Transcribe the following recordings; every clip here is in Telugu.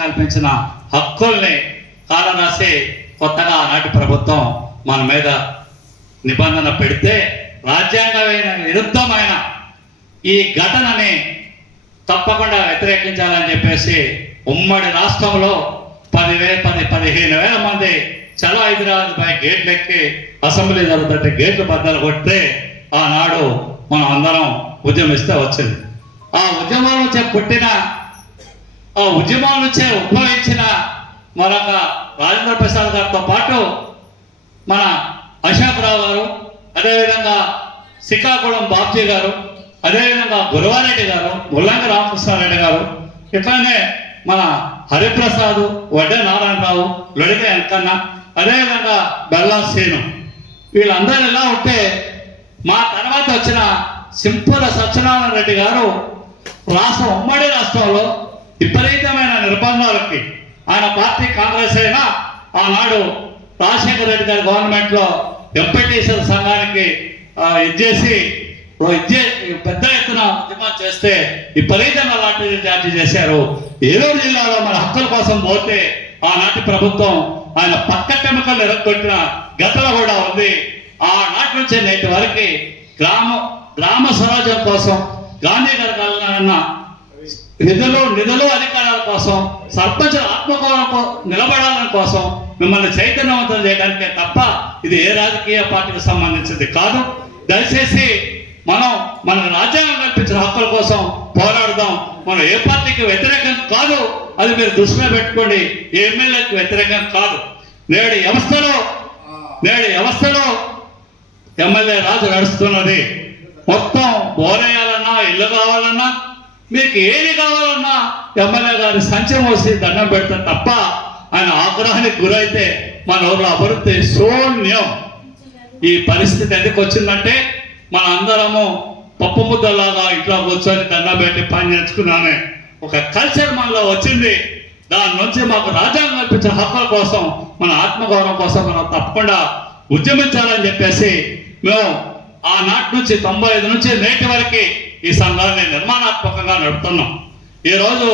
కల్పించిన హక్కుల్ని కాలరాసి కొత్తగా ఆనాటి ప్రభుత్వం మన మీద నిబంధన పెడితే రాజ్యాంగమైన విరుద్ధమైన ఈ ఘటనని తప్పకుండా వ్యతిరేకించాలని చెప్పేసి ఉమ్మడి రాష్ట్రంలో 15,000 మంది చలో హైదరాబాద్ పై గేట్లు ఎక్కి అసెంబ్లీ జరుగుతుంటే గేట్లు బద్దలు కొడితే ఆనాడు మనం అందరం ఉద్యమిస్తే వచ్చింది. ఆ ఉద్యమం నుంచే పుట్టిన, ఆ ఉద్యమం నుంచే ఉద్భవించిన మరొక రాజేంద్ర ప్రసాద్ గారితో పాటు మన అశోక్రావు గారు, అదేవిధంగా శ్రీకాకుళం బాబ్జీ గారు, అదేవిధంగా గురువారెడ్డి గారు, ముల్లంగి రామకృష్ణారెడ్డి గారు, ఇట్లానే మన హరిప్రసాద్, వడ్డే నారాయణరావు, లొడిగ వెంకన్న, అదేవిధంగా బెల్లం శ్రీను, వీళ్ళందరూ ఎలా ఉంటే మా తర్వాత వచ్చిన సింపుల సత్యనారాయణ రెడ్డి గారు ఉమ్మడి రాష్ట్రంలో విపరీతమైన నిర్బంధాలకి, ఆయన పార్టీ కాంగ్రెస్ అయినా ఆనాడు రాజశేఖర రెడ్డి గారి గవర్నమెంట్లో ఎంపీటీసీల సంఘానికి ఇచ్చేసి పెద్ద ఎత్తున ఉద్యమం చేస్తే విపరీతంగా లాఠీ చార్జీ చేశారు. ఏలూరు జిల్లాలో మన హక్కుల కోసం పోతే ఆనాటి ప్రభుత్వం ఆయన పక్కటెముకలు ఎరగొట్టిన గతంలో కూడా ఉంది. ఆనాటి నుంచి నేటి వరకు గ్రామ స్వరాజ్యం కోసం, గాంధీ గారు కలన్న నిధులు అధికారాల కోసం, సర్పంచ్ ఆత్మగౌరవం నిలబడాలని కోసం మిమ్మల్ని చైతన్యవంతం చేయడానికే తప్ప ఇది ఏ రాజకీయ పార్టీకి సంబంధించింది కాదు. దయచేసి మనం మన రాజ్యాంగం కల్పించిన హక్కుల కోసం పోరాడదాం. మనం ఏ పార్టీకి వ్యతిరేకం కాదు, అది మీరు దృష్టిలో పెట్టుకోండి. ఏ ఎమ్మెల్యేకి వ్యతిరేకం కాదు. నేడు వ్యవస్థలో ఎమ్మెల్యే రాజు నడుస్తున్నది. మొత్తం బోరేయాలన్నా, ఇల్లు కావాలన్నా, మీకు ఏది కావాలన్నా ఎమ్మెల్యే గారి సంచం వచ్చి దండం పెడతారు తప్ప ఆయన ఆగ్రహానికి గురైతే మన ఊళ్ళో అభివృద్ధి శూన్యం. ఈ పరిస్థితి ఎందుకు వచ్చిందంటే మన అందరము పప్పు ముద్దలాగా ఇంట్లో కూర్చొని దండం పెట్టి పని నేర్చుకున్నామే ఒక కల్చర్ మనలో వచ్చింది. దాని నుంచి మాకు రాజ్యాంగం కల్పించిన హక్కుల కోసం, మన ఆత్మగౌరవం కోసం మనం తప్పకుండా ఉద్యమించాలని చెప్పేసి మేము ఆనాటి నుంచి 95 నుంచి నేటి వరకు ఈ సంఘాన్ని నిర్మాణాత్మకంగా నడుపుతున్నాం. ఈరోజు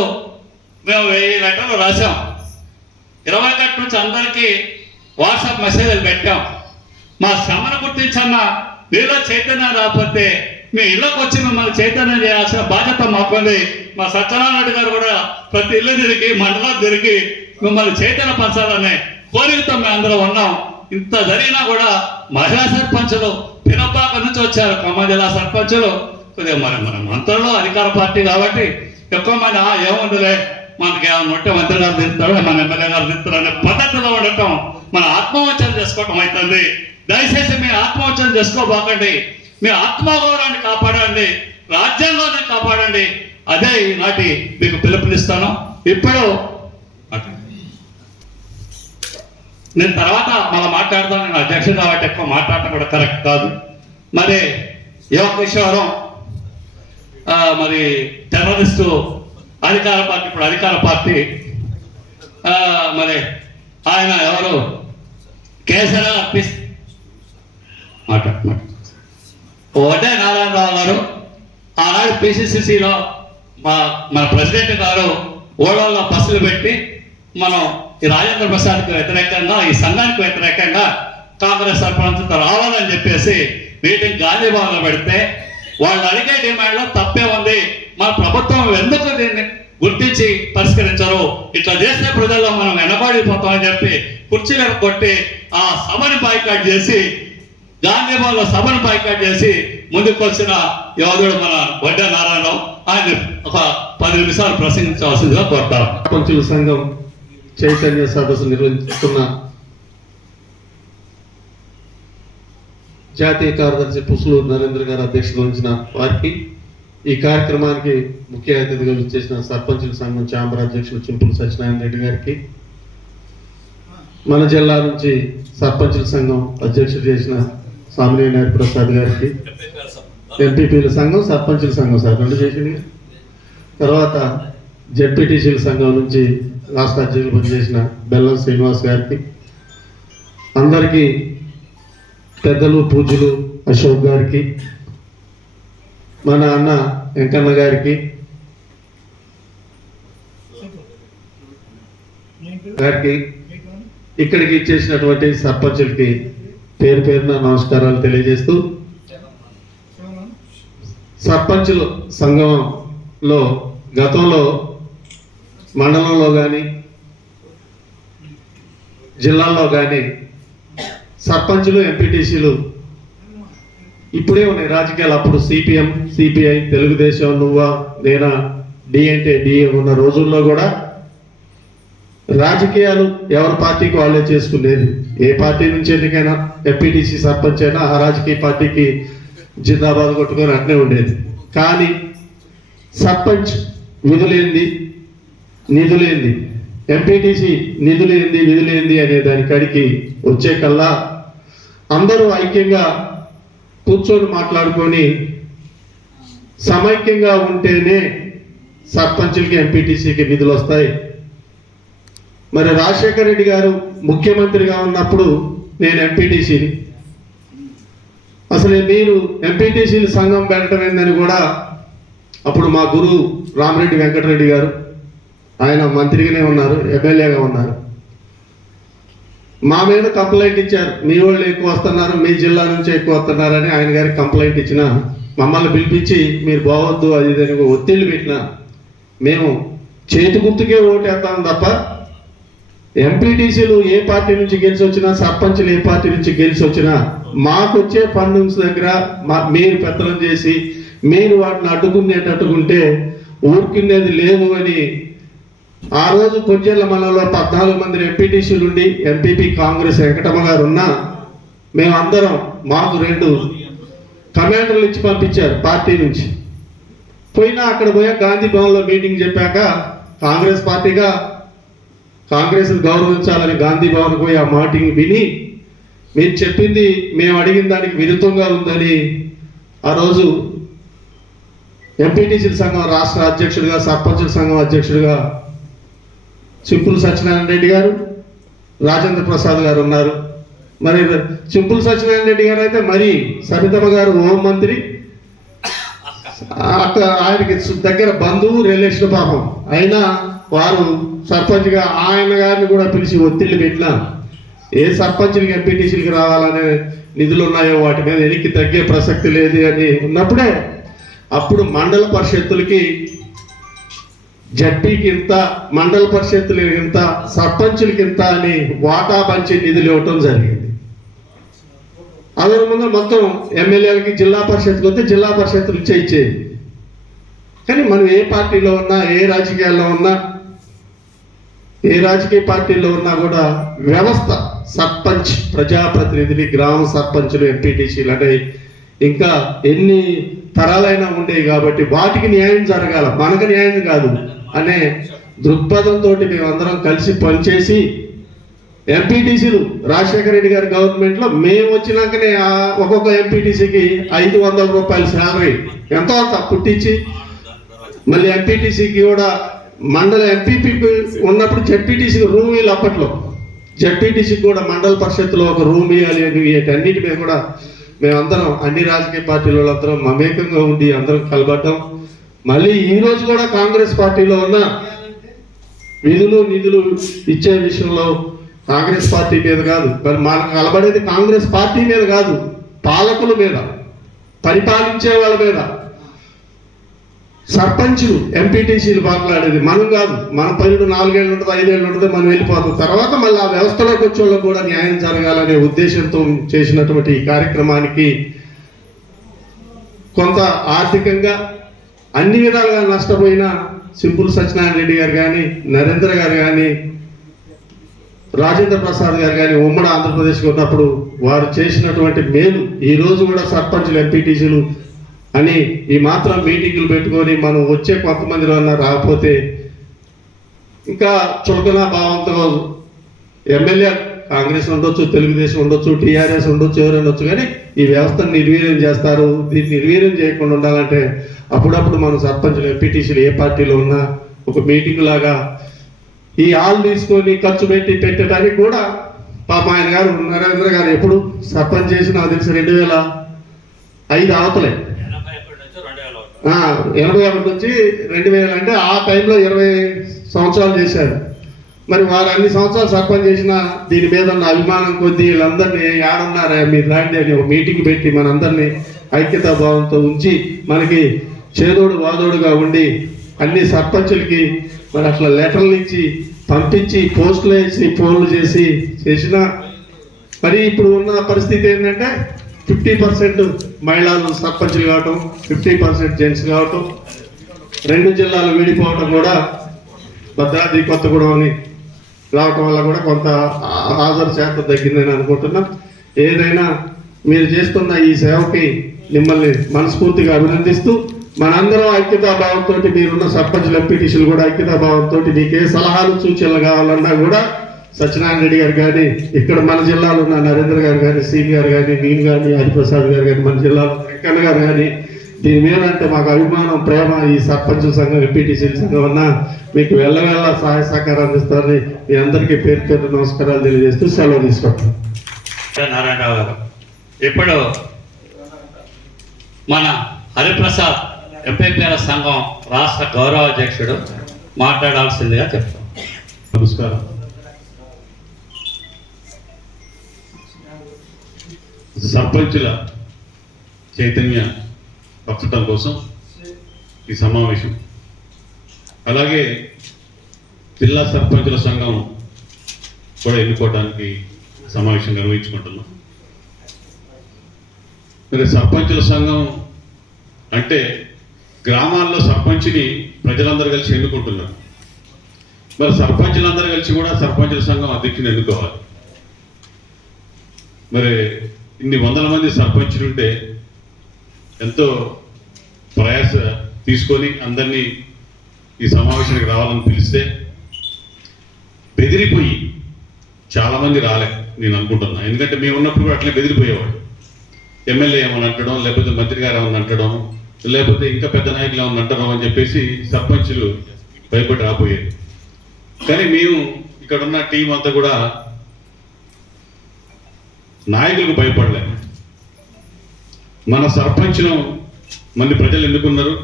మేము 1000 లెటర్లు రాసాం. 21 నుంచి అందరికీ వాట్సాప్ మెసేజ్లు పెట్టాం. మా శ్రమను గుర్తించన్న మీలో చైతన్యం రాకపోతే మీ ఇళ్ళకు వచ్చి మిమ్మల్ని చైతన్యం చేయాల్సిన బాధ్యత మాకుంది. మా సత్యనారాయణ రెడ్డి గారు కూడా ప్రతి ఇల్లు తిరిగి, మండలం తిరిగి మిమ్మల్ని చైతన్యపరచాలనే కోరికతో మేము అందరూ ఉన్నాం. ఇంత జరిగినా కూడా మహిళా సర్పంచులు పినపాక నుంచి వచ్చారు. ఖమ్మం జిల్లా సర్పంచులు కొద్దిగా మన మంత్రులు అధికార పార్టీ కాబట్టి ఎక్కువ మంది ఏముందిలే మనకి ఏమైనా ఉంటే మంత్రి గారు తిరుగుతాడు, మన ఎమ్మెల్యే గారు తిరుగుతారు అనే పద్ధతిలో ఉండటం మన ఆత్మవంచన చేసుకోవటం అవుతుంది. దయచేసి మీ ఆత్మవంచన చేసుకోబాకండి. మీ ఆత్మగౌరవాన్ని కాపాడండి, రాజ్యాంగాన్ని కాపాడండి. అదే ఈనాటి మీకు పిలుపునిస్తాను. ఇప్పుడు నేను తర్వాత మళ్ళీ మాట్లాడతాను. నేను అధ్యక్షుడు కాబట్టి ఎక్కువ మాట్లాడటం కూడా కరెక్ట్ కాదు. మరి యోగేశ్వరం మరి టెర్రరిస్టు అధికార పార్టీ, ఇప్పుడు అధికార పార్టీ మరి ఆయన ఎవరు కేసరా వడ్డే నారాయణరావు గారు ఆనాడు పిసిసిలో మన ప్రెసిడెంట్ గారు ఓడల్లో బస్సులు పెట్టి మనం ఈ రాజేంద్ర ప్రసాద్కి వ్యతిరేకంగా, ఈ సంఘానికి వ్యతిరేకంగా కాంగ్రెస్ సర్పంచ్తో రావాలని చెప్పేసి మీటింగ్ గాంధీ భవన్లో పెడితే వాళ్ళు అడిగే డిమాండ్లో తప్పే ఉంది, మన ప్రభుత్వం ఎందుకు దీన్ని గుర్తించి పరిష్కరించరు, ఇట్లా చేస్తే ప్రజల్లో మనం వెనబడిపోతామని చెప్పి కుర్చీలను కొట్టి ఆ సభని బాయ్కాట్ చేసి, గాంధీ భవన్లో సభను బాయ్కాట్ చేసి ముందుకు వచ్చిన యోధుడు మన వడ్డే నారాయణరావు. ఆయన ఒక 10 నిమిషాలు ప్రసంగించవలసిందిగా కోరుతారు. సర్పంచుల సంఘం చైతన్య సదస్సు నిర్వహిస్తున్న జాతీయ కార్యదర్శి పుసులూరు నరేంద్ర గారు అధ్యక్షత వహించిన వారికి, ఈ కార్యక్రమానికి ముఖ్య అతిథిగా విచ్చేసిన సర్పంచుల సంఘం ఛాంబర్ అధ్యక్షులు చింపుల సత్యనారాయణ రెడ్డి గారికి, మన జిల్లా నుంచి సర్పంచుల సంఘం అధ్యక్షుడు చేసిన సామినేని హరిప్రసాద్ గారికి, ఎంపీపీల సంఘం, సర్పంచుల సంఘం సార్ రెండు చేసింది, తర్వాత జెడ్పీటీసీల సంఘం నుంచి రాష్ట్ర అధ్యక్షులు పనిచేసిన బెల్లం శ్రీనివాస్ గారికి, అందరికీ పెద్దలు పూజ్యులు అశోక్ గారికి, మన అన్న వెంకన్న గారికి, గారికి, ఇక్కడికి ఇచ్చేసినటువంటి సర్పంచులకి పేరు పేరున నమస్కారాలు తెలియజేస్తూ, సర్పంచుల సంఘంలో గతంలో మండలంలో కానీ జిల్లాల్లో కానీ సర్పంచులు ఎంపీటీసీలు ఇప్పుడే ఉన్నాయి రాజకీయాలు. అప్పుడు సిపిఎం, సిపిఐ, తెలుగుదేశం, నువ్వా నేనా, డి అంటే డిఏ ఉన్న రోజుల్లో కూడా రాజకీయాలు ఎవరి పార్టీకి వాళ్ళే చేసుకునేది. ఏ పార్టీ నుంచి ఎన్నికైనా ఎంపీటీసీ సర్పంచ్ అయినా ఆ రాజకీయ పార్టీకి జిందాబాద్ కొట్టుకొని అట్నే ఉండేది. కానీ సర్పంచ్ విధులేంది, నిధులేంది, ఎంపీటీసీ నిధులేంది, విధులేంది అనే దానికాడికి వచ్చే కల్లా అందరూ ఐక్యంగా కూర్చొని మాట్లాడుకొని సమైక్యంగా ఉంటేనే సర్పంచులకి ఎంపీటీసీకి నిధులు వస్తాయి. మరి రాజశేఖర రెడ్డి గారు ముఖ్యమంత్రిగా ఉన్నప్పుడు నేను ఎంపీటీసీని, అసలు మీరు ఎంపీటీసీలు సంఘం పెట్టడం ఏందని కూడా అప్పుడు మా గురువు రామిరెడ్డి వెంకటరెడ్డి గారు, ఆయన మంత్రిగానే ఉన్నారు, ఎమ్మెల్యేగా ఉన్నారు, మా మీద కంప్లైంట్ ఇచ్చారు. మీ వాళ్ళు ఎక్కువ వస్తున్నారు, మీ జిల్లా నుంచి ఎక్కువ వస్తున్నారని ఆయన గారికి కంప్లైంట్ ఇచ్చిన మమ్మల్ని పిలిపించి మీరు బావద్దు అది ఇది ఒత్తిళ్ళు పెట్టినా మేము చేతి గుర్తుకే ఓటేస్తాం తప్ప ఎంపీటీసీలు ఏ పార్టీ నుంచి గెలిచి వచ్చినా, సర్పంచులు ఏ పార్టీ నుంచి గెలిచి వచ్చినా మాకు వచ్చే ఫండ్స్ దగ్గర మీరు పెత్తనం చేసి మీరు వాటిని అడ్డుకునేటట్టుకుంటే ఊరుకునేది లేదు అని ఆ రోజు కొజ్జెల్ల మండలంలో 14 మంది ఎంపీటీసీలు ఉండి ఎంపీపీ కాంగ్రెస్ వెంకటమ్మ గారు ఉన్నా మేమందరం మాకు 2 కమాండర్లు ఇచ్చి పంపించారు పార్టీ నుంచి. పోయినా అక్కడ పోయా గాంధీ భవన్లో మీటింగ్ చెప్పాక కాంగ్రెస్ పార్టీగా కాంగ్రెస్ గౌరవించాలని గాంధీ భవన్ పోయి ఆ మీటింగ్ విని మీరు చెప్పింది మేము అడిగిన దానికి విరుద్ధంగా ఉందని ఆ రోజు ఎంపీటీసీల సంఘం రాష్ట్ర అధ్యక్షుడిగా, సర్పంచుల సంఘం అధ్యక్షుడిగా చింపుల్ సత్యనారాయణ రెడ్డి గారు, రాజేంద్ర ప్రసాద్ గారు ఉన్నారు. మరి చింపుల్ సత్యనారాయణ రెడ్డి గారు అయితే మరి సబితమ్మ గారు హోం మంత్రి, అక్కడ ఆయనకి దగ్గర బంధువు రిలేషన్ పాపం అయినా వారు సర్పంచ్గా ఆయన గారిని కూడా పిలిచి ఒత్తిళ్ళు పెట్టినా ఏ సర్పంచ్కి ఎంపీటీసీలకి రావాలనే నిధులు ఉన్నాయో వాటి మీద వెనక్కి తగ్గే ప్రసక్తి లేదు అని ఉన్నప్పుడే అప్పుడు మండల పరిషత్తులకి జడ్పీకి ఇంత, మండల పరిషత్తులకి ఇంత, సర్పంచులకి ఇంత అని వాటా పంచి నిధులు ఇవ్వటం జరిగింది. అదే ముందు మొత్తం ఎమ్మెల్యేలకి, జిల్లా పరిషత్కి వస్తే జిల్లా పరిషత్తులు ఇచ్చేది. కానీ మనం ఏ పార్టీలో ఉన్నా, ఏ రాజకీయాల్లో ఉన్నా, ఏ రాజకీయ పార్టీలో ఉన్నా కూడా వ్యవస్థ సర్పంచ్, ప్రజాప్రతినిధులు, గ్రామ సర్పంచులు, ఎంపీటీసీలు అంటే ఇంకా ఎన్ని తరాలైనా ఉండేవి కాబట్టి వాటికి న్యాయం జరగాల, మనకు న్యాయం కాదు అనే దృక్పథంతో మేమందరం కలిసి పనిచేసి ఎంపీటీసీలు రాజశేఖర రెడ్డి గారి గవర్నమెంట్లో మేము వచ్చినాకనే ఒక్కొక్క ఎంపీటీసీకి 500 రూపాయల శాలరీ ఎంతో అంత పుట్టించి, మళ్ళీ ఎంపీటీసీకి కూడా మండల ఎంపీపీకి ఉన్నప్పుడు జడ్పీటీసీకి రూమ్ ఇవ్వాలి. అప్పట్లో జడ్పీటీసీకి కూడా మండల పరిషత్తులో ఒక రూమ్ ఇవ్వాలి అని వీటన్నిటి మీద కూడా మేమందరం అన్ని రాజకీయ పార్టీల వాళ్ళందరం మమేకంగా ఉండి అందరం కలబడ్డాం. మళ్ళీ ఈ రోజు కూడా కాంగ్రెస్ పార్టీలో ఉన్న విధులు నిధులు ఇచ్చే విషయంలో కాంగ్రెస్ పార్టీ మీద కాదు, మరి మనకు కలబడేది కాంగ్రెస్ పార్టీ మీద కాదు, పాలకుల మీద, పరిపాలించే వాళ్ళ మీద. సర్పంచులు, ఎంపీటీసీలు మాట్లాడేది మనం కాదు. మన పనులు 4 ఏళ్ళు ఉంటుంది, 5 ఏళ్ళు ఉంటుంది, మనం వెళ్ళిపోతాం. తర్వాత మళ్ళీ ఆ వ్యవస్థలోకి వచ్చే వాళ్ళకి కూడా న్యాయం జరగాలనే ఉద్దేశంతో చేసినటువంటి ఈ కార్యక్రమానికి కొంత ఆర్థికంగా అన్ని విధాలుగా నష్టపోయిన సింపుల్ సత్యనారాయణ రెడ్డి గారు కానీ, నరేంద్ర గారు కానీ, రాజేంద్ర ప్రసాద్ గారు కానీ ఉమ్మడి ఆంధ్రప్రదేశ్కి ఉన్నప్పుడు వారు చేసినటువంటి మేలు ఈ రోజు కూడా సర్పంచులు, ఎంపీటీసీలు అని ఈ మాత్రం మీటింగులు పెట్టుకొని మనం వచ్చే కొంతమందిలో రాకపోతే ఇంకా చులకన భావంతో ఎమ్మెల్యే కాంగ్రెస్ ఉండొచ్చు, తెలుగుదేశం ఉండొచ్చు, టీఆర్ఎస్ ఉండొచ్చు, ఎవరు ఉండొచ్చు, కానీ ఈ వ్యవస్థను నిర్వీర్యం చేస్తారు. దీన్ని నిర్వీర్యం చేయకుండా ఉండాలంటే అప్పుడప్పుడు మనం సర్పంచులు, ఎంపీటీసీలు ఏ పార్టీలో ఉన్నా ఒక మీటింగ్ లాగా ఈ హాల్ తీసుకొని ఖర్చు పెట్టడానికి కూడా పాప ఆయన గారు నరేంద్ర గారు ఎప్పుడు సర్పంచ్ చేసి నాకు తెలిసి 2005 అవతలే 81 నుంచి 2000 అంటే ఆ టైంలో 20 సంవత్సరాలు చేశారు. మరి వారు అన్ని సంవత్సరాలు సర్పంచ్ చేసిన దీని మీద ఉన్న అభిమానం కొద్దీ వీళ్ళందరినీ ఏడున్నారా మీరు రాండి అని ఒక మీటింగ్ పెట్టి మనందరినీ ఐక్యతా భావంతో ఉంచి మనకి చేదోడు వాదోడుగా ఉండి అన్ని సర్పంచులకి మరి అట్లా లెటర్లు ఇచ్చి పంపించి పోస్టులు వేసి ఫోన్లు చేసిన మరి ఇప్పుడు ఉన్న పరిస్థితి ఏంటంటే 50% మహిళలు సర్పంచులు కావటం, 50% జెంట్స్ కావటం, 2 జిల్లాలు విడిపోవటం కూడా భద్రాద్రి కొత్తగూడెం అని రావటం వల్ల కూడా కొంత హాజరు శాతం తగ్గిందని అనుకుంటున్నా. ఏదైనా మీరు చేస్తున్న ఈ సేవకి మిమ్మల్ని మనస్ఫూర్తిగా అభినందిస్తూ మనందరం ఐక్యతా భావంతో మీరున్న సర్పంచులు ఎంపీటీసీలు కూడా ఐక్యతా భావంతో మీకు ఏ సలహాలు సూచనలు కావాలన్నా కూడా సత్యనారాయణ రెడ్డి గారు కానీ ఇక్కడ మన జిల్లాలో ఉన్న నరేంద్ర గారు కానీ సీని గారు కానీ నేను కానీ హరిప్రసాద్ గారు కానీ మన జిల్లాలో వెంకన్న గారు కానీ దీని మీద అంటే మాకు అభిమానం ప్రేమ ఈ సర్పంచుల సంఘం ఎంపీటీసీల సంఘం అన్న మీకు వెళ్ళవేళ సహాయ సహకారం అందిస్తారని మీ అందరికీ పేరు పేరు నమస్కారాలు తెలియజేస్తూ సెలవు తీసుకుంటాం. నారాయణరావు గారు ఇప్పుడు మన హరిప్రసాద్ ఎంపీపీల సంఘం రాష్ట్ర గౌరవ అధ్యక్షుడు మాట్లాడాల్సిందిగా చెప్తాం. నమస్కారం. సర్పంచుల చైతన్య పరచడం కోసం ఈ సమావేశం, అలాగే జిల్లా సర్పంచుల సంఘం కూడా ఎన్నుకోవడానికి సమావేశం నిర్వహించుకుంటున్నాం. మరి సర్పంచుల సంఘం అంటే గ్రామాల్లో సర్పంచ్ని ప్రజలందరూ కలిసి ఎన్నుకుంటున్నారు. మరి సర్పంచులందరూ కలిసి కూడా సర్పంచుల సంఘం అధ్యక్షుని ఎన్నుకోవాలి. మరి ఇన్ని వందల మంది సర్పంచులు ఉంటే ఎంతో ప్రయాస తీసుకొని అందరినీ ఈ సమావేశానికి రావాలని పిలిస్తే బెదిరిపోయి చాలామంది రాలే నేను అనుకుంటున్నా. ఎందుకంటే మేము ఉన్నప్పుడు కూడా అట్లే బెదిరిపోయేవాడు. ఎమ్మెల్యే ఏమని అంటడం, లేకపోతే మంత్రి గారు ఏమని అంటడం, లేకపోతే ఇంకా పెద్ద నాయకులు ఏమని అంటడం అని చెప్పేసి సర్పంచులు భయపడి రాబోయేది. కానీ మేము ఇక్కడ ఉన్న టీం అంతా కూడా నాయకులకు భయపడలే. మన సర్పంచ్ను మన్ని ప్రజలు ఎన్నుకున్నారు,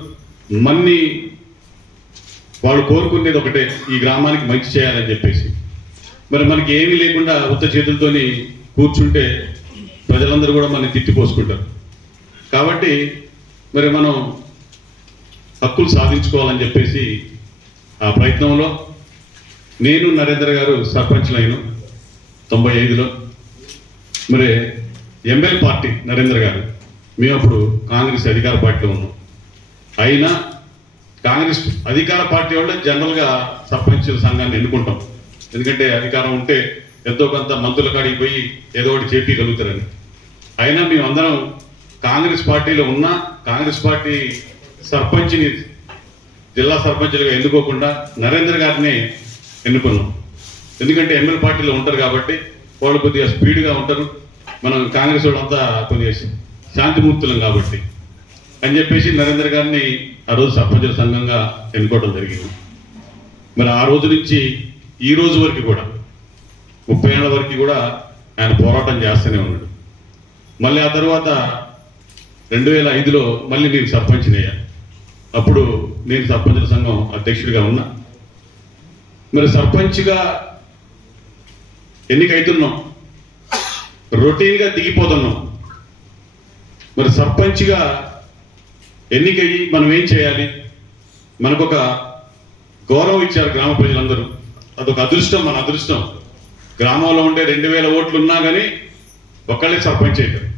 మన్ని వాళ్ళు కోరుకునేది ఒకటే, ఈ గ్రామానికి మంచి చేయాలని చెప్పేసి. మరి మనకి ఏమీ లేకుండా ఉత్త చేతులతోని కూర్చుంటే ప్రజలందరూ కూడా మనని తిట్టిపోసుకుంటారు. కాబట్టి మరి మనం హక్కులు సాధించుకోవాలని చెప్పేసి ఆ ప్రయత్నంలో నేను నరేంద్ర గారు సర్పంచ్లైన 95లో మరి ఎంఎల్ పార్టీ నరేంద్ర గారు, మేము అప్పుడు కాంగ్రెస్ అధికార పార్టీలో ఉన్నాం. అయినా కాంగ్రెస్ అధికార పార్టీ వాళ్ళు జనరల్గా సర్పంచుల సంఘాన్ని ఎన్నుకుంటాం. ఎందుకంటే అధికారం ఉంటే ఎంతో కొంత మంత్రుల కాడికి పోయి ఏదో ఒకటి చేపించగలుగుతారని. అయినా మేమందరం కాంగ్రెస్ పార్టీలో ఉన్న కాంగ్రెస్ పార్టీ సర్పంచ్ని జిల్లా సర్పంచులుగా ఎన్నుకోకుండా నరేంద్ర గారిని ఎన్నుకున్నాం. ఎందుకంటే ఎమ్మెల్యే పార్టీలో ఉంటారు కాబట్టి వాళ్ళు కొద్దిగా స్పీడ్గా ఉంటారు, మనం కాంగ్రెస్ వాళ్ళంతా కొద్దిగా శాంతిమూర్తులం కాబట్టి అని చెప్పేసి నరేంద్ర గారిని ఆ రోజు సర్పంచుల సంఘంగా ఎన్నుకోవడం జరిగింది. మరి ఆ రోజు నుంచి ఈ రోజు వరకు కూడా 30 ఏళ్ళ వరకు కూడా ఆయన పోరాటం చేస్తూనే ఉన్నాడు. మళ్ళీ ఆ తర్వాత 2005లో మళ్ళీ నేను సర్పంచ్ని అయ్యా. అప్పుడు నేను సర్పంచుల సంఘం అధ్యక్షుడిగా ఉన్నా. మరి సర్పంచ్గా ఎన్నికైతున్నాం, రొటీన్గా దిగిపోతున్నాం. మరి సర్పంచ్గా ఎన్నికయ్యి మనం ఏం చేయాలి? మనకొక గౌరవం ఇచ్చారు గ్రామ ప్రజలందరూ, అదొక అదృష్టం, మన అదృష్టం. గ్రామంలో ఉండే 2000 ఓట్లు ఉన్నా కానీ ఒక్కళ్ళే సర్పంచ్ అవుతారు.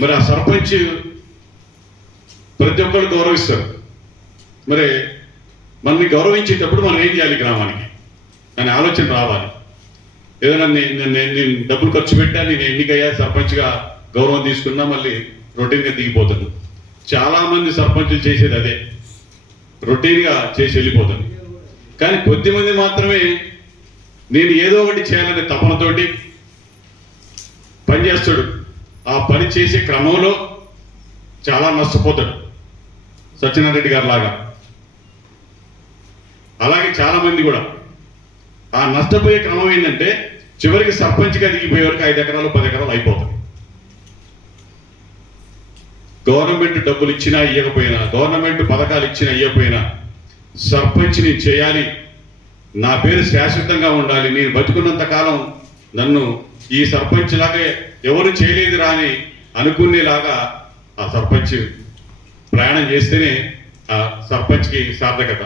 మరి ఆ సర్పంచ్ ప్రతి ఒక్కళ్ళు గౌరవిస్తారు. మరి మనల్ని గౌరవించేటప్పుడు మనం ఏం చేయాలి గ్రామానికి అనే ఆలోచన రావాలి. ఏదైనా నేను డబ్బులు ఖర్చు పెట్టా, నేను ఎన్నికయ్యా, సర్పంచ్గా గౌరవం తీసుకున్నా, మళ్ళీ రొటీన్గా దిగిపోతాను. చాలామంది సర్పంచులు చేసేది అదే, రొటీన్గా చేసి వెళ్ళిపోతాను. కానీ కొద్దిమంది మాత్రమే నేను ఏదో ఒకటి చేయాలనే తపనతోటి పనిచేస్తాడు. ఆ పని చేసే క్రమంలో చాలా నష్టపోతాడు, సత్యనారాయణ రెడ్డి గారు లాగా. అలాగే చాలామంది కూడా ఆ నష్టపోయే క్రమం ఏంటంటే చివరికి సర్పంచ్గా దిగిపోయే వరకు 5 ఎకరాలు 10 ఎకరాలు అయిపోతాయి. గవర్నమెంట్ డబ్బులు ఇచ్చినా ఇవ్వకపోయినా, గవర్నమెంట్ పథకాలు ఇచ్చినా ఇవ్వకపోయినా సర్పంచ్ని చేయాలి, నా పేరు శాశ్వతంగా ఉండాలి, నేను బతుకున్నంత కాలం నన్ను ఈ సర్పంచ్ లాగే ఎవరు చేయలేదురా అని అనుకునేలాగా ఆ సర్పంచ్ ప్రయాణం చేస్తేనే ఆ సర్పంచ్కి సార్థకత.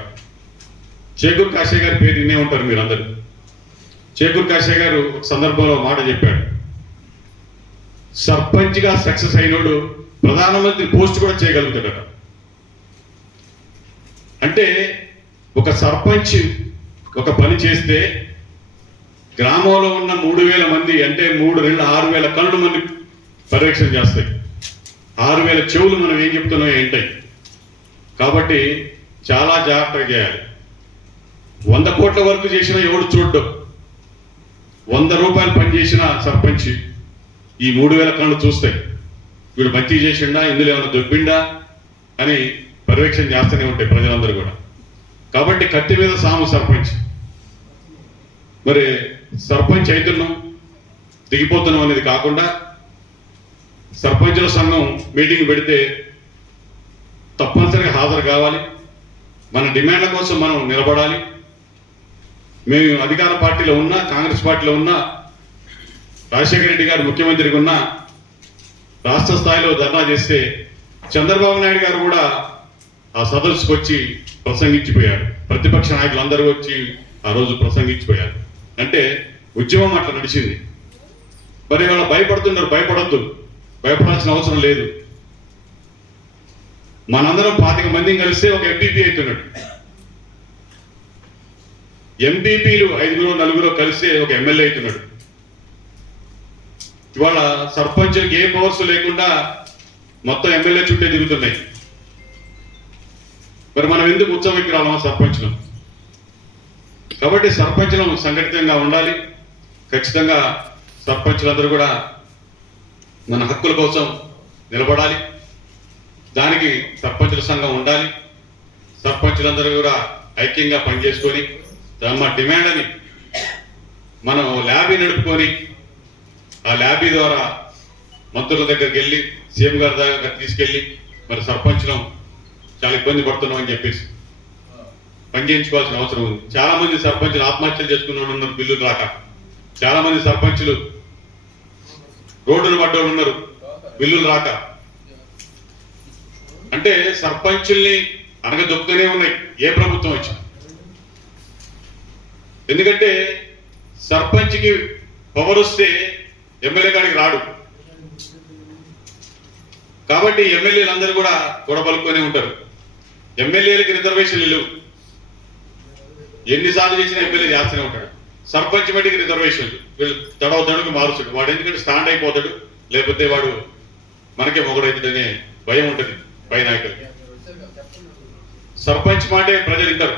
చేకూరు కాశయ్య గారి పేరు వినే ఉంటారు మీరు అందరూ. చేకూరు కాశయ్య గారు ఒక సందర్భంలో మాట చెప్పాడు, సర్పంచ్గా సక్సెస్ అయినోడు ప్రధానమంత్రి పోస్ట్ కూడా చేయగలుగుతాడట. అంటే ఒక సర్పంచ్ ఒక పని చేస్తే గ్రామంలో ఉన్న 3,000 మంది అంటే 3 నెలలు 6,000 కళ్ళు మంది పర్యవేక్షణ చేస్తాయి. 6,000 చెవులు మనం ఏం చెప్తున్నాం ఏంటాయి. కాబట్టి చాలా జాగ్రత్తగా చేయాలి. 100 కోట్ల వరకు చేసినా ఎవడు చూడ్డు. 100 రూపాయలు పని చేసిన సర్పంచ్ ఈ 3,000 కళ్ళు చూస్తాయి. వీడు మంచి చేసిండా, ఇందులో ఏమైనా దొబ్బిండా అని పర్యవేక్షణ చేస్తూనే ఉంటాయి ప్రజలందరూ కూడా. కాబట్టి కత్తి మీద సాము సర్పంచ్. మరి సర్పంచ్ అవుతున్నాం దిగిపోతున్నాం అనేది కాకుండా సర్పంచుల సంఘం మీటింగ్ పెడితే తప్పనిసరిగా హాజరు కావాలి. మన డిమాండ్ల కోసం మనం నిలబడాలి. మేము అధికార పార్టీలో ఉన్నా, కాంగ్రెస్ పార్టీలో ఉన్నా, రాజశేఖర రెడ్డి గారు ముఖ్యమంత్రిగా ఉన్నా, రాష్ట్ర స్థాయిలో ధర్నా చేస్తే చంద్రబాబు నాయుడు గారు కూడా ఆ సదస్సుకు వచ్చి ప్రసంగించిపోయారు. ప్రతిపక్ష నాయకులందరూ వచ్చి ఆ రోజు ప్రసంగించిపోయారు. అంటే ఉద్యమం అట్లా నడిచింది. మరి వాళ్ళు భయపడుతున్నారు. భయపడొద్దు, భయపడాల్సిన అవసరం లేదు. మనందరం 25 మందిని కలిస్తే ఒక ఎంపీపీ అవుతున్నాడు. ఎంపీపీలు 5-4 కలిస్తే ఒక ఎమ్మెల్యే అవుతున్నాడు. ఇవాళ సర్పంచులకు ఏ పవర్స్ లేకుండా మొత్తం ఎమ్మెల్యే చుట్టే తిరుగుతున్నాయి. మరి మనం ఎందుకు ఉత్సవం రావాలమ్మా సర్పంచ్లు? కాబట్టి సర్పంచ్లు సంఘటితంగా ఉండాలి. ఖచ్చితంగా సర్పంచ్లందరూ కూడా మన హక్కుల కోసం నిలబడాలి. దానికి సర్పంచుల సంఘం ఉండాలి. సర్పంచులందరూ కూడా ఐక్యంగా పనిచేసుకొని తమ డిమాండ్ అని మనం ల్యాబీ నడుపుకొని ఆ ల్యాబీ ద్వారా మంత్రుల దగ్గరికి వెళ్ళి సీఎం గారి దగ్గర తీసుకెళ్ళి మరి సర్పంచ్లం చాలా ఇబ్బంది పడుతున్నాం అని చెప్పేసి పని చేయించుకోవాల్సిన అవసరం ఉంది. చాలా మంది సర్పంచులు ఆత్మహత్యలు చేసుకున్న ఉన్నారు బిల్లులు రాక. చాలా మంది సర్పంచులు రోడ్డును పడ్డోళ్ళు ఉన్నారు బిల్లులు రాక. అంటే సర్పంచుల్ని అనగదొక్కుతూనే ఉన్నాయి ఏ ప్రభుత్వం వచ్చి. ఎందుకంటే సర్పంచ్కి పవర్ వస్తే ఎమ్మెల్యే కాడికి రాడు. కాబట్టి ఎమ్మెల్యేలు కూడా గొడవలుకొని ఉంటారు. ఎమ్మెల్యేలకి రిజర్వేషన్లు లేవు. ఎన్నిసార్లు చేసినా ఎమ్మెల్యే చేస్తూనే ఉంటాడు. సర్పంచ్ మట్టికి రిజర్వేషన్లు వీళ్ళు తడవదడుగు మారుస్తాడు. వాడు ఎందుకంటే స్టాండ్ అయిపోతాడు, లేకపోతే వాడు మనకే మొగడవుతాడనే భయం ఉంటుంది పై నాయకులకి. సర్పంచ్ మాటే ప్రజలు ఇంటారు.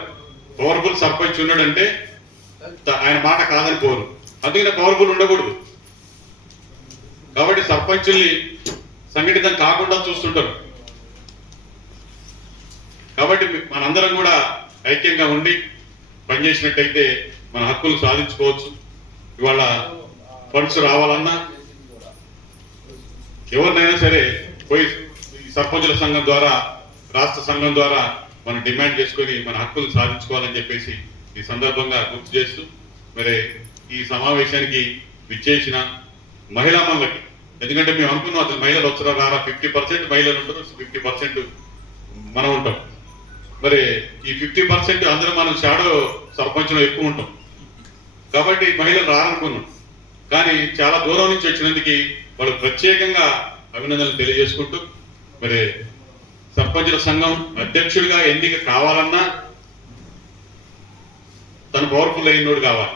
పవర్ఫుల్ సర్పంచ్ ఉన్నాడంటే ఆయన మాట కాదని పోరు. అందుకనే పవర్ఫుల్ ఉండకూడదు. కాబట్టి సర్పంచుల్ని సంఘటితం కాకుండా చూస్తుంటారు. కాబట్టి మనందరం కూడా ఐక్యంగా ఉండి పనిచేసినట్టయితే మన హక్కులు సాధించుకోవచ్చు. ఇవాళ ఫండ్స్ రావాలన్నా ఎవరినైనా సరే పోయి సర్పంచుల సంఘం ద్వారా, రాష్ట్ర సంఘం ద్వారా మనం డిమాండ్ చేసుకొని మన హక్కులు సాధించుకోవాలని చెప్పేసి ఈ సందర్భంగా గుర్తు చేస్తూ, మరి ఈ సమావేశానికి విచ్చేసిన మహిళా మండలికి, ఎందుకంటే మేము అనుకున్నాం అసలు మహిళలు వస్తారా రారా, 50% మహిళలు ఉంటారు, 50% మనం ఉంటాం. మరి ఈ 50% అందరూ మనం షాడో సర్పంచ్లో ఎక్కువ ఉంటాం కాబట్టి మహిళలు రారనుకున్నాం. కానీ చాలా దూరం నుంచి వచ్చినందుకు వాళ్ళు ప్రత్యేకంగా అభినందనలు తెలియజేసుకుంటూ, మరి సర్పంచుల సంఘం అధ్యక్షుడిగా ఎన్నిక కావాలన్నా తను పవర్ఫుల్ అయినోడు కావాలి.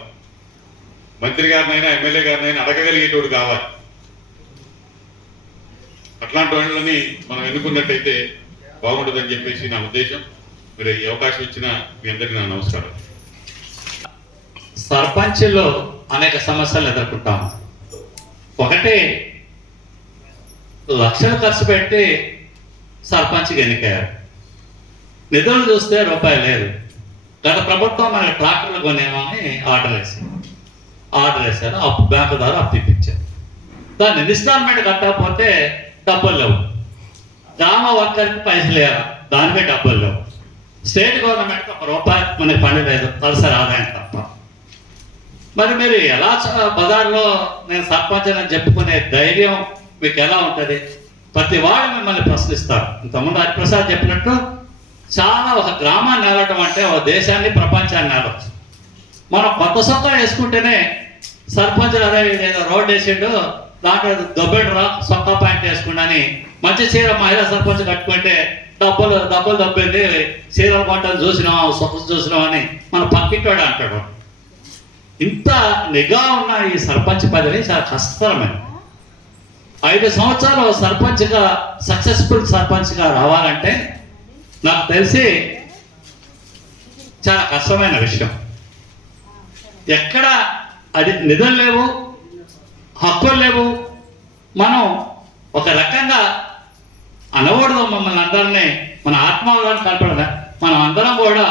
మంత్రి గారినైనా ఎమ్మెల్యే గారినైనా అడగగలిగేటోడు కావాలి. అట్లాంటి వాళ్ళని మనం ఎన్నుకున్నట్టయితే బాగుంటుందని చెప్పేసి నా ఉద్దేశం. మరి ఈ అవకాశం ఇచ్చిన మీ అందరికీ నా నమస్కారం. సర్పంచ్లో అనేక సమస్యలు ఎదుర్కొంటాం. ఒకటి, లక్షలు ఖర్చు పెట్టి సర్పంచ్కి ఎన్నికయ్యారు. నిధులు చూస్తే రూపాయి లేదు. గత ప్రభుత్వం మనకి ట్రాక్టర్లు కొనేమని ఆర్డర్ వేశారు. అప్పు బ్యాంకు ద్వారా అప్పు ఇప్పించారు. దాన్ని ఇన్స్టాల్మెంట్ కట్టకపోతే డబ్బులు లేవు. గ్రామ వర్కర్కి పైసలు లేవు, దానికే డబ్బులు లేవు. స్టేట్ గవర్నమెంట్ ₹1 మనకి పండలేదు తలసరి ఆదాయం తప్ప. మరి మీరు ఎలా బజార్లో నేను సర్పంచ్ అని చెప్పుకునే ధైర్యం మీకు ఎలా ఉంటుంది? ప్రతి వాళ్ళు మిమ్మల్ని ప్రశ్నిస్తారు. ఇంతకుముందు హరిప్రసాద్ చెప్పినట్టు చాలా ఒక గ్రామాన్ని నేలటం అంటే ఒక దేశాన్ని ప్రపంచాన్ని నేలవచ్చు. మనం కొత్త సొక్క వేసుకుంటేనే సర్పంచ్ అదే ఏదో రోడ్డు వేసిండు దాంట్లో దొబ్బెండు సొక్క ప్యాంట్ వేసుకుంటని మంచి చీర మహిళా సర్పంచ్ కట్టుకుంటే డబ్బులు దబ్బింది చీరల పంటలు చూసినాం సొక్క చూసినాం అని మన పక్కింటాడు అంటాడు. ఇంత నిఘా ఉన్న ఈ సర్పంచ్ పదవి చాలా కష్టతరమైనది. 5 సంవత్సరాలు సర్పంచ్గా సక్సెస్ఫుల్ సర్పంచ్గా రావాలంటే నాకు తెలిసి చాలా కష్టమైన విషయం. ఎక్కడ అది నిధులు లేవు, హక్కులు లేవు. మనం ఒక రకంగా అనకూడదు మమ్మల్ని అందరినీ, మన ఆత్మగౌరవాన్ని కలపడదా. మనం అందరం కూడా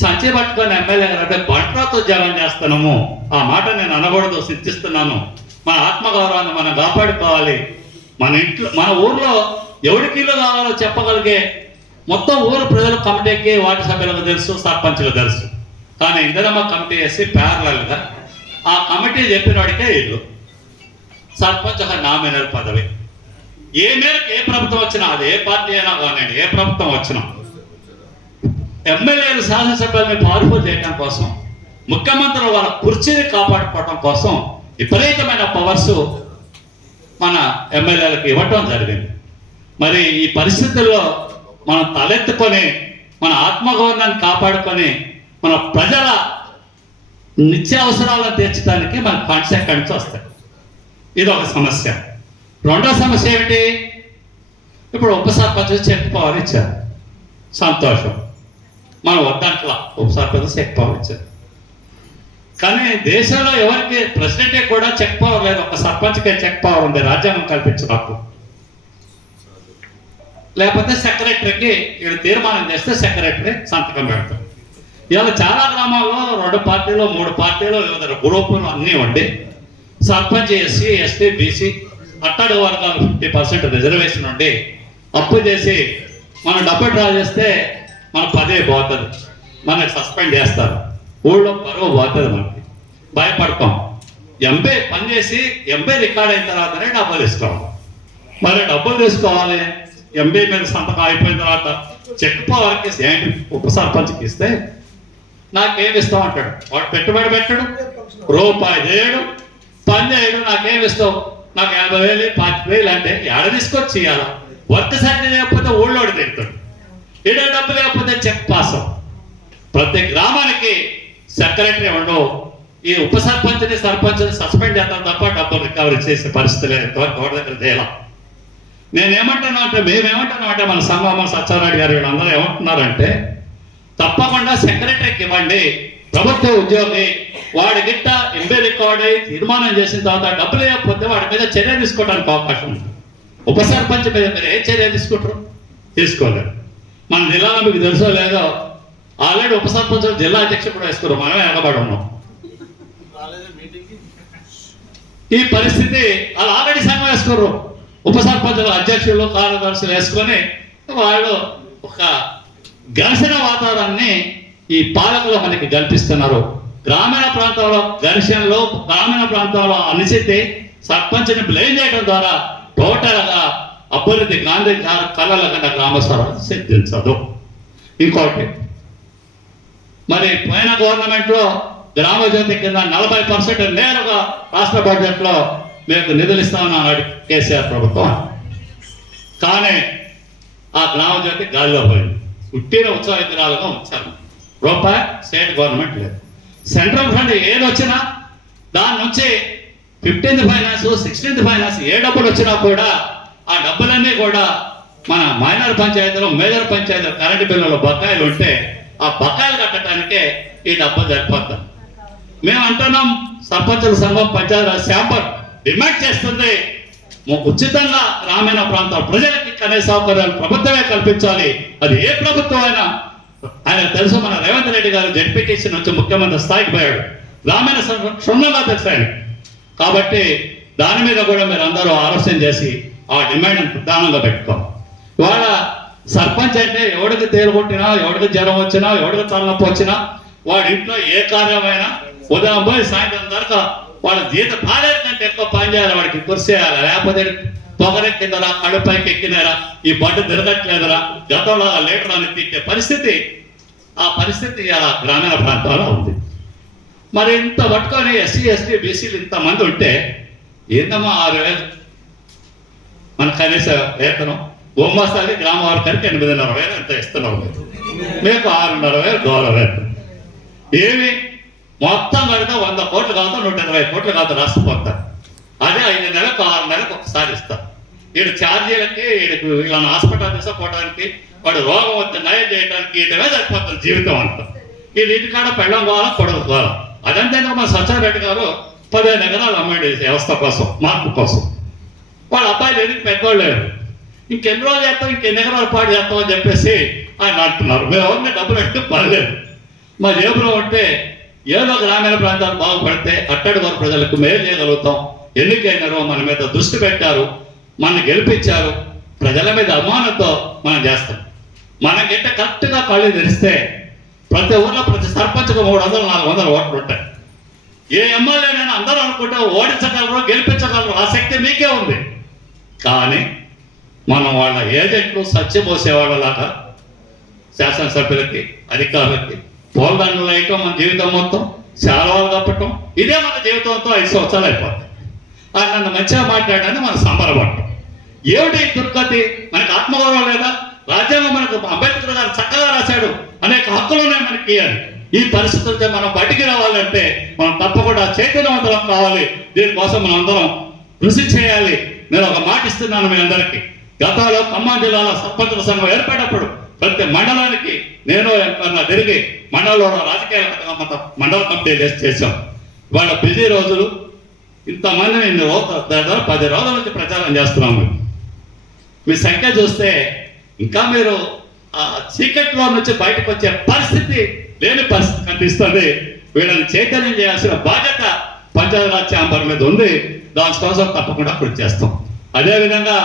సంచి పట్టుకొని ఎమ్మెల్యే గారు బంట్రాతో ఉద్యోగం చేస్తున్నాము, ఆ మాట నేను అనకూడదు, చింతిస్తున్నాను. మన ఆత్మగౌరవాన్ని మనం కాపాడుకోవాలి. మన ఇంట్లో మన ఊర్లో ఎవరికి ఇల్లు కావాలో చెప్పగలిగే మొత్తం ఊరు ప్రజలు కమిటీకి వార్డు సభ్యులకు తెలుసు, సర్పంచ్లకు తెలుసు. కానీ ఇందిరమ్మ కమిటీ వేసి ప్యారలల్గా ఆ కమిటీ చెప్పిన వాడికే ఇల్లు. సర్పంచ్ ఒక నామినల్ పదవి. ఏ మేరకు ఏ ప్రభుత్వం వచ్చినా, అది ఏ పార్టీ అయినా కానివ్వండి, ఏ ప్రభుత్వం వచ్చినా ఎమ్మెల్యేలు శాసనసభ్యుల్ని పార్పులు చేయడం కోసం, ముఖ్యమంత్రులు వాళ్ళ కుర్చీని కాపాడుకోవడం కోసం విపరీతమైన పవర్స్ మన ఎమ్మెల్యేలకు ఇవ్వటం జరిగింది. మరి ఈ పరిస్థితుల్లో మనం తలెత్తుకొని మన ఆత్మగౌరవాన్ని కాపాడుకొని మన ప్రజల నిత్యావసరాలను తీర్చడానికి మన ఫండ్స్ ఎక్కడి నుంచి వస్తాయి. ఇది ఒక సమస్య. రెండో సమస్య ఏమిటి? ఇప్పుడు ఉప సర్పంచ్ చెక్ పవర్ ఇచ్చారు, సంతోషం, మనం వద్దంట్లా ఉప సర్పంచ్ చెక్ పవర్ ఇచ్చారు. కానీ దేశంలో ఎవరికి ప్రెసిడెంట్కి కూడా చెక్ పవర్ లేదు, ఒక సర్పంచ్కే చెక్ పవర్ ఉంది రాజ్యాంగం కల్పించినప్పుడు. లేకపోతే సెక్రటరీకి వీళ్ళు తీర్మానం చేస్తే సెక్రటరీ సంతకం పెడతారు. ఇవాళ చాలా గ్రామాల్లో 2 పార్టీలు 3 పార్టీలు వివిధ గ్రూపులు అన్నీ ఉండి సర్పంచ్ ఎస్సీ ఎస్టీ బీసీ అట్టడి వర్గాలు 50% రిజర్వేషన్ ఉండి అప్పు చేసి మనం డబ్బు డ్రా చేస్తే మన పదవి పోతుంది, మనకి సస్పెండ్ చేస్తారు, ఊళ్ళో పరువు పోతుంది, మనకి భయపడతాం. ఎంబీ పనిచేసి ఎంబీ రికార్డ్ అయిన తర్వాతనే డబ్బులు తీసుకోవాలి. మరి డబ్బులు తీసుకోవాలి, ఎంబీ మీద సంతకం అయిపోయిన తర్వాత చెక్ పవర్కి ఏంటి ఉప సర్పంచ్కి ఇస్తే నాకేమి ఇస్తావు అంటాడు. వాడు పెట్టుబడి పెట్టడు, రూపాయి చేయడు, పని చేయడు, నాకేమి ఇస్తావు, నాకు 50,000 40,000 అంటే ఏడ తీసుకొచ్చి ఇవ్వాలా? వర్క్ సర్టిఫికేట్ లేకపోతే ఊళ్ళోడు తింటాడు, ఈడ డబ్బు లేకపోతే చెక్ పాస్. ప్రతి గ్రామానికి సెక్రటరీ ఉండవు. ఈ ఉప సర్పంచ్ని సర్పంచ్ని సస్పెండ్ చేస్తాం తప్ప డబ్బులు రికవరీ చేసే పరిస్థితి లేదు. ఎంతవరకు ఎవరి దగ్గర చేయాల. నేనేమంటున్నా అంటే మేమేమంటున్నాం అంటే మన సంగమ సత్యారెడ్డి గారు వీళ్ళందరూ ఏమంటున్నారంటే తప్పకుండా సెక్రటరీకి ఇవ్వండి, ప్రభుత్వ ఉద్యోగి, వాడి గిట్ట ఎంబీ రికార్డ్ అయ్యి తీర్మానం చేసిన తర్వాత డబ్బులు లేకపోతే వాడి మీద చర్య తీసుకోవడానికి అవకాశం ఉంది. ఉప సర్పంచ్ మీద మీరు ఏ చర్య తీసుకుంటారు? తీసుకోలేరు. మన జిల్లాలో మీకు తెలుసో లేదో ఆల్రెడీ ఉప సర్పంచ్ జిల్లా అధ్యక్షుడు కూడా వేసుకోరు, మనమే ఎగబడి ఉన్నాం. ఈ పరిస్థితి వాళ్ళు ఆల్రెడీ సంఘం వేసుకోరు. ఉప సర్పంచులు అధ్యక్షులు కార్యదర్శులు వేసుకొని వాళ్ళు ఒక ఘర్షణ వాతావరణాన్ని ఈ పాలకులు మనకి కల్పిస్తున్నారు. గ్రామీణ ప్రాంతాల్లో ఘర్షణలు, గ్రామీణ ప్రాంతాల్లో అనిశ్చితి, సర్పంచ్ని బ్లేమ్ చేయడం ద్వారా టోటల్గా అభివృద్ధి గాంధీ కళల కన్నా గ్రామ స్వరాజ్యం సిద్ధించదు. ఇంకోటి, మరి పోయిన గవర్నమెంట్లో గ్రామ జ్యోతి కింద 40% నేరుగా రాష్ట్ర బడ్జెట్లో మీకు నిధులు ఇస్తామని అన్నాడు కేసీఆర్ ప్రభుత్వం. కానీ ఆ గ్రామ జ్యోతి గాలిలో పోయింది. ఉట్టిన ఉత్సవ విగ్రహాలుగా ఉంచారు. రూపాయి స్టేట్ గవర్నమెంట్ లేదు. సెంట్రల్ ఫండ్ ఏది వచ్చినా దాని నుంచి 15th ఫైనాన్స్ 16th ఫైనాన్స్ ఏ డబ్బులు వచ్చినా కూడా ఆ డబ్బులన్నీ కూడా మన మైనర్ పంచాయతీలు మేజర్ పంచాయతీలు కరెంటు బిల్లులో బకాయిలు ఉంటే ఆ బకాయిలు కట్టడానికే ఈ డబ్బులు సరిపోతాం. మేము అంటున్నాం సర్పంచుల సంఘం పంచాయతీ శాంపర్ డిమాండ్ చేస్తుంది, ఉచితంగా గ్రామీణ ప్రాంతాల ప్రజలకి కనీస సౌకర్యాలు ప్రభుత్వమే కల్పించాలి. అది ఏ ప్రభుత్వం అయినా. ఆయన తెలుసు, మన రేవంత్ రెడ్డి గారు జడ్పీటీసీ నుంచి ముఖ్యమంత్రి స్థాయికి పోయాడు, గ్రామీణ క్షుణ్ణంగా తెలుసు ఆయన. కాబట్టి దాని మీద కూడా మీరు అందరూ ఆలోచన చేసి ఆ డిమాండ్ని ప్రధానంగా పెట్టుకోవాలి. ఇవాళ సర్పంచ్ అంటే ఎవడికి తేలుకొట్టినా, ఎవడికి జ్వరం వచ్చినా, ఎవడికి తలనొప్పి వచ్చినా, వాడి ఇంట్లో ఏ కార్యమైనా ఉదయం పోయి సాయంత్రం దాకా వాడు జీత భార్య కంటే ఎక్కువ పని చేయాలి, వాడికి కృషి చేయాలి. లేకపోతే పొగరెక్కిందరా, కడుపైకి ఎక్కినారా, ఈ బండి తిరగట్లేదురా, గతంలో లీటర్ అని తిట్టే పరిస్థితి, ఆ పరిస్థితి ఇలా గ్రామీణ ప్రాంతాల్లో ఉంది. మరి ఇంత పట్టుకొని ఎస్సీ ఎస్టీ బీసీలు ఇంతమంది ఉంటే ఏందమ్మా 6,000 మన కనీస వేతనం, బొమ్మస్తాకి గ్రామ వర్గానికి 8,500 ఎంత ఇస్తున్నాం, మీకు 6,500 గౌరవ. ఏమి మొత్తం కనుక 100 కోట్లు కాదు, 120 కోట్లు కాదు రాష్ట్రపోతారు. అదే 5 నెలలకు 6 నెలలకు ఒకసారి ఇస్తారు. వీడు ఛార్జీలకి, వీడికి వీళ్ళని హాస్పిటల్ తీసుకోవడానికి, వాడు రోగం వస్తే నయం చేయడానికి ఇటువే సరిపోతుంది జీవితం అంతా. ఇది ఇంటికాడ పెళ్ళం కావాలా, కొడుకు కావాలా. అదంతే మన సత్యారెడ్డి గారు 15 ఎకరాలు అమ్మాయి వ్యవస్థ కోసం, మార్పు కోసం. వాళ్ళ అబ్బాయిలు ఎదిగి పెద్దవాళ్ళు లేరు. ఇంకెన్ని రోజులు చేస్తాం, ఇంకెన్ని ఎకరాలు పాటు చేస్తాం అని చెప్పేసి ఆయన అంటున్నారు. మేము ఎవరిని డబ్బులు పెట్టి పర్లేదు, మా జేబులో ఉంటే ఏదో గ్రామీణ ప్రాంతాలు బాగుపడితే అట్టడి వారి ప్రజలకు మేలు చేయగలుగుతాం. ఎన్నికైనారో మన మీద దృష్టి పెట్టారు, మనల్ని గెలిపించారు, ప్రజల మీద అభిమానంతో మనం చేస్తాం. మనకంటే కరెక్ట్గా కళ్ళు తెరిస్తే ప్రతి ఊర్లో ప్రతి సర్పంచ్కు 300-400 ఓట్లు ఉంటాయి. ఏ ఎమ్మెల్యేనైనా అందరూ అనుకుంటే ఓడించగలరు, గెలిపించగలరు, ఆ శక్తి మీకే ఉంది. కానీ మనం వాళ్ళ ఏజెంట్లు సత్యపోసేవాళ్ళలాగా శాసనసభ్యులకి, అధికారులకి పోల్దండలు వేయటం, మన జీవితం మొత్తం శాలవాలు కప్పటం, ఇదే మన జీవితంతో 5 సంవత్సరాలు అయిపోతాయి. అది నన్ను మంచిగా మాట్లాడాలని మనం సంబరపడటం. ఏమిటి దుర్గతి? మనకు ఆత్మగౌరవం లేదా? రాజ్యాంగం మనకు అంబేద్కర్ గారు చక్కగా రాశాడు, అనేక హక్కులు ఉన్నాయి మనకి అని. ఈ పరిస్థితులతో మనం బయటికి రావాలంటే మనం తప్పకుండా చైతన్యవంతులం కావాలి. దీనికోసం మనం అందరం కృషి చేయాలి. నేను ఒక మాట ఇస్తున్నాను మీ అందరికీ. గతంలో ఖమ్మం జిల్లాలో సర్పంచుల సంఘం ఏర్పడినప్పుడు ప్రతి మండలానికి నేను ఎంకన్నా తిరిగి మండలంలో రాజకీయ మండల కమిటీ చేసాం. వాళ్ళ బిజీ రోజులు, ఇంతమందిని 10 రోజుల నుంచి ప్రచారం చేస్తున్నాము. మీ సంఖ్య చూస్తే ఇంకా మీరు ఆ చీకట్లో నుంచి బయటకు వచ్చే పరిస్థితి లేని పరిస్థితి కనిపిస్తుంది. వీళ్ళని చైతన్యం చేయాల్సిన బాధ్యత పంచాయతీరాజ్ ఛాంబర్ మీద ఉంది. దానికోసం తప్పకుండా కృషి చేస్తాం. అదేవిధంగా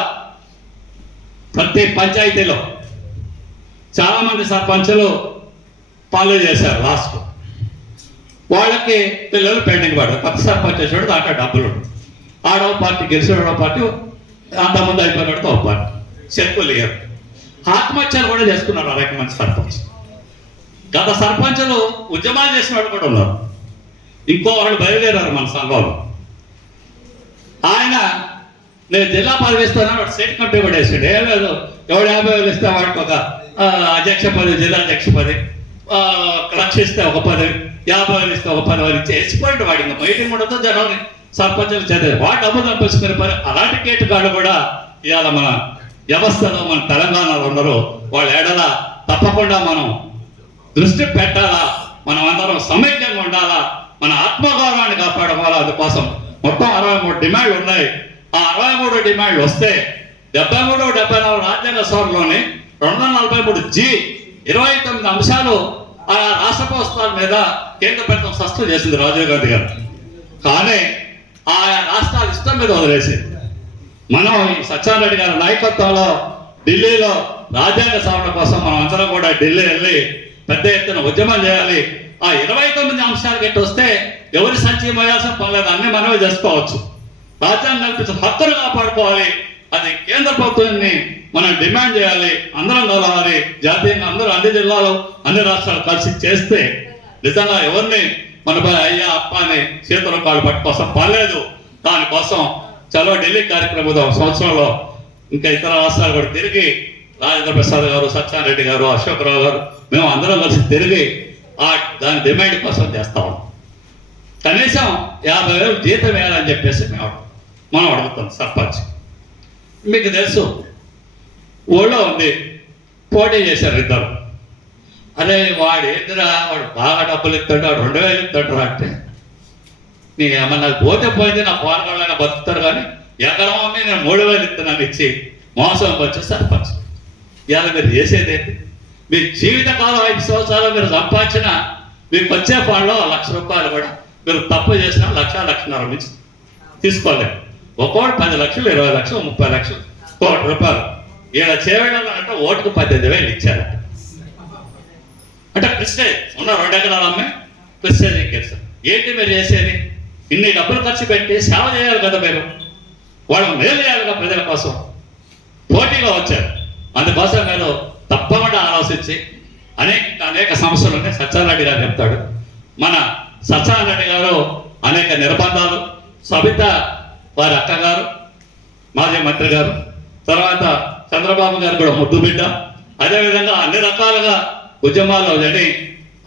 ప్రతి పంచాయతీలో చాలామంది సర్పంచులు ఫాలో చేశారు. లాస్ట్ వాళ్ళకి పిల్లలు పెండింగ్ పడ్డారు. కొత్త సర్పంచ్ వచ్చాడు, దాంట్లో డబ్బులు ఆడవ పార్టీ గెలిచిన పార్టీ, అంతమంది అయిపోయినట్టు ఒక పార్టీ చెక్కులు లేరు. ఆత్మహత్యలు కూడా చేసుకున్నారు 60 మంది సర్పంచ్. గత సర్పంచులు ఉద్యమాలు చేసిన వాళ్ళు కూడా ఉన్నారు. ఇంకో వాళ్ళు బయలుదేరారు మన సంఘంలో. ఆయన నేను జిల్లా పదవి ఇస్తానని వాడు స్టేట్ కమిటీ కూడా వేసాడు. ఏం లేదు, ఎవడు 50,000 ఇస్తే వాడికి ఒక అధ్యక్ష పదవి, జిల్లా అధ్యక్ష పదవి, 1,00,000 ఇస్తే ఒక పదవి, 50,000 ఇస్తే ఒక పదవి ఇచ్చి వేసిపోయింది. వాడి ఇంకా మీటింగ్ ఉండదు, జనాన్ని సర్పంచులు చదివి వాడు డబ్బు తప్పించుకునే పని. అలాంటి కేటుగాళ్ళు కూడా ఇవాళ మన వ్యవస్థలో, మన తెలంగాణలో ఉన్నారు. వాళ్ళ ఏడల తప్పకుండా మనం దృష్టి పెట్టాలా, మనం అందరం సమైక్యంగా ఉండాలా, మన ఆత్మగౌరవాన్ని కాపాడుకోవాలా. అందుకోసం మొత్తం 63 డిమాండ్లు ఉన్నాయి. ఆ 63 డిమాండ్లు వస్తే 73, 74 రాజ్యాంగ సభలోని 243G 29 అంశాలు ఆ రాష్ట్ర ప్రభుత్వాల మీద కేంద్ర ప్రభుత్వం స్పష్టం చేసింది రాజీవ్ గాంధీ గారు. కానీ ఆ రాష్ట్రాల ఇష్టం మీద వదిలేసి మనం ఈ సత్యారెడ్డి గారి నాయకత్వంలో ఢిల్లీలో రాజ్యాంగ సవరణ కోసం మనం అందరం కూడా ఢిల్లీ వెళ్ళి పెద్ద ఎత్తున ఉద్యమం చేయాలి. ఆ 29 అంశాలు గట్టి వస్తే ఎవరి సంచి మోయాల్సిన పర్లేదు, అన్ని మనమే చేసుకోవచ్చు. రాజ్యాంగం కల్పించిన హక్కును కాపాడుకోవాలి. అది కేంద్ర ప్రభుత్వాన్ని మనం డిమాండ్ చేయాలి. అందరం కలవాలి. జాతీయంగా అందరూ అన్ని జిల్లాలు, అన్ని రాష్ట్రాలు కలిసి చేస్తే నిజంగా ఎవరిని మనపై అయ్యా అప్ప అని చేతుల కాళ్ళు పట్టుకోసం పర్లేదు. దానికోసం చలో ఢిల్లీ కార్యక్రమం సంవత్సరంలో ఇంకా ఇతర రాష్ట్రాలు కూడా తిరిగి రాజేంద్ర ప్రసాద్ గారు, సత్యారెడ్డి గారు, అశోక్రావు గారు, మేము అందరం కలిసి తిరిగి దాని డిమాండ్ కోసం చేస్తాం. కనీసం 50,000 జీతం వేయాలని చెప్పేసి మనం అడుగుతాం. సర్పంచ్ మీకు తెలుసు, ఊళ్ళో ఉంది, పోటీ చేశారు ఇద్దరు. అరే వాడు ఏందిరా, వాడు బాగా డబ్బులు ఇస్తాడు, వాడు 2,000 ఇస్తాడు అంటే నీకు ఏమన్నా పోతే పోయింది, నా పోరగాళ్ళైనా బతుకుతారు, కానీ ఎకరం అమ్మి నేను 3,000 ఇస్తున్నాను ఇచ్చి మోసం వచ్చి సర్పంచ్. ఇవాళ మీరు చేసేది ఏంటి? మీ జీవితకాలం 5 సంవత్సరాలు మీరు సంపాదించిన మీకు వచ్చే ఫండ్లో 1,00,000 రూపాయలు కూడా మీరు తప్పు చేసినా 1,00,000-1,50,000 నుంచి తీసుకోలేరు. ఒక్కోటి 10 లక్షలు, 20 లక్షలు, 30 లక్షలు, 1,00,000 రూపాయలు. ఈయన చేవేళ్ళలో అంటే ఓటుకు 18,000 ఇచ్చారట. అంటే ప్రెస్టేజ్ ఉన్న 2 ఎకరాలు అమ్మే ప్రెస్టేజ్ ఎక్కేస్తారు. ఏంటి మీరు చేసేది? ఇన్ని డబ్బులు ఖర్చు పెట్టి సేవ చేయాలి కదా, మీరు వాళ్ళు మేలు చేయాలిగా ప్రజల కోసం. పోటీగా వచ్చారు, అందుకోసం మీరు తప్పకుండా ఆలోచించి అనేక సమస్యలు ఉన్నాయి. సత్యనారాయణ గారు చెప్తాడు. మన సత్యనారాయణ గారు అనేక నిర్బంధాలు, సబిత వారి అక్కగారు మాజీ మంత్రి గారు, తర్వాత చంద్రబాబు గారు కూడా ముద్దు బిడ్డ, అదేవిధంగా అన్ని రకాలుగా ఉద్యమాల్లో జడి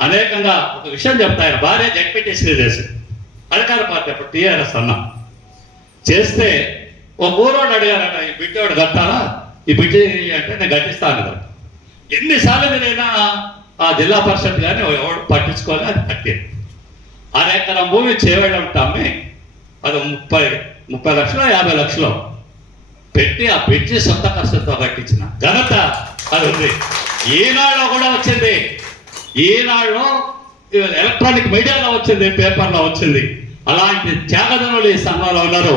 అనేకంగా ఒక విషయం చెప్తారు. భార్య జడ్పీటీసీ చేసి అధికార పార్టీ అప్పుడు టీఆర్ఎస్ అన్నా చేస్తే ఒక ఊరోడు అడిగారట, ఈ బిడ్డోడు కట్టాలా, ఈ బిడ్డ అంటే నేను కట్టిస్తాను కదా. ఎన్నిసార్లు మీరైనా ఆ జిల్లా పరిషత్ కానీ ఎవడు పట్టించుకోవాలి, అది కట్టేది. 6 ఎకరం భూమి చేవేళ్ళంటామే, అది 30 లక్షలు 50 లక్షలు పెట్టి ఆ బ్రిడ్జి సొంత ఖర్చుతో కట్టించిన ఘనత అది ఉంది. ఈనాడులో కూడా వచ్చింది, ఈనాడులో ఎలక్ట్రానిక్ మీడియాలో వచ్చింది, పేపర్లో వచ్చింది. అలాంటి త్యాగదనులు ఈ సంఘంలో ఉన్నారు.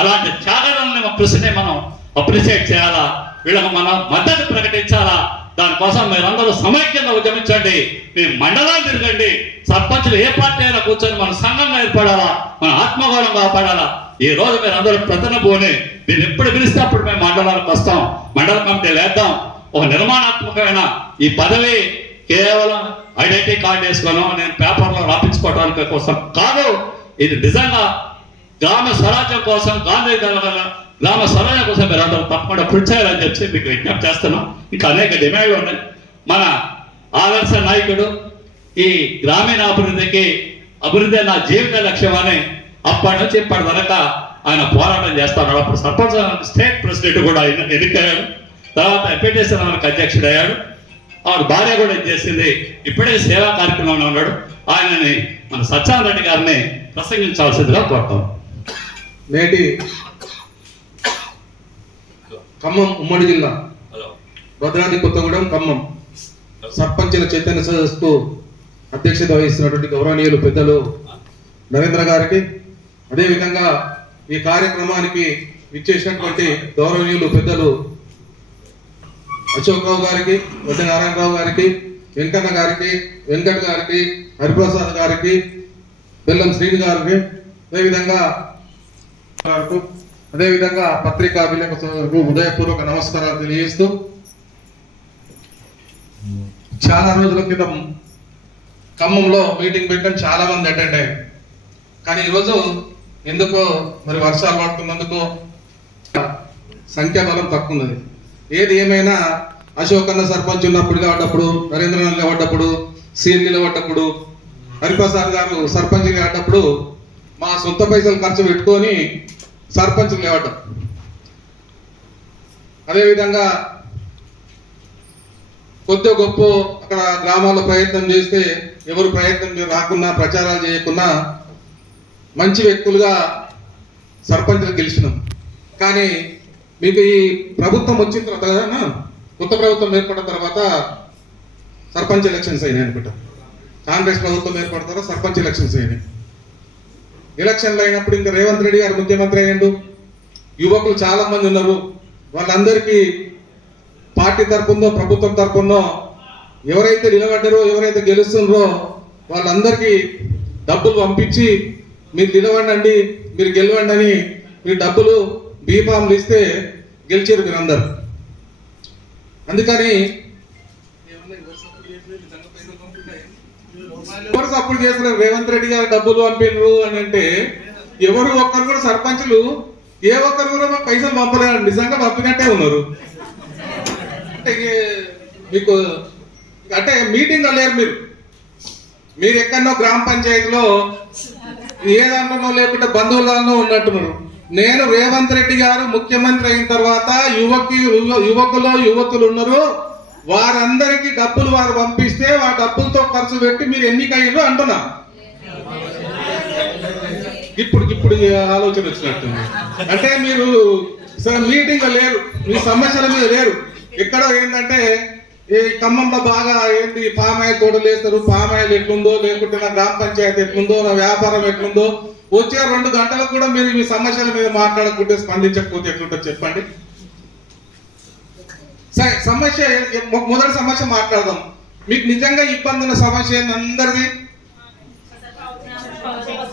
అలాంటి త్యాగదనుల కృషిని మనం అప్రిషియేట్ చేయాలా, వీళ్ళకు మనం మద్దతు ప్రకటించాలా. దానికోసం మీరందరూ సమైక్యంగా ఉద్యమించండి. మీ మండలాలు తిరగండి. సర్పంచులు ఏ పార్టీ అయినా కూర్చొని మన సంఘంగా ఏర్పడాలా, మన ఆత్మగౌరవం కాపాడాలా. ఈ రోజు మీరు అందరూ ప్రతినభూని దీన్ని ఎప్పుడు పిలిస్తే అప్పుడు మేము మండలాలకు వస్తాం, మండల కమిటీ వేద్దాం. ఒక నిర్మాణాత్మకమైన ఈ పదవి కేవలం ఐడెంటిటీ కార్డు వేసుకోను, నేను పేపర్లో రాపించుకోవడానికి కోసం కాదు. ఇది నిజంగా గ్రామ స్వరాజ్యం కోసం, గాంధీ గ్రామ స్వరాజ్యం కోసం మీరు అందరూ తప్పకుండా కృషి చేయాలని చెప్పి మీకు విజ్ఞప్తి చేస్తున్నాం. ఇంకా అనేక డిమాండ్లు ఉన్నాయి. మన ఆదర్శ నాయకుడు ఈ గ్రామీణ అభివృద్ధి నా జీవిత లక్ష్యం అని అప్పటి నుంచి ఇప్పటి వరకు ఆయన పోరాటం చేస్తున్నాడు. అప్పుడు సర్పంచ్ స్టేట్ ప్రెసిడెంట్ కూడా ఎన్నికయ్యాడు, తర్వాత ఎంపీటీసీ అధ్యక్షుడు అయ్యాడు. ఆవిడ భార్య కూడా చేసింది. ఇప్పుడే సేవా కార్యక్రమంలో ఉన్నాడు. ఆయనని మన సత్యనారాయణ గారిని ప్రసంగించాల్సిందిగా కోరుతాం. నేటి ఖమ్మం ఉమ్మడి జిల్లా భద్రాద్రి కొత్తగూడెం ఖమ్మం సర్పంచుల చైతన్య సదస్సుకు అధ్యక్షత వహిస్తున్నటువంటి గౌరవనీయులు పెద్దలు నరేంద్ర గారికి, అదేవిధంగా ఈ కార్యక్రమానికి ఇచ్చేసినటువంటి గౌరవనీయులు పెద్దలు అశోక్ రావు గారికి, వడ్డ నారాయణరావు గారికి, వెంకన్న గారికి, వెంకట్ గారికి, హరిప్రసాద్ గారికి, బెల్లం శ్రీని గారికి, అదేవిధంగా పత్రికా విలేకరులకు హృదయపూర్వక నమస్కారాలు తెలియజేస్తూ, చాలా రోజుల క్రితం ఖమ్మంలో మీటింగ్ పెట్టడం చాలా మంది అటెండ్ అయ్యారు. కానీ ఈరోజు ఎందుకో మరి వర్షాలు పడుతున్నందుకు సంఖ్యాబలం తక్కువ ఉన్నది. ఏది ఏమైనా అశోకన్న సర్పంచ్ ఉన్నప్పుడు నిలబడ్డప్పుడు, నరేంద్రనాథ్ నిలబడ్డప్పుడు, సీఎం నిలబడ్డప్పుడు, హరిప్రసాద్ గారు సర్పంచ్ నిలబడ్డప్పుడు మా సొంత పైసలు ఖర్చు పెట్టుకొని సర్పంచ్ నిలబడ్డాం. అదేవిధంగా కొద్ది గొప్ప అక్కడ గ్రామాల్లో ప్రయత్నం చేస్తే ఎవరు ప్రయత్నం రాకున్నా, ప్రచారాలు చేయకున్నా మంచి వ్యక్తులుగా సర్పంచ్లు గెలిచినాం. కానీ మీకు ఈ ప్రభుత్వం వచ్చిన తర్వాత, కొత్త ప్రభుత్వం ఏర్పడిన తర్వాత సర్పంచ్ ఎలక్షన్స్ అయినాయి అనుకుంటా. కాంగ్రెస్ ప్రభుత్వం ఏర్పడిన తర్వాత సర్పంచ్ ఎలక్షన్స్ అయినాయి. ఎలక్షన్లు అయినప్పుడు ఇంకా రేవంత్ రెడ్డి గారు ముఖ్యమంత్రి అయ్యిండు. యువకులు చాలా మంది ఉన్నారు. వాళ్ళందరికీ పార్టీ తరపునో ప్రభుత్వం తరపునో ఎవరైతే నిలబడ్డారో, ఎవరైతే గెలుస్తున్నారో వాళ్ళందరికీ డబ్బులు పంపించి మీరు నిలబడండి, మీరు గెలవండి అని మీరు డబ్బులు బీఫామ్లు ఇస్తే గెలిచారు మీరందరూ. అందుకని ఎవరు సపోర్ట్ చేస్తున్నారు? రేవంత్ రెడ్డి గారు డబ్బులు పంపినరు అని అంటే ఎవరు ఒక్కరు కూడా సర్పంచులు ఏ ఒక్కరు కూడా మాకు పైసలు పంపలేదు, నిజంగా పంపినట్టే ఉన్నారు. అంటే మీకు అంటే మీటింగ్ లేరు మీరు ఎక్కడో గ్రామ పంచాయతీలో ఏ దాంట్లో లేకుంటే బంధువులలో ఉన్నట్టున్నారు. నేను రేవంత్ రెడ్డి గారు ముఖ్యమంత్రి అయిన తర్వాత యువకులు ఉన్నారు, వారందరికీ డబ్బులు వారు పంపిస్తే ఆ డబ్బులతో ఖర్చు పెట్టి మీరు ఎన్నికయ్యారు అంటున్నా. ఇప్పుడు ఆలోచన వచ్చినట్టుంది. అంటే మీరు మీటింగ్ లేరు, మీ సమస్యల మీద లేరు. ఎక్కడో ఏంటంటే ఈ ఖమ్మంలో బాగా ఏంటి పామాయిల్ తోటలు వేస్తారు, పామాయిల్ ఎట్లుందో, లేకుంటే నా గ్రామ పంచాయతీ ఎట్లుందో, నా వ్యాపారం ఎట్లుందో, వచ్చే 2 గంటలకు కూడా మీరు మీ సమస్యల మీద మాట్లాడకుంటే, స్పందించకపోతే ఎట్లుంటుంది చెప్పండి. సరే, సమస్య మొదటి సమస్య మాట్లాడదాం. మీకు నిజంగా ఇబ్బంది ఉన్న సమస్య ఏంది అందరిది?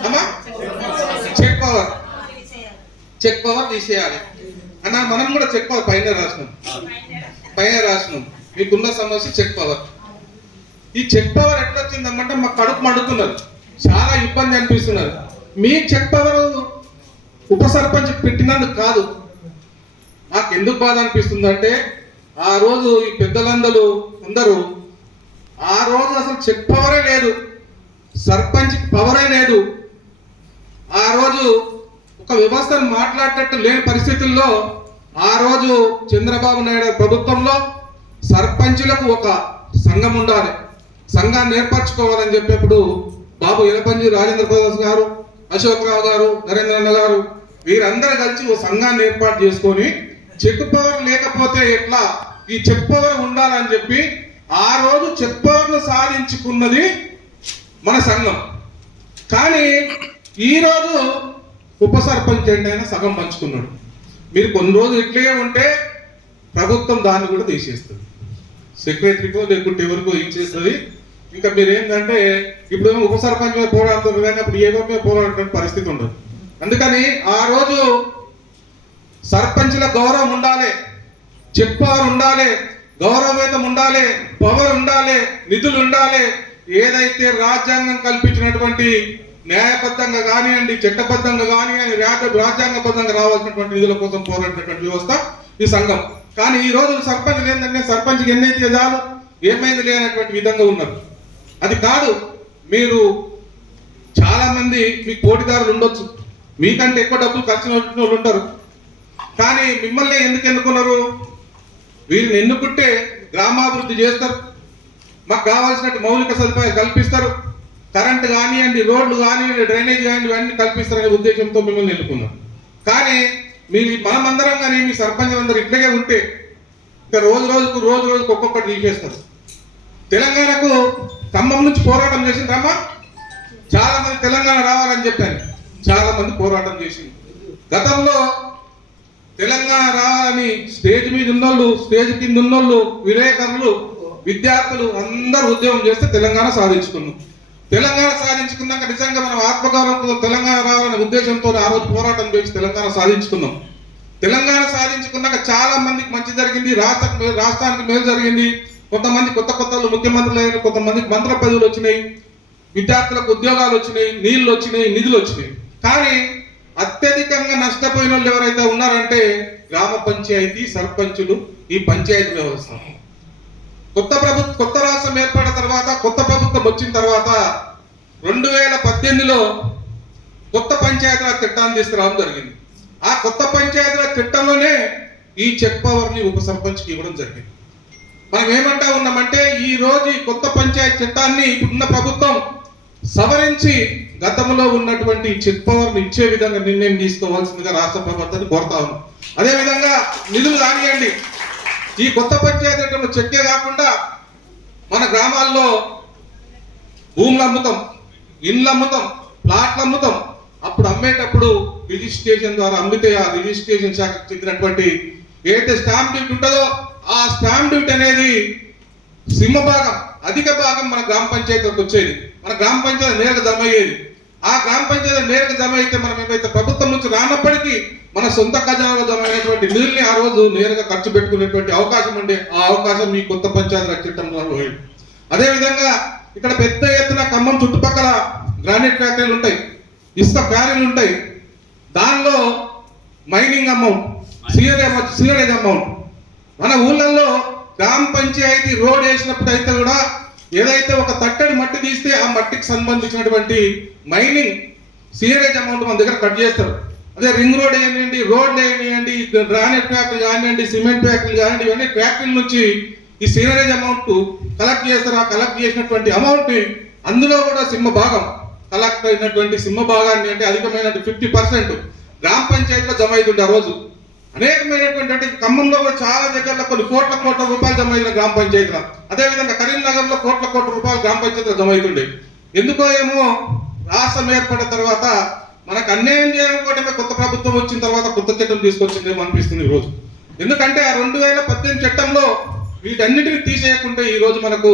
అమ్మా, చెక్ పవర్ తీసేయాలి అన్న. మనం కూడా చెక్ పవర్ పైన రాసినాం. మీకున్న సమస్య చెక్ పవర్. ఈ చెక్ పవర్ ఎట్లా వచ్చిందమ్మంటే మా కడుపు మడుతున్నారు, చాలా ఇబ్బంది అనిపిస్తున్నారు. మీ చెక్ పవర్ ఉప సర్పంచ్ పెట్టినందుకు కాదు. నాకు ఎందుకు బాధ అనిపిస్తుందంటే ఆ రోజు ఈ పెద్దలందరూ అందరూ ఆ రోజు అసలు చెక్ పవరే లేదు, సర్పంచ్ పవరే లేదు. ఆ రోజు ఒక వ్యవస్థను మాట్లాడేటట్టు లేని పరిస్థితుల్లో ఆ రోజు చంద్రబాబు నాయుడు ప్రభుత్వంలో సర్పంచులకు ఒక సంఘం ఉండాలి, సంఘాన్ని ఏర్పరచుకోవాలని చెప్పేప్పుడు బాబు ఎలపంజి రాజేంద్ర ప్రసాద్ గారు, అశోక్ రావు గారు, నరేంద్రన్న గారు వీరందరూ కలిసి ఒక సంఘాన్ని ఏర్పాటు చేసుకొని చెక్ పవర్ లేకపోతే ఎట్లా, ఈ చెక్ పవర్ ఉండాలని చెప్పి ఆ రోజు చెక్ పవర్ను సాధించుకున్నది మన సంఘం. కానీ ఈరోజు ఉప సర్పంచ్ అయినా సగం పంచుకున్నాడు. మీరు కొన్ని రోజులు ఇట్లే ఉంటే ప్రభుత్వం దాన్ని కూడా తీసేస్తుంది, సెక్రటరీకో లేకుంటే ఎవరికో ఇచ్చేస్తుంది. ఇంకా మీరు ఏంటంటే ఇప్పుడు ఉప సర్పంచ్ మీద పోరాడుతుంది కానీ అప్పుడు ఏదో మీద పోరాడే పరిస్థితి ఉండదు. అందుకని ఆ రోజు సర్పంచ్ల గౌరవం ఉండాలి, చెక్ పవర్ ఉండాలి, గౌరవవేతం ఉండాలి, పవర్ ఉండాలి, నిధులు ఉండాలి. ఏదైతే రాజ్యాంగం కల్పించినటువంటి న్యాయబద్ధంగా కానివ్వండి, చట్టబద్ధంగా కానివ్వండి, రాజ్యాంగబద్ధంగా రావాల్సినటువంటి నిధుల కోసం పోరాడినటువంటి వ్యవస్థ ఈ సంఘం. కానీ ఈ రోజు సర్పంచ్ ఏంటంటే సర్పంచ్కి ఎన్నైతే చాలు ఏమైంది లేనటువంటి విధంగా ఉన్నారు. అది కాదు, మీరు చాలా మంది మీకు పోటీదారులు ఉండొచ్చు, మీకంటే ఎక్కువ డబ్బులు ఖర్చు పెట్టిన వాళ్ళు ఉంటారు. కానీ మిమ్మల్ని ఎందుకు ఎన్నుకున్నారు? వీరిని ఎన్నుకుంటే గ్రామాభివృద్ధి చేస్తారు, మాకు కావాల్సినట్టు మౌలిక సదుపాయాలు కల్పిస్తారు, కరెంటు కానివ్వండి, రోడ్లు కానివ్వండి, డ్రైనేజ్ కానివ్వండి ఇవన్నీ కల్పిస్తారనే ఉద్దేశంతో మిమ్మల్ని ఎన్నుకున్నారు. కానీ మీరు మనమందరం కానీ మీ సర్పంచ్ అందరూ ఇట్లాగే ఉంటే ఇంకా రోజు రోజుకు ఒక్కొక్కటి తీసేస్తారు. తెలంగాణకు ఖమ్మం నుంచి పోరాటం చేసింది రమ్మా, చాలా మంది తెలంగాణ రావాలని చెప్పాను, చాలా మంది పోరాటం చేసింది. గతంలో తెలంగాణ రావాలని స్టేజ్ మీద ఉన్నోళ్ళు, స్టేజ్ కింద ఉన్నోళ్ళు, విలేకరులు, విద్యార్థులు అందరూ ఉద్యమం చేస్తే తెలంగాణ సాధించుకున్నాం. తెలంగాణ సాధించుకున్నాక నిజంగా మనం ఆత్మగౌరవంతో తెలంగాణ రావాలనే ఉద్దేశంతో ఆ రోజు పోరాటం చేసి తెలంగాణ సాధించుకున్నాం. తెలంగాణ సాధించుకున్నాక చాలా మందికి మంచి జరిగింది, రాష్ట్రానికి మేలు జరిగింది. కొంతమంది కొత్త ముఖ్యమంత్రులు అయిన, కొంతమందికి మంత్రుల పదవులు వచ్చినాయి, విద్యార్థులకు ఉద్యోగాలు వచ్చినాయి, నీళ్లు వచ్చినాయి, నిధులు వచ్చినాయి. కానీ అత్యధికంగా నష్టపోయిన వాళ్ళు ఎవరైతే ఉన్నారంటే గ్రామ పంచాయతీ సర్పంచులు, ఈ పంచాయతీ వ్యవస్థ. కొత్త రాష్ట్రం ఏర్పడిన తర్వాత, కొత్త ప్రభుత్వం వచ్చిన తర్వాత 2018లో కొత్త పంచాయతీరాజ్ చట్టాన్ని తీసుకురావడం జరిగింది. ఆ కొత్త పంచాయతీరాజ్ చట్టంలోనే ఈ చెక్ పవర్ని ఉప సర్పంచ్కి ఇవ్వడం జరిగింది. మనం ఏమంటా ఉన్నామంటే ఈ రోజు ఈ కొత్త పంచాయతీ చట్టాన్ని ఇప్పుడున్న ప్రభుత్వం సవరించి గతంలో ఉన్నటువంటి చెక్ పవర్ని ఇచ్చే విధంగా నిర్ణయం తీసుకోవాల్సిందిగా రాష్ట్ర ప్రభుత్వాన్ని కోరుతా ఉన్నాం. అదేవిధంగా నిధులు కానివ్వండి, ఈ కొత్త పంచాయతీ చట్టంలో చెక్కే కాకుండా మన గ్రామాల్లో భూములు అమ్ముతాం, ఇండ్లు అమ్ముతాం, ప్లాట్లు అమ్ముతాం. అప్పుడు అమ్మేటప్పుడు రిజిస్ట్రేషన్ ద్వారా అమ్మితే ఆ రిజిస్ట్రేషన్ శాఖకు చెందినటువంటి ఏదైతే స్టాంప్ డ్యూటీ ఉంటుందో ఆ స్టాంప్ డ్యూటీ అనేది సింహభాగం, అధిక భాగం మన గ్రామ పంచాయతీలకు వచ్చేది. మన గ్రామ పంచాయతీ నేరుగా జమ అయ్యేది. ఆ గ్రామ పంచాయతీ నేరుగా జమ అయితే మనం ఏమైతే ప్రభుత్వం నుంచి రానప్పటికీ మన సొంత ఖజానాలో జమ అయినటువంటి నిధుల్ని ఆ రోజు నేరుగా ఖర్చు పెట్టుకునేటువంటి అవకాశం ఉండే, ఆ అవకాశం ఈ కొత్త పంచాయతీ చట్టంలో పోయింది. అదేవిధంగా ఇక్కడ పెద్ద ఎత్తున ఖమ్మం చుట్టుపక్కల గ్రానైట్ ఫ్యాక్టరీలు ఉంటాయి, ఇసుక క్వారీలు ఉంటాయి. దానిలో మైనింగ్ అమౌంట్, సీవరేజ్ అమౌంట్ మన ఊళ్ళల్లో గ్రామ పంచాయతీ రోడ్ వేసినప్పుడు అయితే కూడా ఏదైతే ఒక తట్టడి మట్టి తీస్తే ఆ మట్టికి సంబంధించినటువంటి మైనింగ్ సీవరేజ్ అమౌంట్ మన దగ్గర కట్ చేస్తారు. అదే రింగ్ రోడ్ వేయండి, రోడ్లు వేయండి, గ్రానైట్ ఫ్యాక్టరీ కానివ్వండి, సిమెంట్ ఫ్యాక్టరీ కానివ్వండి, ఇవన్నీ ఫ్యాక్టరీల నుంచి ఈ సీవరేజ్ అమౌంట్ కలెక్ట్ చేస్తారు. ఆ కలెక్ట్ చేసినటువంటి అమౌంట్ అందులో కూడా సింహభాగం కలెక్ట్ అయినటువంటి సింహభాగాన్ని అంటే అధికమైన 50% గ్రామ పంచాయతీలో జమ అవుతుండే. ఆ రోజు అనేకమైనటువంటి అంటే ఖమ్మంలో కూడా చాలా దగ్గరలో కొన్ని కోట్ల రూపాయలు జమ అయిన గ్రామ పంచాయతీలో, అదేవిధంగా కరీంనగర్లో కోట్ల రూపాయలు గ్రామ పంచాయతీలో జమ అవుతుండే. ఎందుకో ఏమో రాష్ట్రం ఏర్పడిన తర్వాత మనకు అన్యాయం చేయడం కోటమే కొత్త ప్రభుత్వం వచ్చిన తర్వాత కొత్త చట్టం తీసుకొచ్చిందేమో అనిపిస్తుంది ఈరోజు. ఎందుకంటే ఆ 2018 చట్టంలో వీటన్నిటిని తీసేయకుంటే ఈ రోజు మనకు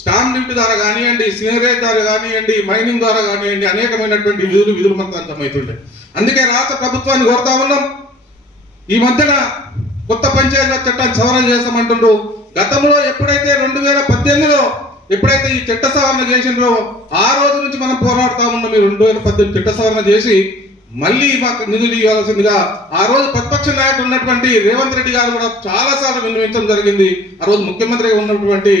స్టాంప్ డ్యూటీ ద్వారా కానివ్వండి, సినరేజ్ ద్వారా కానివ్వండి, మైనింగ్ ద్వారా కానివ్వండి, అనేకమైనటువంటి విధులు మనకు అంతమవుతుంటాయి. అందుకే రాష్ట్ర ప్రభుత్వాన్ని కోరుతా ఉన్నాం, ఈ మధ్యన కొత్త పంచాయతీరాజ్ చట్టాన్ని సవరణ చేస్తామంటుండ్రు. గతంలో ఎప్పుడైతే 2018లో ఎప్పుడైతే ఈ చట్ట సవరణ చేసిండ్రో ఆ రోజు నుంచి మనం పోరాడుతా ఉన్నాం. ఈ 2018 చట్ట సవరణ చేసి మళ్ళీ మాకు నిధులు ఇవ్వాల్సిందిగా ఆ రోజు ప్రతిపక్ష నాయకుడు ఉన్నటువంటి రేవంత్ రెడ్డి గారు కూడా చాలా సార్లు విన్నవించడం జరిగింది. ఆ రోజు ముఖ్యమంత్రిగా ఉన్నటువంటి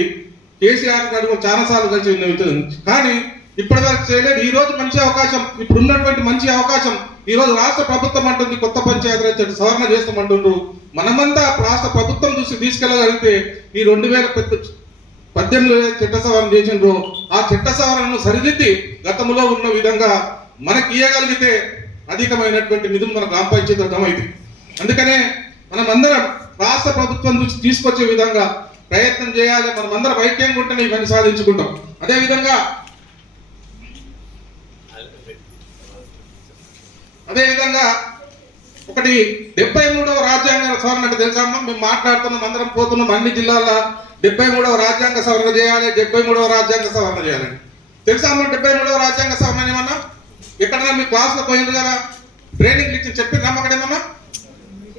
కేసీఆర్ గారు కూడా చాలా సార్లు కలిసి విన్నవించడం, కానీ ఇప్పటివరకు చేయలేదు. ఈ రోజు మంచి అవకాశం, ఇప్పుడు ఉన్నటువంటి మంచి అవకాశం ఈ రోజు రాష్ట్ర ప్రభుత్వం అంటుంది కొత్త పంచాయతీరాజ్ చట్టం సవరణ చేస్తామంటుండ్రు. మనమంతా రాష్ట్ర ప్రభుత్వం చూసి తీసుకెళ్ళగలిగితే ఈ 2018 చట్ట సవరణ చేసిండ్రు, ఆ చట్ట సవరణను సరిదిద్ది గతంలో ఉన్న విధంగా మనకి ఇవ్వగలిగితే అధికమైనటువంటి నిధులు మన గ్రామ పంచాయతీ అర్థమైంది. అందుకనే మనం అందరం రాష్ట్ర ప్రభుత్వం నుంచి తీసుకొచ్చే విధంగా ప్రయత్నం చేయాలి. మనం అందరం ఐక్యంగా ఉంటేనే ఇవన్నీ సాధించుకుంటాం. అదేవిధంగా ఒకటి 73వ రాజ్యాంగ సవరణ అంటే తెలుసమ్మా, మేము మాట్లాడుతున్నాం, అందరం పోతున్నాం అన్ని జిల్లాల్లో 73వ రాజ్యాంగ సవరణ చేయాలి, 73వ రాజ్యాంగ సవరణ చేయాలని. తెలుసా అమ్మ 73వ రాజ్యాంగ సవరణ ఏమన్నా? ఎక్కడన్నా మీ క్లాస్లో పోయింది కదా, ట్రైనింగ్ ఇచ్చి చెప్పి నమ్మకడేమన్నా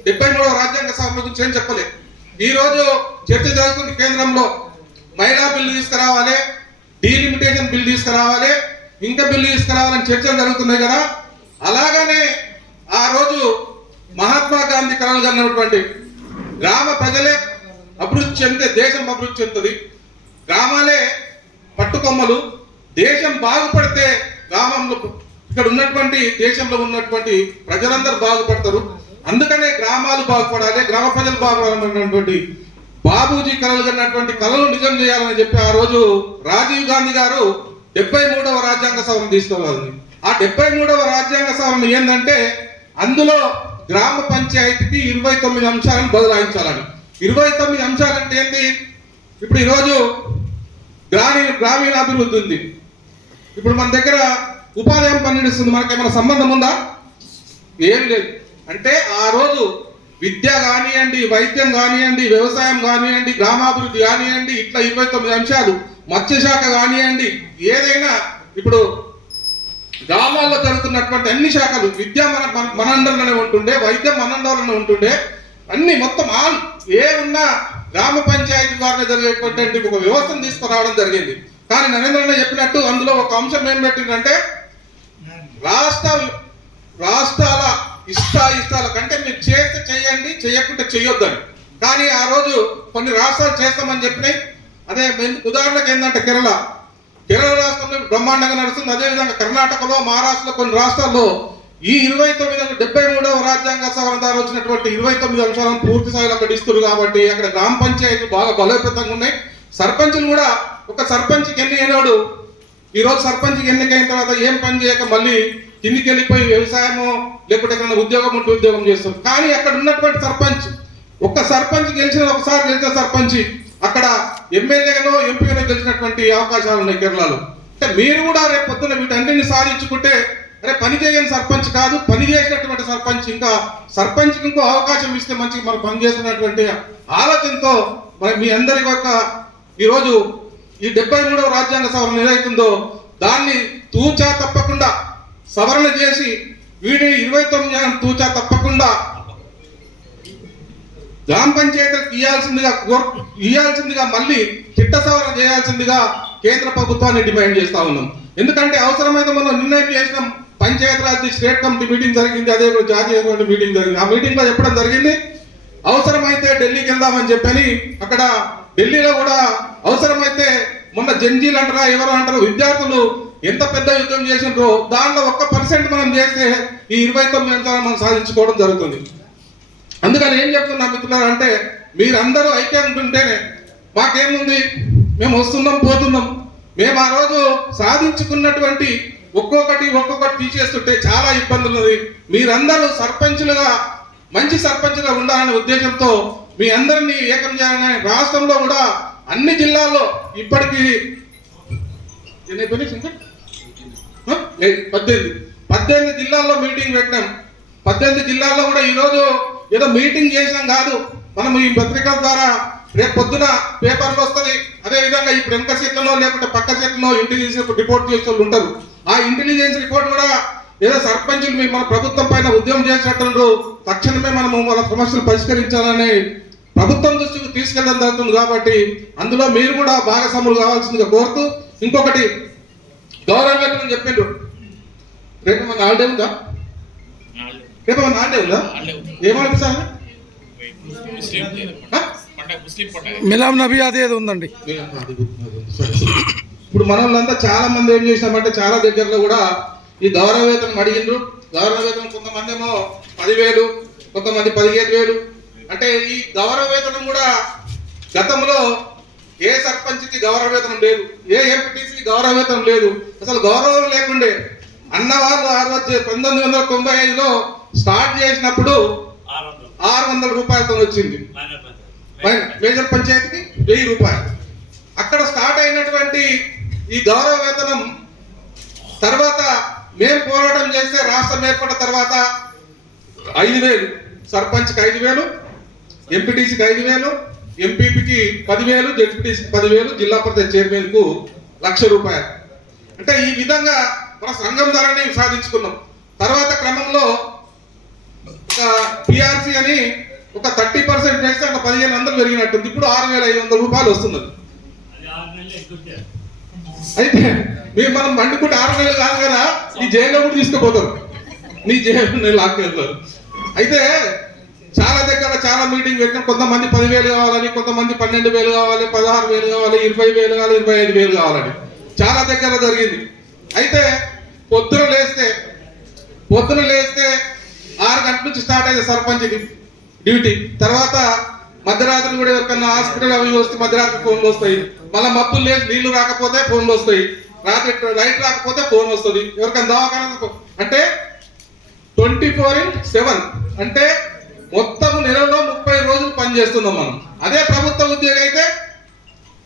73వ రాజ్యాంగ సవరణ గురించి ఏం చెప్పలేదు. ఈ రోజు చర్చ జరుగుతుంది కేంద్రంలో, మహిళా బిల్లు తీసుకురావాలి, డీలిమిటేషన్ బిల్ తీసుకురావాలి, ఇంకా బిల్లు తీసుకురావాలని చర్చలు జరుగుతున్నాయి కదా. అలాగనే ఆ రోజు మహాత్మా గాంధీ కలలు కన్నటువంటి గ్రామ ప్రజలే అభివృద్ధి చెందితే దేశం అభివృద్ధి చెందుతుంది, గ్రామాలే పట్టుకొమ్మలు, దేశం బాగుపడితే గ్రామంలో ఇక్కడ ఉన్నటువంటి దేశంలో ఉన్నటువంటి ప్రజలందరూ బాగుపడతారు. అందుకనే గ్రామాలు బాగుపడాలి, గ్రామ ప్రజలు బాగుపడాలన్నటువంటి బాబూజీ కలలు కన్నటువంటి కళలు నిజం చేయాలని చెప్పి ఆ రోజు రాజీవ్ గాంధీ గారు 73వ రాజ్యాంగ సవరణ తీసుకోవాలి. ఆ 73వ రాజ్యాంగ సవరణ ఏంటంటే అందులో గ్రామ పంచాయతీకి 29 అంశాలను బదలాయించాలని. 29 అంశాలంటే ఏంటి? ఇప్పుడు ఈరోజు గ్రామీణ అభివృద్ధి ఉంది, ఇప్పుడు మన దగ్గర ఉపాధి ఏం పనిచేస్తుంది, మనకేమైనా సంబంధం ఉందా? ఏం లేదు. అంటే ఆ రోజు విద్య కానివ్వండి, వైద్యం కానివ్వండి, వ్యవసాయం కానివ్వండి, గ్రామాభివృద్ధి కానివ్వండి, ఇట్లా 29 అంశాలు, మత్స్యశాఖ కానివ్వండి, ఏదైనా ఇప్పుడు గ్రామాల్లో జరుగుతున్నటువంటి అన్ని శాఖలు, విద్య మన అండర్లోనే ఉంటుండే, వైద్యం మన అండర్లోనే ఉంటుండే, అన్ని మొత్తం ఆల్ ఏ ఉన్నా గ్రామ పంచాయతీ ద్వారా జరిగేటువంటి ఒక వ్యవస్థను తీసుకురావడం జరిగింది. కానీ నరేంద్ర చెప్పినట్టు అందులో ఒక అంశం ఏం పెట్టిందంటే రాష్ట్రాల ఇష్టాల కంటే మీరు చేస్తే చెయ్యండి, చెయ్యకుంటే చెయ్యొద్దని. కానీ ఆ రోజు కొన్ని రాష్ట్రాలు చేస్తామని చెప్పినాయి. అదే ఉదాహరణకు ఏంటంటే కేరళ రాష్ట్రంలో బ్రహ్మాండంగా నడుస్తుంది. అదేవిధంగా కర్ణాటకలో, మహారాష్ట్రలో కొన్ని రాష్ట్రాల్లో ఈ 73వ రాజ్యాంగ సవరణ ద్వారా వచ్చినటువంటి 29 అంశాలను పూర్తి స్థాయిలో అక్కడ ఇస్తారు. కాబట్టి అక్కడ గ్రామ పంచాయతీలు బాగా బలోపేతంగా ఉన్నాయి. సర్పంచులు కూడా ఒక సర్పంచ్కి ఎన్నికైనాడు, ఈరోజు సర్పంచ్కి ఎన్నికైన తర్వాత ఏం పని చేయక మళ్ళీ కిందికి వెళ్ళిపోయి వ్యవసాయమో లేకపోతే ఎక్కడైనా ఉద్యోగం ఉంటే ఉద్యోగం చేస్తారు. కానీ అక్కడ ఉన్నటువంటి సర్పంచ్, ఒక్క సర్పంచ్ ఒకసారి గెలిచిన సర్పంచ్ అక్కడ ఎమ్మెల్యేలో ఎంపీలో గెలిచినటువంటి అవకాశాలు ఉన్నాయి కేరళలో. అంటే మీరు కూడా రేపు పొద్దున వీటన్నిటిని సాధించుకుంటే అరే పని చేయని సర్పంచ్ కాదు, పని చేసినటువంటి సర్పంచ్, ఇంకా సర్పంచ్కి ఇంకో అవకాశం ఇస్తే మంచిగా మనం పని చేస్తున్నటువంటి ఆలోచనతో మరి మీ అందరి యొక్క ఈరోజు ఈ 73వ రాజ్యాంగ సవరణ ఏదైతుందో దాన్ని తూచా తప్పకుండా సవరణ చేసి వీటిని 29 తూచా తప్పకుండా గ్రామ పంచాయతీలకు ఇవ్వాల్సిందిగా మళ్ళీ చిట్ట సవరణ చేయాల్సిందిగా కేంద్ర ప్రభుత్వాన్ని డిమాండ్ చేస్తా ఉన్నాం. ఎందుకంటే అవసరమైతే మనం నిర్ణయం చేసినాం, పంచాయతీరాజ్ స్టేట్ కమిటీ మీటింగ్ జరిగింది, అదే జాతీయ మీటింగ్ జరిగింది. ఆ మీటింగ్ లో చెప్పడం జరిగింది అవసరమైతే ఢిల్లీకి వెళ్దామని చెప్పని. అక్కడ ఢిల్లీలో కూడా అవసరమైతే మొన్న జంజీలు అంటారా ఎవరు అంటారు, విద్యార్థులు ఎంత పెద్ద యుద్ధం చేసినారో దానిలో 1% మనం చేస్తే ఈ 29 అంశాలను మనం సాధించుకోవడం జరుగుతుంది. అందుకని ఏం చెప్తున్నా మిత్రులారా అంటే మీరందరూ ఐక్యంగా ఉంటేనే మాకేముంది, మేము వస్తున్నాం పోతున్నాం. మేము ఆ రోజు సాధించుకున్నటువంటి ఒక్కొక్కటి తీసేస్తుంటే చాలా ఇబ్బందులు ఉంది. మీరందరూ సర్పంచులుగా మంచి సర్పంచ్గా ఉండాలనే ఉద్దేశంతో మీ అందరినీ ఏకం చేయాలనే రాష్ట్రంలో కూడా అన్ని జిల్లాల్లో ఇప్పటికీ 18 జిల్లాల్లో మీటింగ్ పెట్టినాం. 18 జిల్లాల్లో కూడా ఈరోజు ఏదో మీటింగ్ చేసినాం కాదు, మనం ఈ పత్రికల ద్వారా రేపు పొద్దున పేపర్లు వస్తుంది. అదే విధంగా ఇప్పుడు వెనక సీట్లలో లేకుంటే పక్క సీట్లలో ఇంటెలిజెన్స్ రిపోర్ట్ చేసే వాళ్ళు ఉంటారు. ఆ ఇంటెలిజెన్స్ రిపోర్ట్ కూడా ఏదో సర్పంచులు మన ప్రభుత్వం పైన ఉద్యమం చేసేటప్పుడు తక్షణమే మనము వాళ్ళ సమస్యలు పరిష్కరించాలని ప్రభుత్వం దృష్టికి తీసుకెళ్ళడం జరుగుతుంది. కాబట్టి అందులో మీరు కూడా భాగస్వాములు కావాల్సిందిగా కోరుతూ, ఇంకొకటి గౌరవ వేతనం చెప్పిండ్రు. రేపు మన హాలిడే ఉందా? రేపు మన హాలిడే ఉందా? ఏమనిపిస్తారు? మిలాం నబీ అదేదో ఉందండి. ఇప్పుడు మన వాళ్ళంతా చాలా మంది ఏం చేసినామంటే చాలా దగ్గరలో కూడా ఈ గౌరవ వేతనం అడిగిండ్రు. గౌరవ వేతనం కొంతమంది ఏమో 10,000, కొంతమంది 15,000. అంటే ఈ గౌరవ వేతనం కూడా గతంలో ఏ సర్పంచ్కి గౌరవ వేతనం లేదు, ఏ ఎంపీటీసీకి గౌరవ వేతనం లేదు, అసలు గౌరవం లేకుండే. అన్నవాళ్ళు 1995లో స్టార్ట్ చేసినప్పుడు 600 రూపాయలతో వచ్చింది. మేజర్ పంచాయతీకి 1000 రూపాయలు. అక్కడ స్టార్ట్ అయినటువంటి ఈ గౌరవ వేతనం తర్వాత మేము పోరాటం చేస్తే రాష్ట్రం ఏర్పడిన తర్వాత 5,000, సర్పంచ్కి 5,000, ఎంపీటీసీకి 5,000, ఎంపీపీకి 10,000, జెడ్పీటీసీకి 10,000, జిల్లా పరిషత్ చైర్మన్కు 1,00,000 రూపాయలు. అంటే ఈ విధంగా మన సంఘం ద్వారానే సాధించుకున్నాం. తర్వాత క్రమంలో ఒక పిఆర్సీ అని ఒక 30% వేస్తే అట్లా 1,500 పెరిగినట్టుంది. ఇప్పుడు 6,500 రూపాయలు వస్తుంది. అయితే మనం వండుకుంటే 6,000 కాదు కదా, ఈ జైల్లో కూడా తీసుకుపోతారు, నీ జైలు లాక్కెళ్తారు. అయితే చాలా దగ్గర చాలా మీటింగ్ పెట్టిన, కొంతమంది 10,000 కావాలని, కొంతమంది 12,000 కావాలి, 16,000 కావాలి, 20,000 కావాలి, 25,000 కావాలని చాలా దగ్గర జరిగింది. అయితే పొద్దున లేస్తే 6 గంటల నుంచి స్టార్ట్ అయ్యేది సర్పంచ్ డ్యూటీ. తర్వాత మధ్యరాత్రి కూడా ఎవరికన్నా హాస్పిటల్ అవి వస్తే మధ్యరాత్రి ఫోన్లు వస్తాయి. మళ్ళీ మబ్బులు లేచి నీళ్లు రాకపోతే ఫోన్లు వస్తాయి, రాత్రి లైట్ రాకపోతే ఫోన్ వస్తుంది. ఎవరికైనా దవాఖాన అంటే 24/7 అంటే మొత్తం నెలలో 30 రోజులు పనిచేస్తున్నాం మనం. అదే ప్రభుత్వ ఉద్యోగి అయితే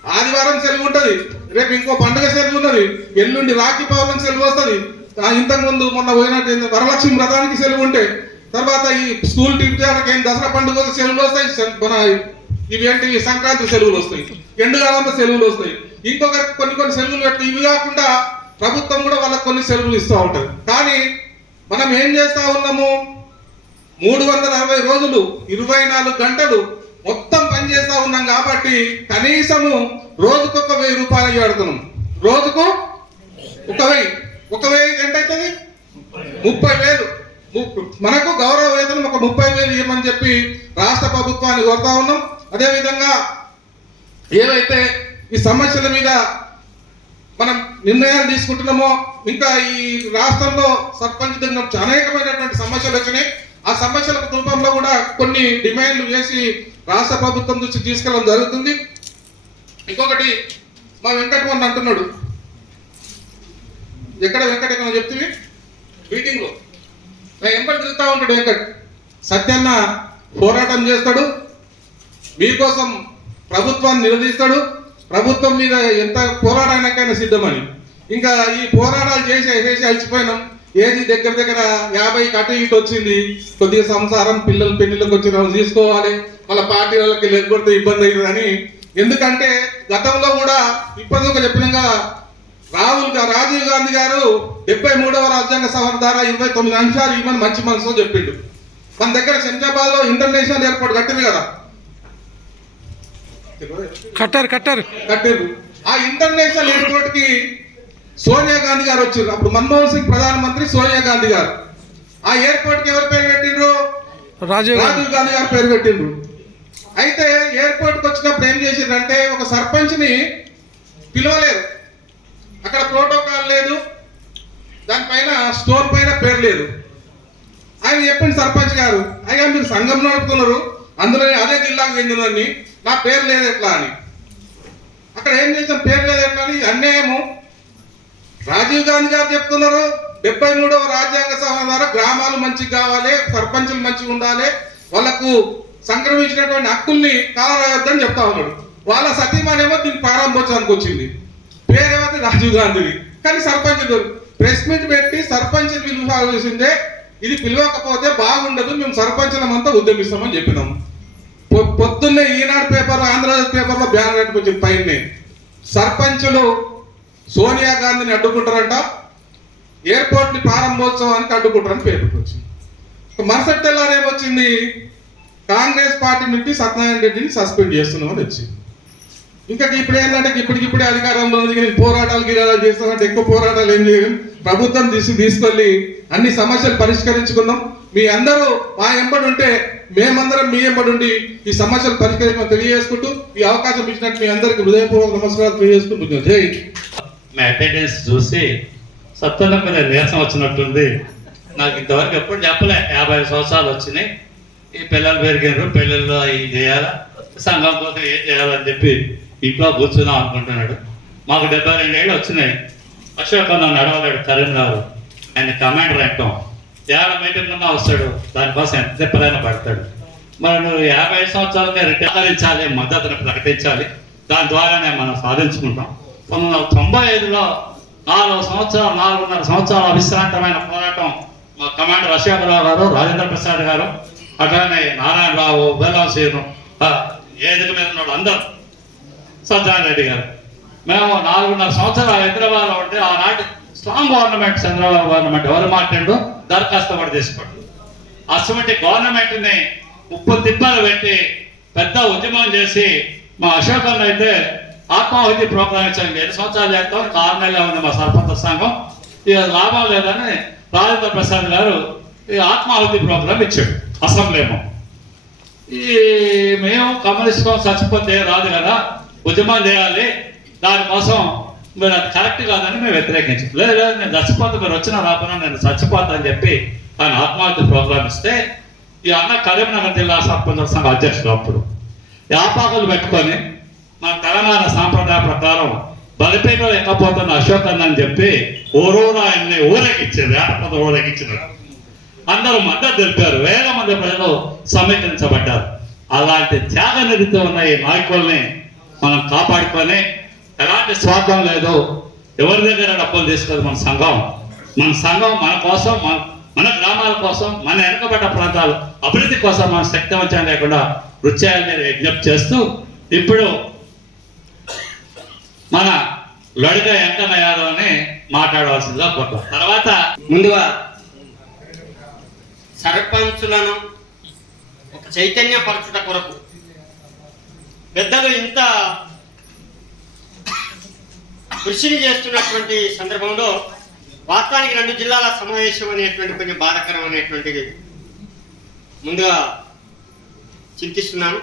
ఆదివారం సెలవు ఉంటుంది, రేపు ఇంకో పండుగ సెలవు ఉన్నది, ఎల్లుండి రాఖీ పౌర్ణమి సెలవు వస్తుంది, ఇంతకుముందు మొన్న పోయినట్టు వరలక్ష్మి వ్రతానికి సెలవు ఉంటే, తర్వాత ఈ స్కూల్ టీచర్లకి దసరా పండుగ సెలవులు వస్తాయి, మన ఇవేంటి సంక్రాంతి సెలవులు వస్తాయి, ఎండుకాలంలో సెలవులు వస్తాయి, ఇంకొకరికి కొన్ని సెలవులు పెట్టి. ఇవి కాకుండా ప్రభుత్వం కూడా వాళ్ళకి కొన్ని సెలవులు ఇస్తూ ఉంటుంది. కానీ మనం ఏం చేస్తా ఉన్నాము, 360 రోజులు 24 గంటలు మొత్తం పనిచేస్తా ఉన్నాం. కాబట్టి కనీసము రోజుకొక 1,000 రూపాయలు పెడుతున్నాం. రోజుకు 1,000 ఎంత అవుతుంది? 30,000. మనకు గౌరవ వేతనం ఒక 30,000 ఇవ్వమని చెప్పి రాష్ట్ర ప్రభుత్వాన్ని కోరుతా ఉన్నాం. అదేవిధంగా ఏవైతే ఈ సమస్యల మీద మనం నిర్ణయాలు తీసుకుంటున్నామో, ఇంకా ఈ రాష్ట్రంలో సర్పంచ్ దగ్గర అనేకమైనటువంటి సమస్యలు వచ్చినాయి. ఆ సమస్యల రూపంలో కూడా కొన్ని డిమాండ్లు చేసి రాష్ట్ర ప్రభుత్వం దృష్టి తీసుకెళ్ళడం జరుగుతుంది. ఇంకొకటి మా వెంకటమోహన్ అంటున్నాడు, ఎక్కడ చెప్తుంది మీటింగ్లో ఎంపటి తిరుగుతూ ఉంటాడు వెంకట్. సత్యన్న పోరాటం చేస్తాడు, మీకోసం ప్రభుత్వాన్ని నిలదీస్తాడు, ప్రభుత్వం మీద ఎంత పోరాటానికైనా సిద్ధమని. ఇంకా ఈ పోరాటాలు చేసి అలసిపోయినాం. ఏది దగ్గర 50 అటు ఇటు వచ్చింది. కొద్దిగా సంసారం, పిల్లలు పెళ్లిళ్ళకి వచ్చిన తీసుకోవాలి, వాళ్ళ పార్టీ వాళ్ళకి లేకపోతే ఇబ్బంది అవుతుందని. ఎందుకంటే గతంలో కూడా ఇప్పటిదాకా చెప్పినాక రాజీవ్ గాంధీ గారు 73వ రాజ్యాంగ సవరణ ద్వారా 29 అంశాలు ఇవ్వని మంచి మనసులో చెప్పిండు. మన దగ్గర శంషాబాద్ లో ఇంటర్నేషనల్ ఎయిర్పోర్ట్ కట్టింది కదా, కట్టారు. ఆ ఇంటర్నేషనల్ ఎయిర్పోర్ట్ కి సోనియా గాంధీ గారు వచ్చారు. అప్పుడు మన్మోహన్ సింగ్ ప్రధానమంత్రి, సోనియా గాంధీ గారు. ఆ ఎయిర్పోర్ట్ కి ఎవరు పేరు పెట్టిండ్రు? రాజీవ్ గాంధీ గారు పేరు పెట్టిండ్రు. అయితే ఎయిర్పోర్ట్ కి వచ్చినప్పుడు ఏం చేసిండ్రంటే, ఒక సర్పంచ్ ని పిలవలేదు, అక్కడ ప్రోటోకాల్ లేదు, దానిపైన స్టోన్ పైన పేరు లేదు. ఆయన చెప్పింది సర్పంచ్ గారు, అయ్యా మీరు సంఘం నడుపుతున్నారు, అందులో అదే జిల్లాకు చెందినని, నా పేరు లేదు ఎట్లా అని. అక్కడ ఏం చేసాం, పేరు లేదు ఎట్లా అని అన్యాయము. రాజీవ్ గాంధీ గారు చెప్తున్నారు 73వ రాజ్యాంగ సవరణ ద్వారా గ్రామాలు మంచిగా కావాలి, సర్పంచులు మంచిగా ఉండాలి, వాళ్ళకు సంక్రమించినటువంటి హక్కుల్ని కాలరాయొద్దని చెప్తా ఉన్నాడు. వాళ్ళ సతీమణేమో దీనికి ప్రారంభోత్సవానికి వచ్చింది, పేరేమో రాజీవ్ గాంధీవి. కానీ సర్పంచ్ ప్రెస్ మీట్ పెట్టి సర్పంచ్ పిలువాల్సిందే, ఇది పిలవకపోతే బాగుండదు, మేము సర్పంచులమంతా ఉద్యమిస్తామని చెప్పినాము. పొద్దున్నే ఈనాడు పేపర్, ఆంధ్రజ్యోతి పేపర్లో బ్యానర్ కట్టుకొచ్చింది పైన, సర్పంచులు సోనియా గాంధీని అడ్డుకుంటారంట, ఎయిర్పోర్ట్ ని ప్రారంభోత్సవానికి అడ్డుకుంటారని పేపర్కి వచ్చింది. మరుసటి తెల్లారేమొచ్చింది, కాంగ్రెస్ పార్టీ నుండి సత్యనారాయణ రెడ్డిని సస్పెండ్ చేస్తున్నామని వచ్చింది. ఇంకా ఇప్పుడు ఏంటంటే ఇప్పటికిప్పుడే అధికారంలో ఉంది, నేను పోరాటాలు గిరాటాలు చేస్తానంటే ఎక్కువ పోరాటాలు ఏం చేయడం, ప్రభుత్వం తీసుకెళ్ళి అన్ని సమస్యలు పరిష్కరించుకుందాం. మీ అందరూ మా ఎంబడి ఉంటే మేమందరం మీ ఎంబడి ఉండి ఈ సమస్యలు పరిష్కరించమని తెలియజేసుకుంటూ ఈ అవకాశం ఇచ్చినట్టు మీ అందరికీ హృదయపూర్వక నమస్కారాలు తెలియజేసుకుంటున్నాను. జై. మీ అటెండెన్స్ చూసి సత్యంలో మీద నీరసం వచ్చినట్టుంది. నాకు ఇంతవరకు ఎప్పుడు చెప్పలే. 50 సంవత్సరాలు వచ్చినాయి, ఈ పిల్లలు పెరిగారు, పెళ్ళిళ్ళు అవి చేయాలా, సంఘం కోసం ఏం చేయాలని చెప్పి ఇంట్లో కూర్చున్నాం అనుకుంటున్నాడు. మాకు 72 ఏళ్ళు వచ్చినాయి. అశోక్ అన్న నడవలేడు, కరీంనగర్, ఆయన కమాండర్ అంటాం. 50 మీటింగ్ ఉన్నా వస్తాడు, దానికోసం ఎంత తిప్పలైనా పడతాడు. మరి నువ్వు 50 సంవత్సరాలకే రిటైరించాలి, మద్దతును ప్రకటించాలి, దాని ద్వారానే మనం సాధించుకుంటాం. 1995లో 4.5 సంవత్సరాల అవిశ్రాంతమైన పోరాటం మా కమాండర్ అశోకరావు గారు, రాజేంద్ర ప్రసాద్ గారు, అట్లానే నారాయణరావు, బెల్లం శ్రీను, ఏదిక మీద ఉన్న అందరూ, సత్యనారాయణ రెడ్డి గారు, మేము 4.5 సంవత్సరాలు హైదరాబాద్లో ఉంటే ఆనాటి స్ట్రాంగ్ గవర్నమెంట్, చంద్రబాబు గవర్నమెంట్ ఎవరు మాట్లాడు దరఖాస్తు కూడా తీసుకోండి. అటువంటి గవర్నమెంట్ని ఉప్పు తిప్పలు పెట్టి పెద్ద ఉద్యమం చేసి మా అశోక్ అన్న అయితే ఆత్మాహుతి ప్రోగ్రాం ఇచ్చాం. 7 సంవత్సరాలు చేస్తాం, 6 నెలలే ఉంది మా సర్పంచ్ సంఘం, ఇక లాభం లేదని రాజేంద్ర ప్రసాద్ గారు ఈ ఆత్మాహుతి ప్రోగ్రాం ఇచ్చాడు అసెంబ్లీలో. ఈ మేము కమ్యూనిస్ట్ చచ్చిపోతే రాదు కదా, ఉద్యమం చేయాలి, దానికోసం మీరు అది కరెక్ట్ కాదని మేము వ్యతిరేకించాం. లేదు లేదు, నేను చచ్చిపోతా, మీరు వచ్చినా రాకుండా నేను చచ్చిపోతా అని చెప్పి ఆయన ఆత్మహత్య ప్రోగ్రాం ఇస్తే ఈ అన్న కరీంనగర్ జిల్లా సర్పంచ్ సంఘ అధ్యక్షుడు అప్పుడు వ్యాపారాలు పెట్టుకొని మన తెలంగాణ సాంప్రదాయ ప్రకారం బలిపేటలో ఎక్కపోతున్న అశోక్ అన్న అని చెప్పి ఊరూరు ఆయన్ని ఊరేగించారు, వేటపద ఊరేగించినారు. అందరూ మద్దతు తెలిపారు, వేల మంది ప్రజలు సమీకరించబడ్డారు. అలాంటి త్యాగనిధితో ఉన్న ఈ నాయకుల్ని మనం కాపాడుకొని, ఎలాంటి స్వార్థం లేదు, ఎవరి దగ్గర డబ్బులు తీసుకోదు మన సంఘం మన కోసం, మన గ్రామాల కోసం, మన వెనుకబడ్డ ప్రాంతాలు అభివృద్ధి కోసం మన శక్తివంచం లేకుండా కృషి చేయాలని విజ్ఞప్తి చేస్తూ ఇప్పుడు మన లొడిగ వెంకన్న యాదవ్ అని మాట్లాడవలసిందిగా కోరుతాం. తర్వాత ముందుగా సర్పంచులను ఒక చైతన్యపరచుట కొరకు పెద్దలు ఇంత కృషిని చేస్తున్నటువంటి సందర్భంలో వాస్తవానికి 2 జిల్లాల సమావేశం అనేటువంటి కొంచెం బాధాకరం అనేటువంటిది ముందుగా చింతిస్తున్నాను.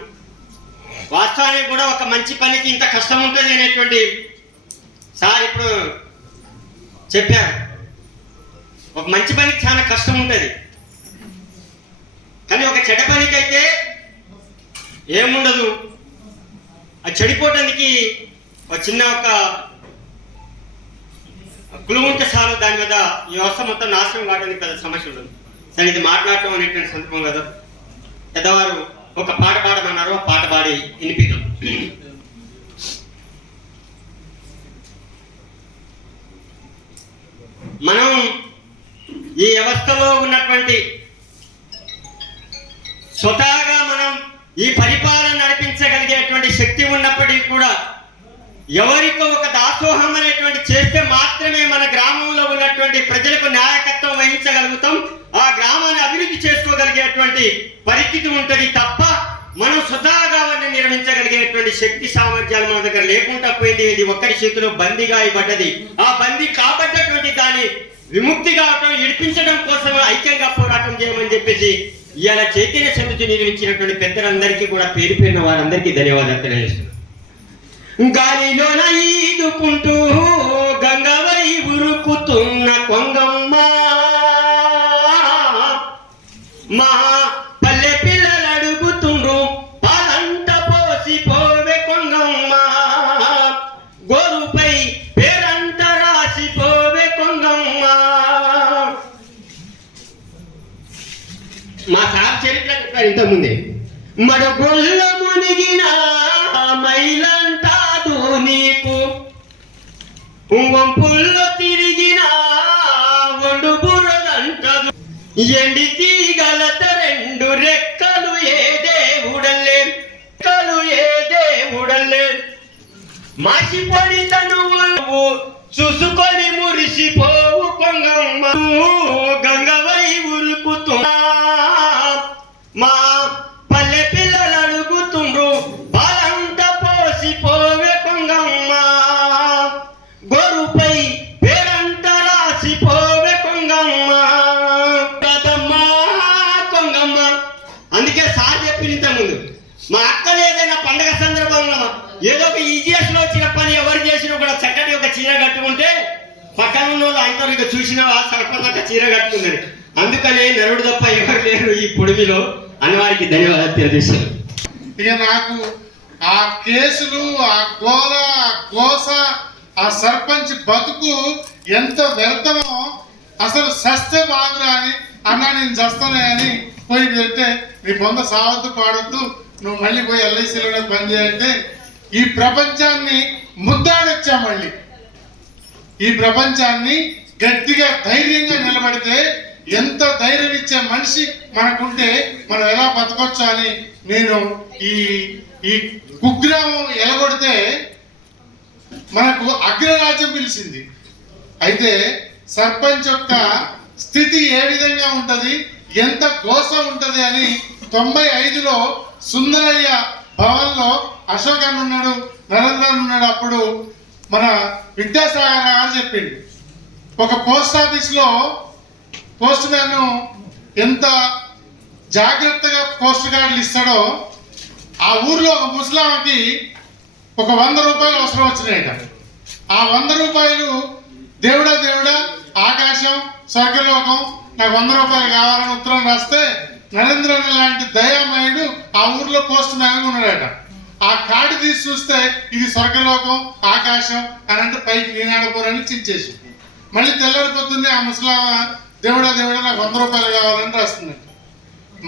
వాస్తవానికి కూడా ఒక మంచి పనికి ఇంత కష్టం ఉంటుంది అనేటువంటి సార్ ఇప్పుడు చెప్పారు. ఒక మంచి పనికి చాలా కష్టం ఉంటుంది, కానీ ఒక చెడ్డ పనికి అయితే ఏముండదు. ఆ చెడిపోవడానికి ఒక చిన్న ఒక కులుముంటే చాలు, దాని మీద ఈ వ్యవస్థ మొత్తం నాశనం కావడానికి పెద్ద సమస్య ఉండదు. సరే, ఇది మాట్లాడటం అనేటువంటి సందర్భం కదా, పెద్దవారు ఒక పాట పాడమన్నారు, ఆ పాట పాడి వినిపిద్దాం. మనం ఈ వ్యవస్థలో ఉన్నటువంటి స్వతహాగా మనం ఈ పరిపాలన నడిపించగలిగేటువంటి శక్తి ఉన్నప్పటికీ కూడా ఎవరికో ఒక దాసోహం అనేటువంటి చేస్తే మాత్రమే మన గ్రామంలో ఉన్నటువంటి ప్రజలకు నాయకత్వం వహించగలుగుతాం, ఆ గ్రామాన్ని అభివృద్ధి చేసుకోగలిగేటువంటి పరిస్థితి ఉంటుంది తప్ప మనం స్వతహాగా వాటిని నిర్వహించగలిగేటువంటి శక్తి సామర్థ్యాలు మన దగ్గర లేకుండా పోయింది. ఇది ఒక్కరి చేతిలో బందీగా అయిపడ్డది. ఆ బందీ కాబట్టటువంటి దాన్ని విముక్తి కావటం, ఇడిపించడం కోసం ఐక్యంగా పోరాటం చేయమని చెప్పేసి ఇవాళ చైతన్య సమితి నిర్మించినటువంటి పెద్దలందరికీ కూడా పేరు పేరున వారందరికీ ధన్యవాదాలు తెలియజేస్తున్నాను. గాలిలోన ఈదుకుంటూ గంగవై ఉరుకుతున్న కొంగమ్మ, మా పల్లె పిల్లలు అడుగుతుండ్రు పాలంట పోసి పోవే కొంగమ్మ, గోరుపై పేరంట రాసి పోవే కొంగమ్మ. మా సార్ చరిత్ర చెప్పారు ఇంతకుముందే. మడగొల్ల మునిగిన మైలంటాదు నీకు, వంపుల్లో తిరిగిన ఒండు బురదంటదు, ఎండి తీగలత 2 రెక్కలు ఏ దేవుడల్లే వలె మాసిపోని తనువు చూసుకొని మురిసిపోవు కొంగమ్మ గంగవై ఉరుకుతున్నా మా పల్లె పిల్లలు అడుగుతుండ్రు పాలంత పోసిపోవే కొంగమ్మ గోరుపై పేరంత రాసిపోవే కొంగమ్మ కదమ్మా కొంగమ్మ. అందుకే సార్ చెప్పింది ముందు మా అక్కలు ఏదైనా పండగ సందర్భంగా ఏదో ఒక ఈజీఎస్ లో వచ్చిన పని ఎవరు చేసినా కూడా చక్కటి ఒక చీర కట్టుకుంటే పక్కన ఉన్న వాళ్ళు అంటారు ఇక చూసినవా సర్పంచ్ చీర కట్టుకుందని. అందుకనే నరుడు తప్ప ఎవరు లేరు ఈ పొడిమిలో అని వారికి ధన్యవాదాలు తెలియజేశారు. ఇక నాకు ఆ కేసులు, ఆ గోల, ఆ కోస, ఆ సర్పంచ్ బతుకు ఎంత వ్యర్థమో, అసలు సస్తే బాగురా అని అన్నా నేను చస్తానే అని పోయి వెళ్తే నీ బొంద సావద్దు పాడొద్దు, నువ్వు మళ్ళీ పోయి ఎల్ఐసీలోనే పని చేయంటే ఈ ప్రపంచాన్ని ముద్దాడొచ్చా. మళ్ళీ ఈ ప్రపంచాన్ని గట్టిగా ధైర్యంగా నిలబడితే ఎంత ధైర్యం ఇచ్చే మనిషి మనకుంటే మనం ఎలా బతకొచ్చు అని నేను ఈ కుగ్రామం ఎలగొడితే మనకు అగ్రరాజ్యం పిలిచింది. అయితే సర్పంచ్ యొక్క స్థితి ఏ విధంగా ఉంటది, ఎంత గోసం ఉంటది అని 95లో సుందరయ్య భవన్లో అశోక్ అన్న ఉన్నాడు, నరేంద్ర ఉన్నాడు. అప్పుడు మన విద్యాసాగర్ గారు చెప్పిండు, ఒక పోస్ట్ ఆఫీస్ లో పోస్ట్ మ్యాన్ ఎంత జాగ్రత్తగా పోస్ట్ కార్డులు ఇస్తాడో ఆ ఊర్లో ఒక ముస్లాంకి ఒక 100 రూపాయలు అవసరం వచ్చినాయట. ఆ 100 రూపాయలు దేవుడా దేవుడా ఆకాశం స్వర్గలోకం నాకు 100 రూపాయలు కావాలని ఉత్తరం రాస్తే నరేంద్రన్ లాంటి దయామయుడు ఆ ఊర్లో పోస్ట్ మ్యాన్ ఉన్నాడట. ఆ కార్డు తీసి చూస్తే ఇది స్వర్గలోకం ఆకాశం అని అంటే పైకి నీనాడపోరని చించేసి మళ్ళీ తెల్లారి పొద్దున్నే ఆ ముసలామ దేవుడా దేవుడా నాకు 100 రూపాయలు కావాలని రాస్తుందంట.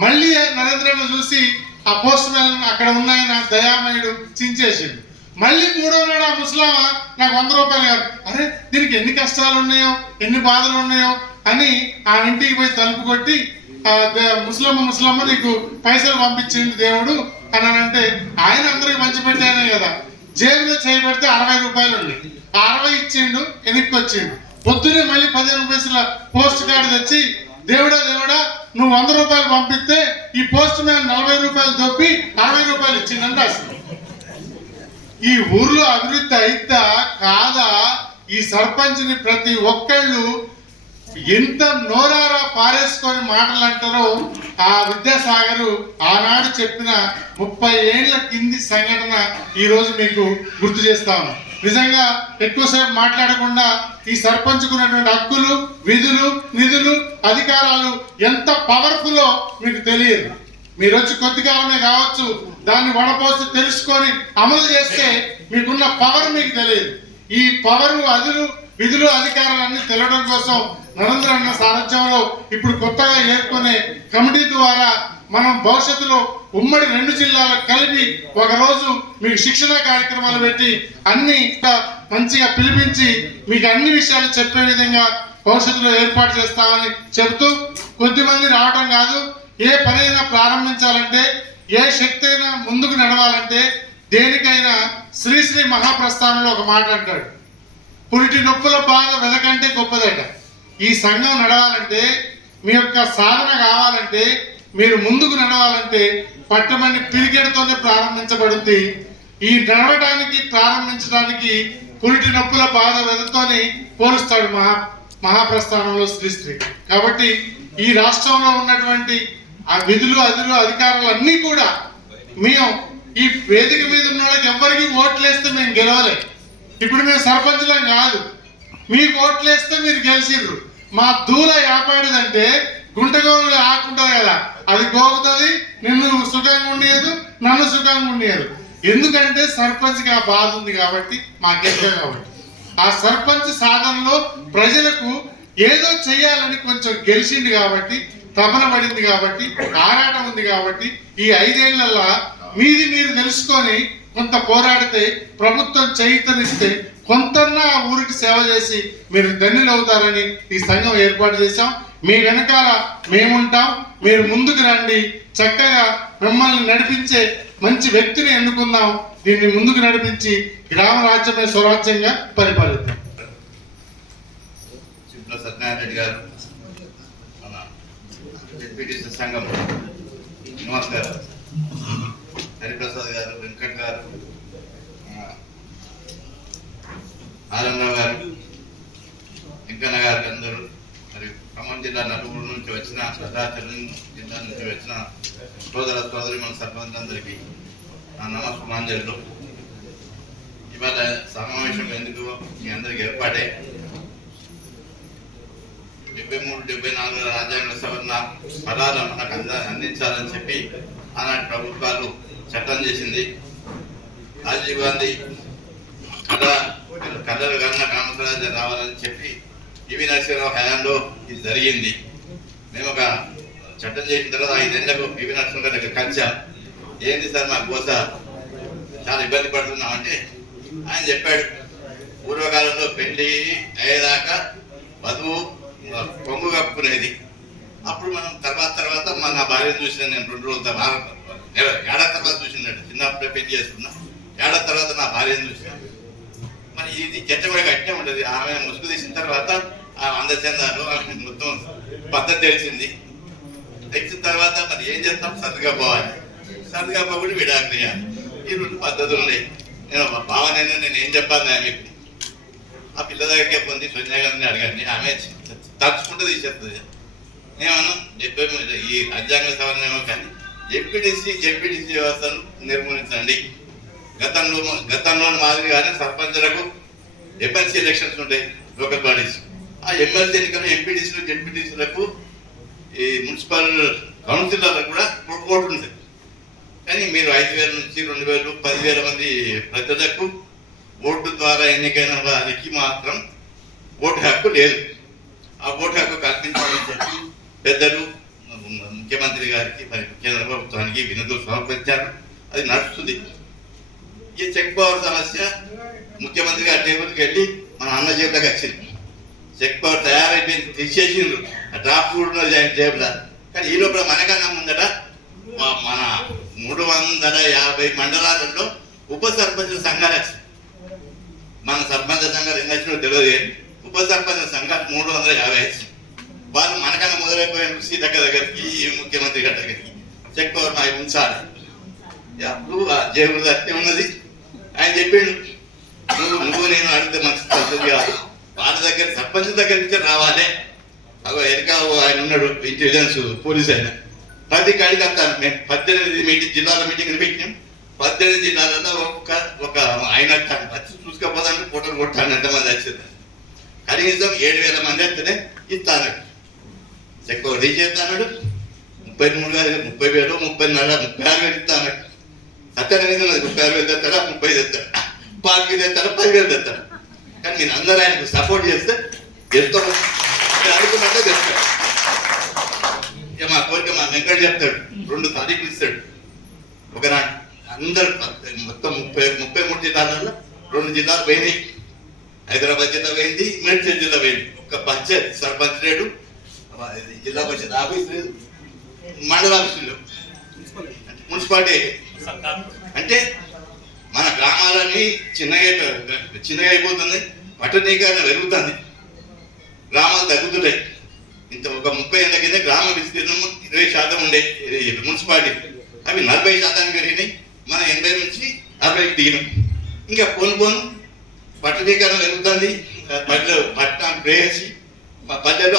మళ్ళీ నరేంద్రను చూసి ఆ పోస్ట్ మ్యాన్ అక్కడ ఉన్నాయని ఆ దయామయుడు చించేసిండు. మళ్ళీ 3వ నాడు ఆ ముసలామ నాకు 100 రూపాయలు కాదు, అరే దీనికి ఎన్ని కష్టాలు ఉన్నాయో ఎన్ని బాధలు ఉన్నాయో అని ఆ ఇంటికి పోయి తలుపు కొట్టి ముసలమ్మ నీకు పైసలు పంపించింది దేవుడు అని అంటే ఆయన అందరికి మంచి పెట్టానే కదా, జేబులో చేయబడితే 60 రూపాయలు ఉన్నాయి, ఆ 60 ఇచ్చిండు, వెనక్కి వచ్చిండు. పొద్దునే మళ్ళీ 15 పైసల పోస్ట్ కార్డు తెచ్చి దేవుడా దేవుడా నువ్వు 100 రూపాయలు పంపిస్తే ఈ పోస్ట్ మ్యాన్ 40 రూపాయలు దొప్పి 60 రూపాయలు ఇచ్చిందని రాసింది. ఈ ఊర్లో అభివృద్ధి అయిద్దా కాదా, ఈ సర్పంచ్ని ప్రతి ఒక్కళ్ళు ఎంత నోరారా పారేసుకొని మాటలు అంటారో ఆ విద్యాసాగరు ఆనాడు చెప్పిన 30 ఏళ్ల కింది సంఘటన ఈ రోజు మీకు గుర్తు చేస్తాను. నిజంగా ఎక్కువసేపు మాట్లాడకుండా ఈ సర్పంచ్కు ఉన్నటువంటి హక్కులు, విధులు, నిధులు, అధికారాలు ఎంత పవర్ఫుల్లో మీకు తెలియదు. మీరు వచ్చి కొద్ది కాలమే కావచ్చు, దాన్ని వడపోసి తెలుసుకొని అమలు చేస్తే మీకున్న పవర్ మీకు తెలియదు. ఈ పవర్, విధులు, అధికారాలన్నీ తెలవడం కోసం నరేంద్ర అన్న సారథ్యంలో ఇప్పుడు కొత్తగా ఏర్కొనే కమిటీ ద్వారా మనం భవిష్యత్తులో ఉమ్మడి 2 జిల్లాలకు కలిపి ఒకరోజు మీకు శిక్షణ కార్యక్రమాలు పెట్టి అన్ని మంచిగా పిలిపించి మీకు అన్ని విషయాలు చెప్పే విధంగా భవిష్యత్తులో ఏర్పాటు చేస్తామని చెబుతూ, కొద్దిమంది రావడం కాదు, ఏ పనైనా ప్రారంభించాలంటే, ఏ శక్తి అయినా ముందుకు నడవాలంటే, దేనికైనా శ్రీశ్రీ మహాప్రస్థానంలో ఒక మాట అంటాడు, పురిటి నొప్పుల బాధ వెనకంటే గొప్పదట. ఈ సంఘం నడవాలంటే, మీ యొక్క సాధన కావాలంటే, మీరు ముందుకు నడవాలంటే పట్టమని పిరికెడుతోనే ప్రారంభించబడింది. ఈ నడవడానికి ప్రారంభించడానికి పురిటి నొప్పుల బాధ వెదతోని పోలుస్తాడు మహాప్రస్థానంలో శ్రీశ్రీ. కాబట్టి ఈ రాష్ట్రంలో ఉన్నటువంటి ఆ విధులు, అధికారాలు అన్నీ కూడా మేము ఈ వేదిక మీద ఉన్న వాళ్ళకి ఎవరికి ఓట్లేస్తే మేము గెలవలే. ఇప్పుడు మేము సర్పంచులం కాదు, మీకు ఓట్లేస్తే మీరు గెలిచిర్రు. మా దూల ఏపాడిదంటే గుంటగోలు ఆకుంటుంది కదా, అది గోగుతుంది, నిన్ను సుఖంగా ఉండేది, నన్ను సుఖంగా ఉండేది. ఎందుకంటే సర్పంచ్కి ఆ బాధ ఉంది కాబట్టి, మాకెక్క కాబట్టి. ఆ సర్పంచ్ సాధనలో ప్రజలకు ఏదో చెయ్యాలని కొంచెం గెలిచింది కాబట్టి, తపన పడింది కాబట్టి, ఆరాటం ఉంది కాబట్టి, ఈ 5 ఏళ్లలో మీది మీరు తెలుసుకొని కొంత పోరాడితే, ప్రభుత్వం చేయితనిస్తే కొంతన్నా ఆ ఊరికి సేవ చేసి మీరు ధన్యులు అవుతారని ఈ సంఘం ఏర్పాటు చేశాం. మీ వెనకాల మేముంటాం, మీరు ముందుకు రండి, చక్కగా మిమ్మల్ని నడిపించే మంచి వ్యక్తిని ఎన్నుకుందాం. దీన్ని ముందుకు నడిపించి గ్రామ రాజ్యమే స్వరాజ్యంగా పరిపాలిద్దాం. చిప్ల సత్యనారాయణ రెడ్డి గారు, మన డిప్యూటీసీ సంఘం శ్రీనివాస్ గారు, హరిప్రసాద్ గారు, వెంకట్ గారు, ఆనందరావు గారు, వెంకన్న గారు, అందరూ మరి ఖమ్మం జిల్లా నలుగురు నుంచి వచ్చిన, భద్రాచలం జిల్లా నుంచి వచ్చిన సోదరి మన సర్పంచులందరికీ నా నమస్కారాంజలు. ఇవాళ సమావేశం ఎందుకు మీ అందరికి ఏర్పాటే 73-74 రాజ్యాంగ సవరణ ఫలాలను మనకు అందించాలని చెప్పి ఆనాటి ప్రభుత్వాలు చట్టం చేసింది. రాజీవ్ గాంధీ కళలు కన్నా కామరాజ్యం రావాలని చెప్పి పివి నరసింహరావు హయాంలో ఇది జరిగింది. మేము ఒక చట్టం చేసిన తర్వాత 5 ఏళ్లకు పివి నరసింహరావు దగ్గర కలిసాం. ఏంటి సార్ మా కోస చాలా ఇబ్బంది పడుతున్నామంటే ఆయన చెప్పాడు, పూర్వకాలంలో పెళ్లి అయ్యేదాకా వధువు పొంగు కప్పుకునేది. అప్పుడు మనం తర్వాత నా భార్యను చూసిన నేను 2 రోజుల ఏడాది తర్వాత చూసినాడు. చిన్నప్పుడే పెళ్లి చేసుకున్నా, ఏడాది తర్వాత నా భార్యను చూసిన. మరి ఇది చెత్త కూడా గట్టిగా ఉండదు. ఆమె ముసుగు తీసిన తర్వాత ఆమె అందచందాలు ఆమె మొత్తం పద్ధతి తెలిసిన తర్వాత మరి ఏం చేస్తాం, సర్దుగా పోవాలి. సర్దుగా పోకుండా విడాకులు చేయాలి. ఈ 2 పద్ధతులు ఉన్నాయి. నేను భావనైనా నేను ఏం చెప్పాలి మీకు, ఆ పిల్ల దగ్గరికి పొంది సోనియా గాంధీని అడగండి, ఆమె తలుచుకుంటూ తీసేస్తుంది. నేమన్నా ఈ రాజ్యాంగ సవరణ ఏమో కానీ జెడ్పీటీసీ వ్యవస్థను నిర్మూలించండి. గతంలో మాదిరిగానే సర్పంచులకు ఎమ్మెల్సీ ఎలక్షన్స్ ఉంటాయి, లోకల్ బాడీస్. ఆ ఎమ్మెల్సీ ఎన్నికలు ఎంపీటీసీలు జెడ్పీటీసీలకు ఈ మున్సిపల్ కౌన్సిలర్లకు కూడా ఓటు ఉంటుంది. కానీ మీరు 5,000 నుంచి 2,000, 10,000 మంది ప్రజలకు ఓటు ద్వారా ఎన్నికైన వారికి మాత్రం ఓటు హక్కు లేదు. ఆ ఓటు హక్కు కల్పించాలని చెప్పి పెద్దలు ముఖ్యమంత్రి గారికి మరి కేంద్ర ప్రభుత్వానికి వినతులు సమర్పించారు. అది నడుస్తుంది. ఈ చెక్ పవర్ సమస్య ముఖ్యమంత్రి గారి టేబుల్కి వెళ్ళి మన అన్న జేబులకు వచ్చింది. చెక్ పవర్ తయారైపోయింది, తీసేసిండ్రు. డ్రాఫ్ట్ కూడా జేబులా. కానీ ఈ లోపల మనకన్నా ముందట మన 350 మండలాలలో ఉప సర్పంచ్ సంఘాలు వచ్చింది. మన సర్పంచ్ సంఘాలు ఎన్ని వచ్చినో తెలియదు. ఉప సర్పంచ్ సంఘాలు 350 వచ్చింది. వాళ్ళు మనకన్నా మొదలైపోయిన సీతక్క దగ్గరికి, ముఖ్యమంత్రి గారి దగ్గరికి చెక్ పవర్ మాకు ఉంచాలి. అప్పుడు ఆ జేబులు తట్టి ఉన్నది. ఆయన చెప్పిండు, నువ్వు నేను అడిగితే మంచి పద్ధతి కాదు, వాళ్ళ దగ్గర సర్పంచ్ దగ్గర నుంచి రావాలి. అగో ఎనక ఆయన ఉన్నాడు, ఇంటెలిజెన్స్ పోలీస్ ఆయన. ప్రతి కాడికి వస్తాను. మేము 18 జిల్లాల మీటింగ్లు పెట్టినాం. 18 జిల్లాలలో ఒక ఆయన వచ్చి చూసుకోపోతాను, ఫోటోలు కొట్టాను. ఎంతమంది వచ్చింది? కనీసం 7,000 మంది వస్తేనే ఇస్తాను. ఎక్కువ రీచేస్తాడు. 33,000, 30,000, 30,000, 36,000 ఇస్తాను. సత్యాన్ని 36,000 తెస్తాడా, 30 తెస్తాడు, 25 తెస్తాడు, 10,000 తెస్తాడు. కానీ మీరు అందరూ ఆయనకు సపోర్ట్ చేస్తే ఎంతో అనుకున్నట్టే తెస్తాడు. ఇక మా కోరిక మా వెంకట చెప్తాడు, 2 తారీఖులు ఇస్తాడు. ఒకనాడు అందరు మొత్తం 33 జిల్లాలలో 2 జిల్లాలు పోయినాయి. హైదరాబాద్ జిల్లా పోయింది, మేడ్చల్ జిల్లా పోయింది. ఒక పంచాయత్ సర్పంచ్ లేడు, జిల్లా పరిషత్ ఆఫీస్ లేదు, మండల ఆఫీసులు లేవు, మున్సిపాలిటీ. అంటే మన గ్రామాలన్నీ చిన్నగా అయిపోతుంది, పట్టణీకరణ పెరుగుతుంది, గ్రామాలు తగ్గుతున్నాయి. ఇంత ఒక 30 ఏళ్ళ కింద గ్రామ విస్తీర్ణం 20% ఉండే మున్సిపాలిటీ, అవి 40% పెరిగినాయి. మన 80 నుంచి 60కి దిగినాం. ఇంకా పోను పట్టణీకరణ పెరుగుతుంది. పట్టణాన్ని ప్రేయసి మా పల్లెలు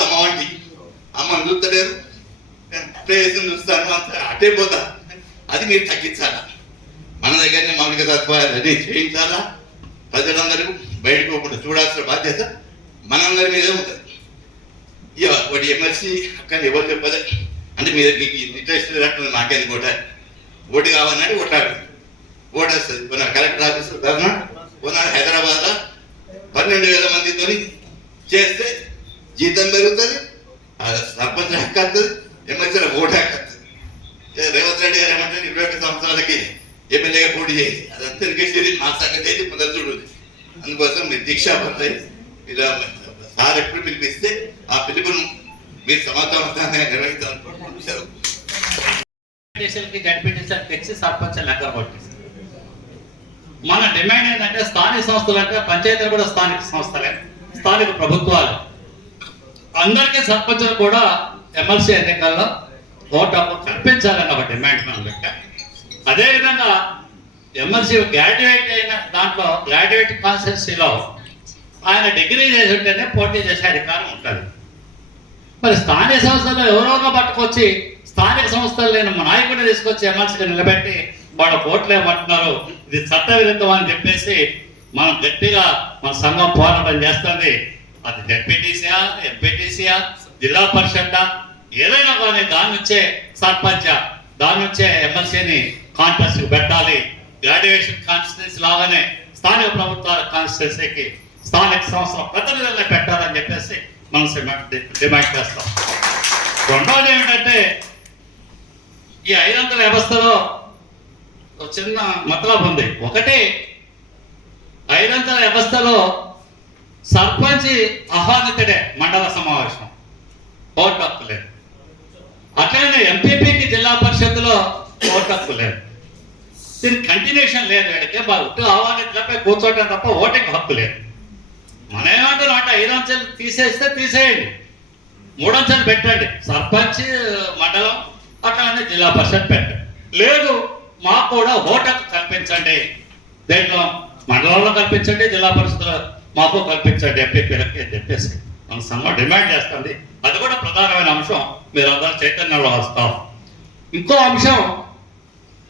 అమ్మని చూస్తలేరు, ప్రేయసిని చూస్తాను, అంత అటే పోతా. అది మీరు తగ్గించాలా. మన దగ్గరనే మౌలిక సదుపాయాలు అన్నీ చేయించాలా. ప్రజలందరూ బయటకు పోకుండా చూడాల్సిన బాధ్యత మనందరి మీదే ఉంటుంది. ఇక ఒకటి ఎమ్మెల్సీ అక్కడ ఎవరు చెప్పదు అంటే మీకు ఇంట్రెస్ట్ లేదంటుంది. మాకేది ఓటు కావాలని ఓటాడు, ఓటు వస్తుంది. కొన్నాడు కలెక్టర్ ఆఫీస్ ధర్నా, కొన్నాడు హైదరాబాద్లో 12,000 మందితో చేస్తే జీతం పెరుగుతుంది, సర్పంచ్ హక్కు వస్తుంది, ఎమ్మెల్సీల ఓటు హక్కు వస్తుంది. రేవంత్ రెడ్డి గారు ఏమంటే 21 సంవత్సరాలకి ఎమ్మెల్యేగా పోటీ చేసి అదంతా ఇంకేసి మా సంగతి అయితే మొదలు చూడండి. అందుకోసం మీరు దీక్షాపడతాయి. ఇలా సార్ ఎప్పుడు పిలిపిస్తే ఆ పిలుపును మీరు సమర్థవంతంగా నిర్వహించాలనుకుంటున్నారు. ఎంపీటీసీలకి జడ్పీటీసీలకు తెచ్చి సర్పంచ్ లెక్కలు కొట్టేసి మన డిమాండ్ ఏంటంటే స్థానిక సంస్థలు అంటే పంచాయతీలు కూడా స్థానిక సంస్థలే, స్థానిక ప్రభుత్వాలు. అందరికీ సర్పంచులు కూడా ఎమ్మెల్సీ ఎన్నికల్లో ఓటు హక్కు కల్పించాలని ఒక డిమాండ్ మనం పెట్టాం. అదేవిధంగా ఎమ్మెల్సీ గ్రాడ్యుయేట్ అయిన దాంట్లో గ్రాడ్యుయేట్ కాన్స్టిట్యున్సీలో ఆయన డిగ్రీ చేసి ఉంటేనే పోటీ చేసే అధికారం ఉంటుంది. మరి స్థానిక సంస్థల్లో ఎవరోగా పట్టుకొచ్చి స్థానిక సంస్థలు లేని మా నాయకుడిని తీసుకొచ్చి ఎమ్మెల్సీగా నిలబెట్టి వాళ్ళ ఓట్లు ఏమంటున్నారు, ఇది చట్టవిరుద్ధం అని చెప్పేసి మనం గట్టిగా మన సంఘం పోరాటం చేస్తుంది. అది జడ్పీటీసీయా, ఎంపీటీసీయా, జిల్లా పరిషత్ ఏదైనా కానీ దాని నుంచే సర్పంచ్, దాని నుంచే ఎమ్మెల్సీని కాంటెస్ట్ పెట్టాలి. గ్రాడ్యుయేషన్ కాన్స్టిట్యున్సీ లాగానే స్థానిక ప్రభుత్వాల కాన్స్టిట్యున్సీకి స్థానిక సంస్థల ప్రతినిధులను పెట్టాలని చెప్పేసి మనం డిమాండ్ చేస్తాం. రెండోది ఏమిటంటే ఈ 500 వ్యవస్థలో ఒక చిన్న మతలబు ఉంది. ఒకటి 500 వ్యవస్థలో సర్పంచ్ ఆహ్వానితుడే మండల సమావేశం, ఓటు హక్కు లేదు. అట్లనే ఎంపీపీకి జిల్లా పరిషత్తులో ఓటు హక్కు లేదు. దీనికి కంటిన్యూషన్ లేదు. వీడికి బాగా ఆహ్వానితులపై కూర్చోవటం తప్ప ఓటింగ్ హక్కు లేదు. మన ఏమంటారు అంటే 5 అంచెలు తీసేస్తే తీసేయండి, 3 అంచెలు పెట్టండి, సర్పంచ్ మండలం అట్లానే జిల్లా పరిషత్ పెట్టండి. లేదు మాకు కూడా ఓటు హక్కు కల్పించండి, దేంట్లో మండలంలో కల్పించండి, జిల్లా పరిషత్లో మాకు కల్పించండి ఎంపీపీలకి అని చెప్పేసి మన సంఘం డిమాండ్ చేస్తుంది. అది కూడా ప్రధానమైన అంశం, మీరు అందరూ చైతన్యంలో వస్తాం. ఇంకో అంశం,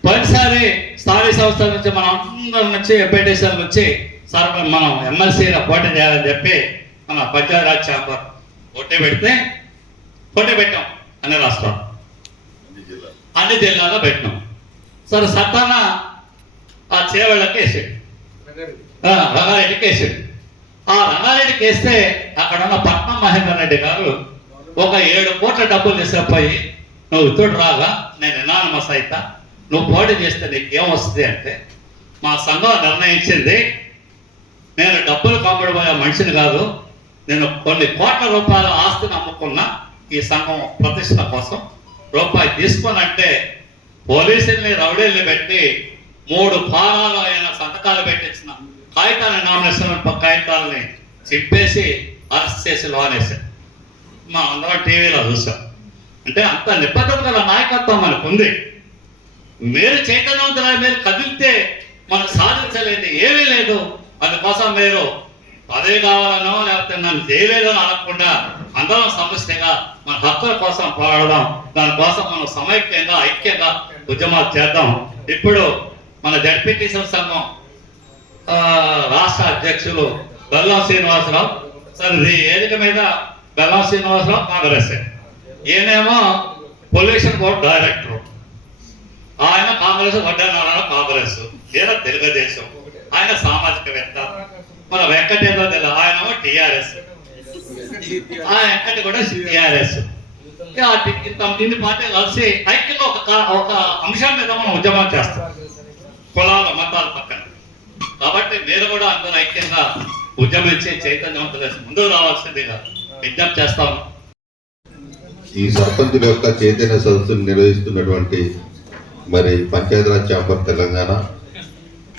పోయినసారి స్థానిక సంస్థల నుంచి మనం అందరి నుంచి ఎంపీటీసీల నుంచి మనం ఎమ్మెల్సీలో పోటీ చేయాలని చెప్పి మన పంచాయతీరాజ్ ఛాంబర్ పోటీ పెట్టాం అన్ని రాష్ట్రాలు, అన్ని జిల్లాలో పెట్టినాం. సరే సత్తాన ఆ చేవళ్ళకి వేసాడు, రంగారెడ్డికి వేసాడు. ఆ రంగారెడ్డికి వేస్తే అక్కడ ఉన్న పట్నం మహేందర్ రెడ్డి గారు ఒక 7 కోట్ల డబ్బులు తీసుకుపోయి, నువ్వు ఇతడు రాగా నేను ఎనానమస్ అయితా, నువ్వు పోటీ చేస్తే నీకు ఏం వస్తుంది అంటే, మా సంఘం నిర్ణయించింది నేను డబ్బులు కాపాడబోయే మనిషిని కాదు, నేను కొన్ని కోట్ల రూపాయల ఆస్తిని అమ్ముకున్నా ఈ సంఘం ప్రతిష్ట కోసం, రూపాయి తీసుకోనంటే పోలీసుల్ని రౌడీల్ని పెట్టి 3 ఫారాలు ఆయన సంతకాలు పెట్టించిన కాగితాలని, నామినేషన్ కాగితాలని చింపేసి అరెస్ట్ చేసి లోనేశారు. మా అందరం టీవీలో చూసాం. అంటే అంత నిబద్ధత గల నాయకత్వం మనకు ఉంది. మీరు చైతన్యవంతులై మీరు కదిలితే మనం సాధించలేదు ఏమీ లేదు. అందుకోసం మీరు పదవి కావాలనో లేకపోతే నన్ను చేయలేదో అనకుండా అందరం సమస్యగా మన హక్కుల కోసం పోరాడదాం. దానికోసం మనం సమైక్యంగా ఐక్యంగా ఉద్యమాలు చేద్దాం. ఇప్పుడు మన జడ్పీటీసీ సంఘం రాష్ట్ర అధ్యక్షులు బెల్లం శ్రీనివాసరావు సార్, ఈ వేదిక మీద బెల్లం శ్రీనివాసరావు కాంగ్రెస్, ఈయనేమో పొల్యూషన్ బోర్డు డైరెక్టర్, ఆయన కాంగ్రెస్, వడ్డనారాయణ కాంగ్రెస్, ఈయన తెలుగుదేశం, ఆయన సామాజికవేత్త. మన వెంకటేశ్వర జిల్లా ఆయన టిఆర్ఎస్, ఆ వెంకట కూడా టిఆర్ఎస్. ఇన్ని పార్టీలు కలిసి ఐక్యంగా ఒక అంశం మీద మనం ఉద్యమం చేస్తాం, కులాల మతాల పక్కన. కాబట్టి మీరు కూడా అందరూ ఐక్యంగా ఉద్యమించి చైతన్యవంతులు ముందుకు రావాల్సిందిగా విజ్ఞప్తి చేస్తాం. ఈ సర్పంచుల యొక్క చైతన్య సదస్సును నిర్వహిస్తున్నటువంటి మరి పంచాయతీరాజ్ ఛాంబర్ తెలంగాణ,